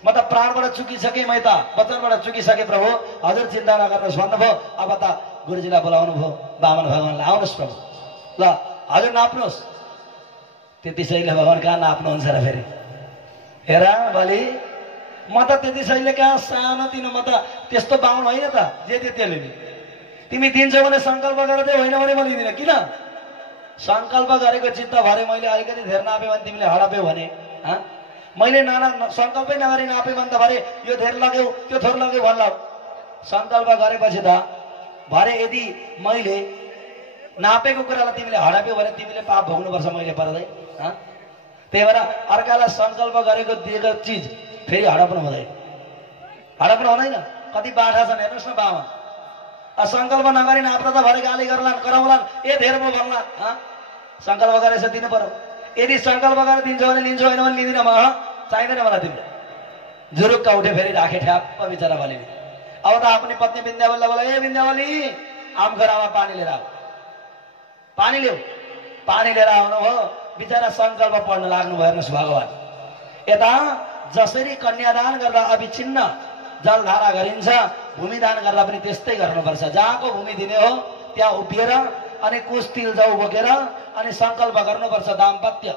म त प्राणबाट चुकिसकेँ, मैं त वचनबाट चुकिसकेँ प्रभु, हजुर चिन्ता नगर्नुहोस् भन्नुभयो। अब त गुरुजीलाई बोलाउनु भयो, बामन भगवानलाई, आउनुहोस् प्रभु, ल हजुर नाप्नुहोस्। त्यति शैले भगवान कहाँ नाप्नुहुन्छ र फेरि? हेर बलि, म त त्यति शैले कहाँ सानोतिनो, म त त्यस्तो बाहुन होइन त जे त्यतिले नि। तिमी दिन्छौ भने सङ्कल्प गरेर होइन भने म लिँदिनँ। किन? सङ्कल्प गरेको चित्त भरे मैले अलिकति धेर नाप्यो भने तिमीले हडप्यौ भने, मैले नाना सङ्कल्पै नगरी नाप्यो भने त भरे यो धेर लग्यौ त्यो थोर लग्यौ भन्ला। सङ्कल्प गरेपछि त भरे यदि मैले नापेको कुरालाई तिमीले हडप्यौ भने तिमीले पाप भोग्नुपर्छ, मैले पर्दै। त्यही भएर अर्कालाई सङ्कल्प गरेको दिएको चिज फेरि हडप्नु हुँदैन, हडप्नु हुँदैन। कति बाठा छन् हेर्नुहोस् न बाबा, सङ्कल्प नगरी नाप्दा त भरे गाली गर्लान्, कराउलान्, ए धेर म भन्लान्। सङ्कल्प गरेर दिनु पर्यो। यदि सङ्कल्प गरेर दिन्छौ भने लिन्छौ, होइन भने लिँदिनँ म, चाहिँदैन मलाई तिम्रो। जुरुक्क उठ्यो, फेरि राखे ठ्याप्प बिचरा बलिले। अब त आफ्नै पत्नी विन्ध्यावलीलाई बोला, ए विन्ध्यावली आमखोरामा पानी लिएर आऊ। पानी ल्याऊ, पानी लिएर आउनु हो, बिचरा सङ्कल्प पढ्न लाग्नु भयो। हेर्नुहोस् भगवान, यता जसरी कन्यादान गर्दा अविच्छिन्न जलधारा गरिन्छ, भूमिदान गर्दा पनि त्यस्तै गर्नुपर्छ। जहाँको भूमि दिने हो त्यहाँ उभिएर अनि कुश तिल जौ बोकेर अनि सङ्कल्प गर्नुपर्छ। दाम्पत्य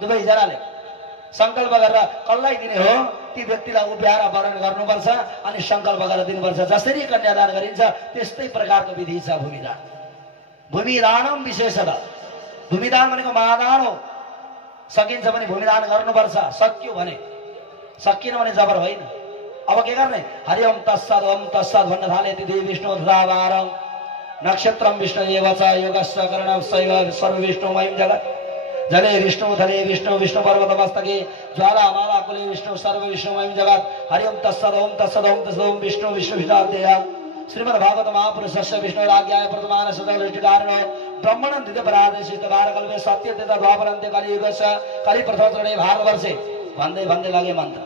दुवैजनाले सङ्कल्प गरेर कसलाई दिने हो ती व्यक्तिलाई उभ्याएर वरण गर्नुपर्छ अनि सङ्कल्प गरेर दिनुपर्छ। जसरी कन्यादान गरिन्छ त्यस्तै प्रकारको विधि छ भूमिदान। भूमिदानम विशेषतः, भूमिदान भनेको महादान हो। सकिन्छ भने भूमिदान गर्नुपर्छ, सक्यो भने, सकिएन भने जबर होइन। अब के गर्ने? हरि ओम तत्सद ओम तत्सद भन्न थाले। तिथि विष्णु धुरावारं नक्षत्रम विष्णु एवच योगस्य करणं शैव सर्व विष्णुमयं जगत्। जले विष्णु थले विष्णु विष्णु पर्वत मस्तके ज्वाला माला कुले विष्णु सर्व विष्णुमयं जगत्। हरि ओम तत्सद ओम तत्सद ओम तत्सद ओम विष्णु विष्णु विष्णुदेया श्रीमद् भागवत महापुरुषस्य विष्णुराज्ञाय प्रथमान सदलष्टिकारणो ब्रह्मणं द्वितीयपरादेशित भारकल्पे सत्य तथा द्वापरान्ते कलियुगस्य कलि प्रथम चरणे भारतवर्षे भन्दै भन्दै लगे मन्त्र।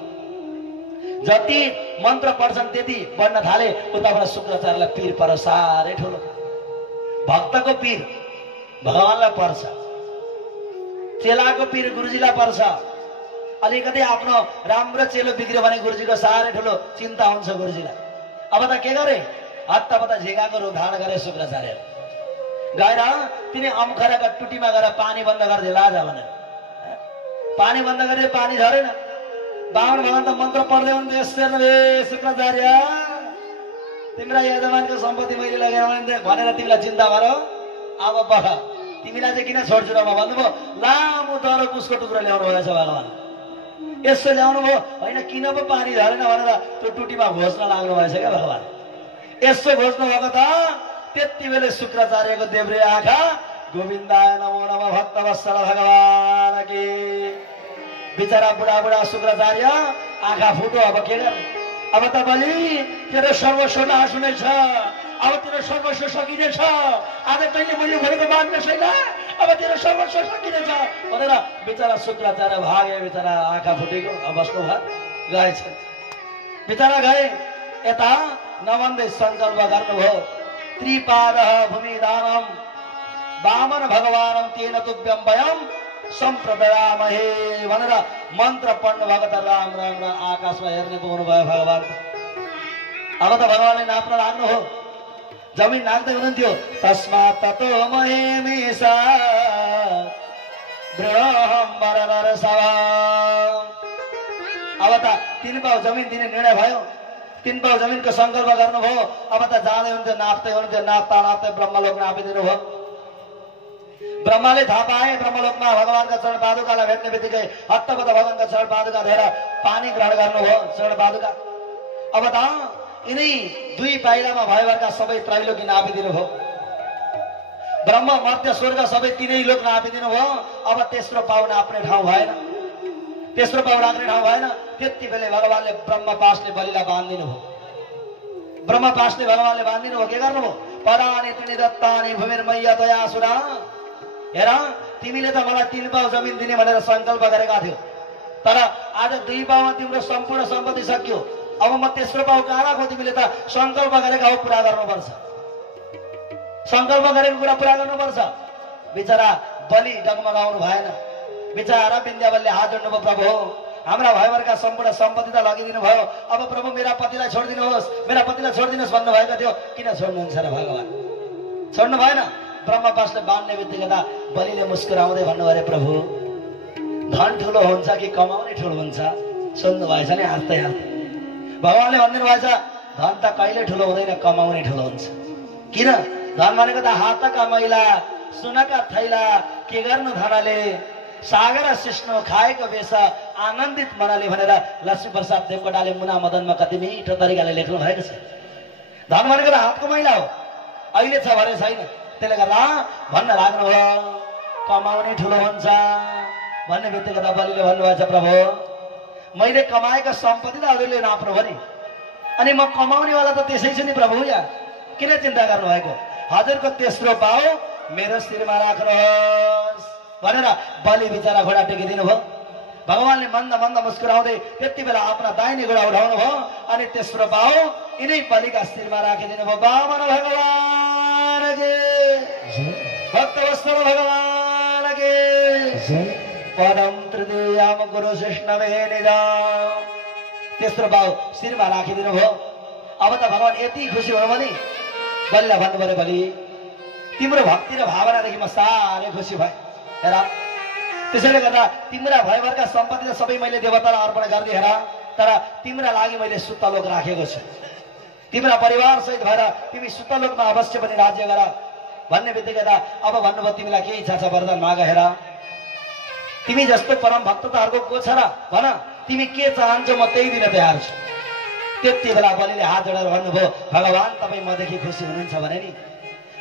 जति मन्त्र पढ्छन् त्यति बढ्न थाले। उताबाट शुक्राचार्यलाई पीर पर साह्रै ठुलो। भक्तको पीर भगवानलाई पर्छ, चेलाको पीर गुरुजीलाई पर्छ। अलिकति आफ्नो राम्रो चेलो बिग्रियो भने गुरुजीको साह्रै ठुलो चिन्ता हुन्छ गुरुजीलाई। अब त के गरे, हत्तापत्ता झिकाको रूप धारण गरे शुक्राचार्य। गएर तिनी अम्खराका टुटीमा गएर पानी बन्द गरिदिए लाजा भनेर। पानी बन्द गरे, पानी झरेन। बाहुन भगवान त मन्त्र पढ्दै हुन्थ्यो, यस्तो शुक्राचार्य तिमीरा यजमानको सम्पत्ति मैले लगेर भनेर तिमीलाई चिन्ता भएर अब पढ, तिमीलाई चाहिँ किन छोड्छु र म भन्नुभयो। लामो दरो कुसको टुक्रो ल्याउनु भएछ भगवान, यसो ल्याउनु भयो होइन, किन पो पानी झरेन भनेर त्यो टुटीमा घोष्न लाग्नु भएछ क्या भगवान। यसो घोष्नु भएको त त्यति बेला शुक्राचार्यको देब्रे आँखा गोविन्दाय नमो नमः भक्त वत्सल भगवान की। बिचरा बुढा शुक्राचार्य आँखा फुटो, अब के गर्ने। अब त बलि तेरो सर्वस्व नाश हुनेछ, अब तेरो सर्वस्व सकिनेछ, आज तैँले मैले भनेको मान्ने छैन, अब तेरो सर्वस्व सकिनेछ भनेर बिचरा शुक्राचार्य भागे। बिचरा आँखा फुटेको बस्नु भयो, गएछ। बिचरा गए, यता नभन्दै सङ्कल्प गर्नुभयो। त्रिपादः भूमिदानम वामन भगवानम तेन तुभ्यम वयम सम्प्रदयामहे भनेर मन्त्र पढ्नु भएको त राम राम राम आकाशमा हेर्ने पाउनु भयो भगवान। अब त भगवानले नाप्न लाग्नु हो, जमिन नाप्दै हुनुहुन्थ्यो। तस्मात् ततो महेमिषा दृढहं वरनरसभा। अब त 3 पाउ जमिन दिने निर्णय भयो, 3 पाउ जमिनको सङ्कल्प गर्नुभयो। अब त जाँदै हुन्थ्यो, नाप्दै हुन्थ्यो, नाप्दा ब्रह्मलोक नापिदिनु भयो। ब्रह्माले थाहा पाए ब्रह्मलोकमा भगवानका चरण पादुकालाई भेट्ने बित्तिकै हत्तपत्त भगवानका चरण पादुका धरेर पानी ग्रहण गर्नुभयो चरण पादुका। अब त यिनै 2 पाइलामा भयभरका सबै त्रैलोकी नापिदिनु भयो। ब्रह्म मर्त्य स्वर्ग सबै 3 लोक नापिदिनु भयो। अब तेस्रो पाउ नाप्ने ठाउँ भएन, तेस्रो पाउ राख्ने ठाउँ भएन। त्यति बेला भगवानले ब्रह्मपाशले बलिलाई बाँधिदिनु भयो। ब्रह्मपाशले भगवानले बाँधिदिनु भयो। के गर्नुभयो। परानि त्रीणि दत्तानि भूमिर्मय्या दयासुरा। हेर, तिमीले त मलाई 3 पाउ जमिन दिने भनेर सङ्कल्प गरेका थियौ, तर आज 2 पाउमा तिम्रो सम्पूर्ण सम्पत्ति सक्यो। अब म तेस्रो पाउ कहाँ राखौँ। तिमीले त सङ्कल्प गरेका हो, पुरा गर्नुपर्छ, सङ्कल्प गरेको कुरा पुरा गर्नुपर्छ। बिचरा बलि डगमगाउनु भएन। बिचरा विन्ध्यावलले हात जोड्नुभयो, प्रभु हाम्रा भयभरका सम्पूर्ण सम्पत्ति त लगिदिनु भयो, अब प्रभु मेरा पतिलाई छोडिदिनुहोस्, मेरा पतिलाई छोडिदिनुहोस् भन्नुभएको थियो। किन छोड्नुहुन्छ र भगवान, छोड्नु भएन। ब्रह्मपाशले बाँध्ने बित्तिकै त बलिले मुस्कुराउँदै भन्नु अरे प्रभु धन ठुलो हुन्छ कि कमाउने ठुलो हुन्छ। सुन्नु भएछ नि हाँस्दै हाँस्दै भगवानले भनिदिनु भएछ धन त कहिले ठुलो हुँदैन, कमाउने ठुलो हुन्छ। किन, धन भनेको त हातका मैला सुनका थैला के गर्नु धनले, सागर सिस्नो खाएको बेस आनन्दित मनले भनेर लक्ष्मीप्रसाद देवकोटाले मुना मदनमा कति मिठो तरिकाले लेख्नु भएको छ। धन भनेको त हातको मैला हो, अहिले छ भने छैन। त्यसले गर्दा भन्न लाग्नुभयो कमाउने ठुलो हुन्छ भन्ने बित्तिकै त बलिले भन्नुभएछ प्रभु मैले कमाएका सम्पत्ति त हजुरले नाप्नु भयो नि, अनि म कमाउनेवाला त त्यसै छु नि प्रभु, या किन चिन्ता गर्नुभएको। हजुरको तेस्रो पाउ मेरो शिरमा राख्नुहोस् भनेर बलि बिचरा घोडा टेकिदिनु भयो। भगवानले मन्द मन्द मुस्कुराउँदै त्यति बेला आफ्ना दाहिने घोडा उठाउनु भयो अनि तेस्रो पाउ यिनै बलिका शिरमा राखिदिनु भयो। वामन भगवान के भक्त वत्सल भगवान के परम तृतीयाम गुरु कृष्णवे निजाम। तेस्रो पाउ शिरमा राखिदिनु भयो। अब त भगवान यति खुसी हुनु भने बलिलाई भन्नु पर्यो बलि तिम्रो भक्ति र भावनादेखि म साह्रै खुसी भएँ। हेर त्यसैले गर्दा तिम्रा भयभरका सम्पत्ति त सबै मैले देवतालाई अर्पण गरिदिएँ। हेर तर तिम्रा लागि मैले सुतलोक राखेको छु, तिम्रा परिवार सहित भएर तिमी सुतलोकमा अवश्य पनि राज्य गर भन्ने बित्तिकै त अब भन्नुभयो तिमीलाई के इच्छा छ वरदान माग। हेर तिमी जस्तो परम भक्त त अर्को को छ र, भन तिमी के चाहन्छौ म त्यही दिन तयार छु। त्यति बेला बलिले हात जोडेर भन्नुभयो भगवान तपाईँ मदेखि खुसी हुनुहुन्छ भने नि,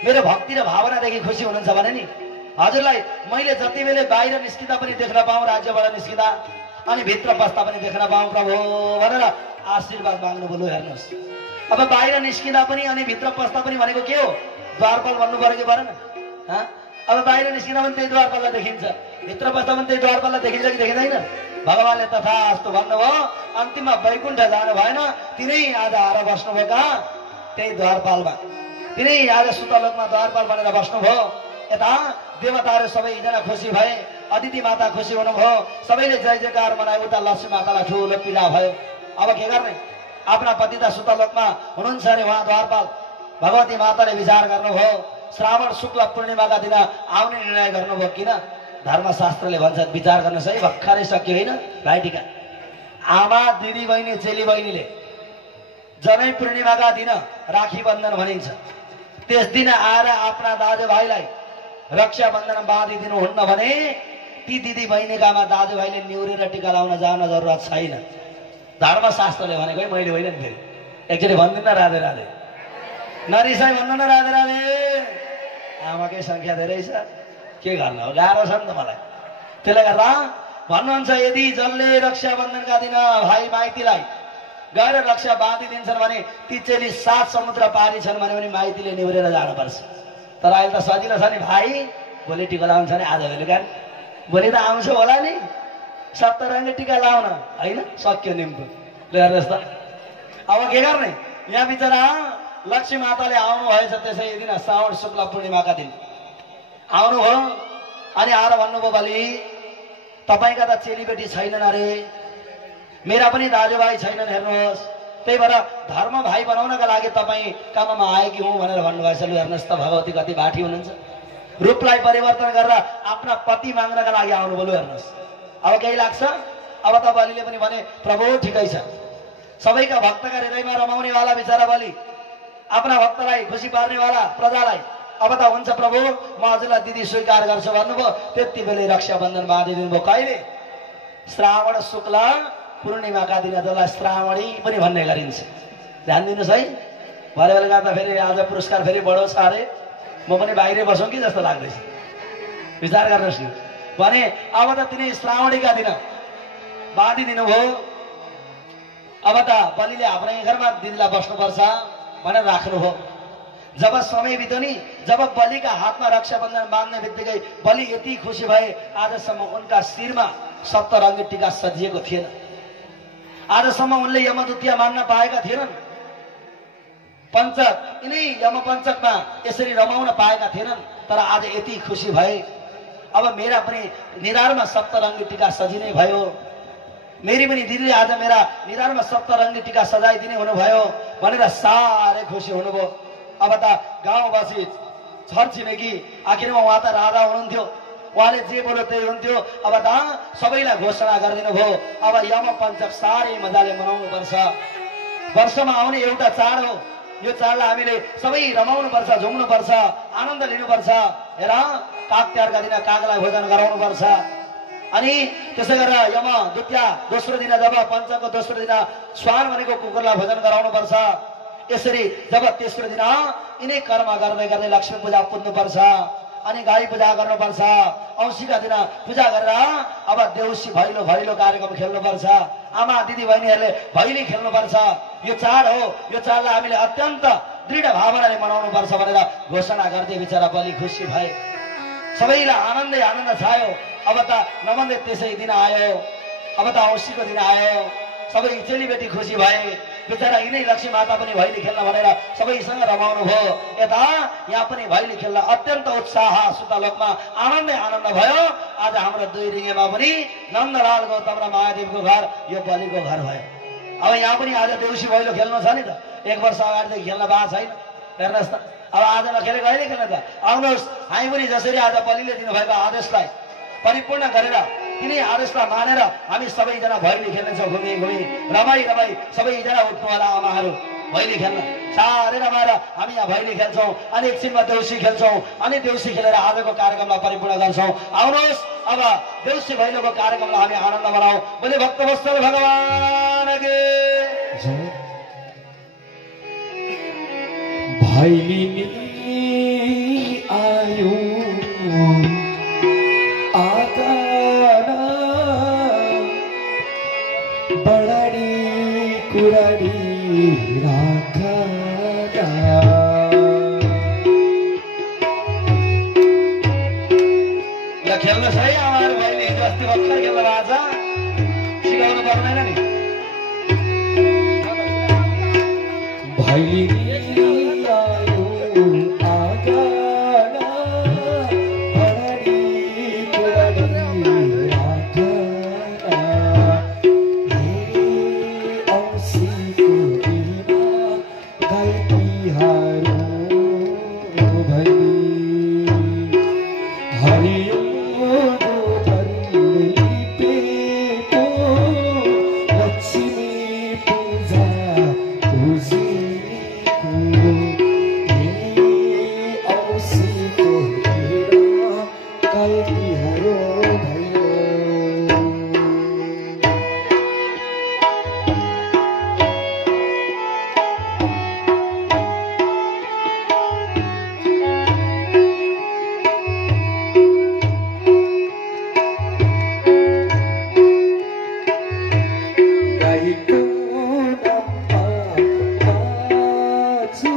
मेरो भक्ति र भावनादेखि खुसी हुनुहुन्छ भने नि हजुरलाई मैले जति बेला बाहिर निस्किँदा पनि देख्न पाऊँ, राज्यबाट निस्किँदा अनि भित्र बस्दा पनि देख्न पाऊँ प्रभु भनेर आशीर्वाद माग्नु बोलु। हेर्नुहोस् अब बाहिर निस्किँदा पनि अनि भित्र पस्दा पनि भनेको के हो, द्वारपाल भन्नु पर्यो कि परेन। अब बाहिर निस्किँदा पनि त्यही द्वारपाललाई देखिन्छ, भित्र बस्दा पनि त्यही द्वारपाललाई देखिन्छ कि देखिँदैन। भगवानले तथास्तु भन्नुभयो। अन्तिममा वैकुण्ठ जानु भएन, तिनै आज आएर बस्नुभयो कहाँ, त्यही द्वारपालमा। तिनै आज सुतलोकमा द्वारपाल बनेर बस्नुभयो। यता देवताहरू सबैजना खुसी भए, अदिति माता खुसी हुनुभयो, सबैले जय जयकार मनाए। उता लक्ष्मी मातालाई ठुलो पीडा भयो। अब के गर्ने? आफ्ना पति त सुतलोकमा हुनुहुन्छ अरे, उहाँ द्वारपाल भगवती माताले विचार गर्नुभयो। श्रावण शुक्ल पूर्णिमाका दिन आउने निर्णय गर्नुभयो। किन? धर्मशास्त्रले भन्छ विचार गर्न सही भर्खरै सक्यो होइन भाइटिका। आमा दिदी बहिनी चेली बहिनीले जनै पूर्णिमाका दिन राखी बन्धन भनिन्छ, त्यस दिन आएर आफ्ना दाजुभाइलाई रक्षाबन्धन बाँधिदिनुहुन्न भने ती दिदी बहिनीकामा दाजुभाइले निहुरेर टिका लाउन जान जरुरत छैन। धर्मशास्त्रले भनेको है, मैले होइन नि। फेरि एकचोटि भनिदिनु न राधे राधे, नरिसाई भन्नु न राधे राधे। आमाकै सङ्ख्या धेरै छ, के गर्न हो, गाह्रो छ नि त मलाई। त्यसले गर्दा भन्नुहुन्छ यदि जसले रक्षाबन्धनका दिन भाइ माइतीलाई गएर रक्षा बाँधिदिन्छन् भने ती चेली 7 समुद्र पारी छन् भने पनि माइतीले निहुरेर जानुपर्छ। तर अहिले त सजिलो छ नि भाइ, भोलि टिका लाउँछ नि आज बेलुका, भोलि त आउँछ होला नि सप्तरङ्गी टिका लाउन होइन, सक्यो निम्बु हेर्नुहोस् त। अब के गर्ने? यहाँ बिचरा लक्ष्मी माताले आउनु भएछ त्यसै दिन श्रावण शुक्ल पूर्णिमाका दिन आउनुभयो। अनि आएर भन्नुभयो बलि तपाईँका त चेलीबेटी छैनन् अरे, मेरा पनि दाजुभाइ छैनन्, हेर्नुहोस्। त्यही भएर धर्म भाइ बनाउनका लागि तपाईँ काममा आएकी हुँ भनेर भन्नुभएछ। लु हेर्नुहोस् त भगवती कति बाठी हुनुहुन्छ। रूपलाई परिवर्तन गरेर आफ्ना पति माग्नका लागि आउनुभयो। लु हेर्नुहोस्, अब केही लाग्छ? अब त बलिले पनि भने प्रभु ठिकै छ, सबैका भक्तका हृदयमा रमाउनेवाला बिचरा बलि, आफ्ना भक्तलाई खुसी पार्नेवाला प्रजालाई। अब त हुन्छ प्रभु, म हजुरलाई दिदी स्वीकार गर्छु भन्नुभयो। त्यति बेलै रक्षाबन्धन बाँधिदिनु भयो। कहिले? श्रावण शुक्ल पूर्णिमाका दिन, जसलाई श्रावणी पनि भन्ने गरिन्छ। ध्यान दिनुहोस् है। भरे बेलुका त फेरि आज पुरस्कार फेरि बढो छ अरे, म पनि बाहिरै बसौँ कि जस्तो लाग्दैछ। विचार गर्नुहोस् नि। भने अब त तिनै श्रावणीका दिन बाँधिदिनु भयो। अब त बलिले आफ्नै घरमा दिदीलाई बस्नुपर्छ भनेर राख्नुभयो। जब समय बित्यो नि, जब बलिका हातमा रक्षाबन्धन बाँध्ने बित्तिकै बलि यति खुसी भए, आजसम्म उनका शिरमा सप्तरङ्गी टिका सजिएको थिएन। आजसम्म उनले यमदूतिया मान्न पाएका थिएनन्। पञ्चक, यिनै यमपञ्चकमा यसरी रमाउन पाएका थिएनन्। तर आज यति खुसी भए, अब मेरा पनि निधारमा सप्तरङ्गी टिका सजिने भयो, मेरी पनि दिदीले आज मेरा निधारमा सप्तरङ्गी टिका सजाइदिने हुनुभयो भनेर साह्रै खुसी हुनुभयो। अब त गाउँवासी छरछिमेकी, आखिरमा उहाँ त राजा हुनुहुन्थ्यो, उहाँले जे बोल्यो त्यही हुन्थ्यो। अब त सबैलाई घोषणा गरिदिनु भयो, अब यमपञ्चक साह्रै मजाले मनाउनुपर्छ। वर्षमा आउने एउटा चाड हो, यो चाडलाई हामीले सबै रमाउनुपर्छ, झुम्नुपर्छ, आनन्द लिनुपर्छ। हेर, काग तिहारका दिन कागलाई भोजन गराउनुपर्छ। अनि त्यसै गरेर यमदूतिया दोस्रो दिन, जब पञ्चकको दोस्रो दिन स्वान भनेको कुकुरलाई भोजन गराउनुपर्छ। यसरी जब तेस्रो दिन यिनै कर्म गर्दै गर्दै लक्ष्मी पूजा पुज्नुपर्छ, अनि गाई पूजा गर्नुपर्छ। औँसीका दिन पूजा गरेर अब देउसी भैलो भैलो कार्यक्रम खेल्नुपर्छ। आमा दिदी बहिनीहरूले भैली खेल्नुपर्छ। यो चाड हो, यो चाडलाई हामीले अत्यन्त दृढ भावनाले मनाउनुपर्छ भनेर घोषणा गर्दै बिचरा बलि खुसी भए। सबैलाई आनन्दै आनन्द छायो। अब त नभन्दै त्यसै दिन आयो, अब त औँसीको दिन आयो, सबै चेलीबेटी खुसी भए। बिचरा यिनै लक्ष्मी माता पनि भैली खेल्न भनेर सबैसँग रमाउनु भयो। यता यहाँ पनि भैली खेल्न अत्यन्त उत्साह, सुतलोकमा आनन्दै आनन्द भयो। आज हाम्रो दुई रिङेमा पनि नन्दलाल गौतम र महादेवको घर यो बलिको घर भयो। अब यहाँ पनि आज देउसी भैलो खेल्नु छ नि त, 1 वर्ष अगाडिदेखि खेल्न पाएको छैन। हेर्नुहोस् त, अब आज नखेलेको अहिले खेल्न त आउनुहोस्। हामी पनि जसरी आज बलिले दिनुभएको आदेशलाई परिपूर्ण गरेर, तिनै आदेशलाई मानेर हामी सबैजना भैली खेल्नेछौँ। घुमी घुमी रमाई रमाई सबैजना उठ्नु होला आमाहरू भैली खेल्न। साह्रै रमाएर हामी यहाँ भैली खेल्छौँ, अनि एकछिनमा देउसी खेल्छौँ, अनि देउसी खेलेर आजको कार्यक्रमलाई परिपूर्ण गर्छौँ। आउनुहोस्, अब देउसी भैलोको कार्यक्रमलाई हामी आनन्द बनाऊ। बोले भक्तवत्सल भगवान के भैली आयो बडाडी कुराडी राखा खेल्नुहोस् है आमाहरू भैली। हिजो अस्ति भर्खर खेल्न भएको छ, सिकाउनु पर्दैन नि। भैली आयो गाईको नाच्छु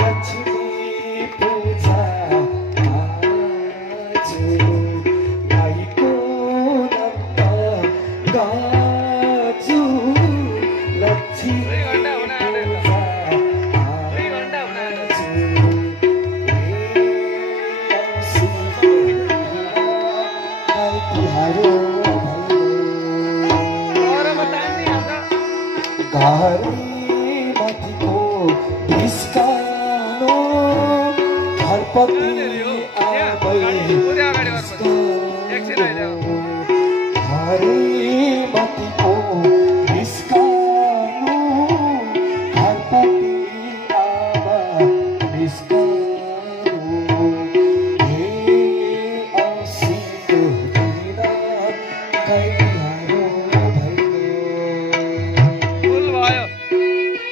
लक्ष्मी पूजा आजु गाईको गाछु लक्ष्मी घरमाथिको ढिस्कानो घरपति घरमाथिको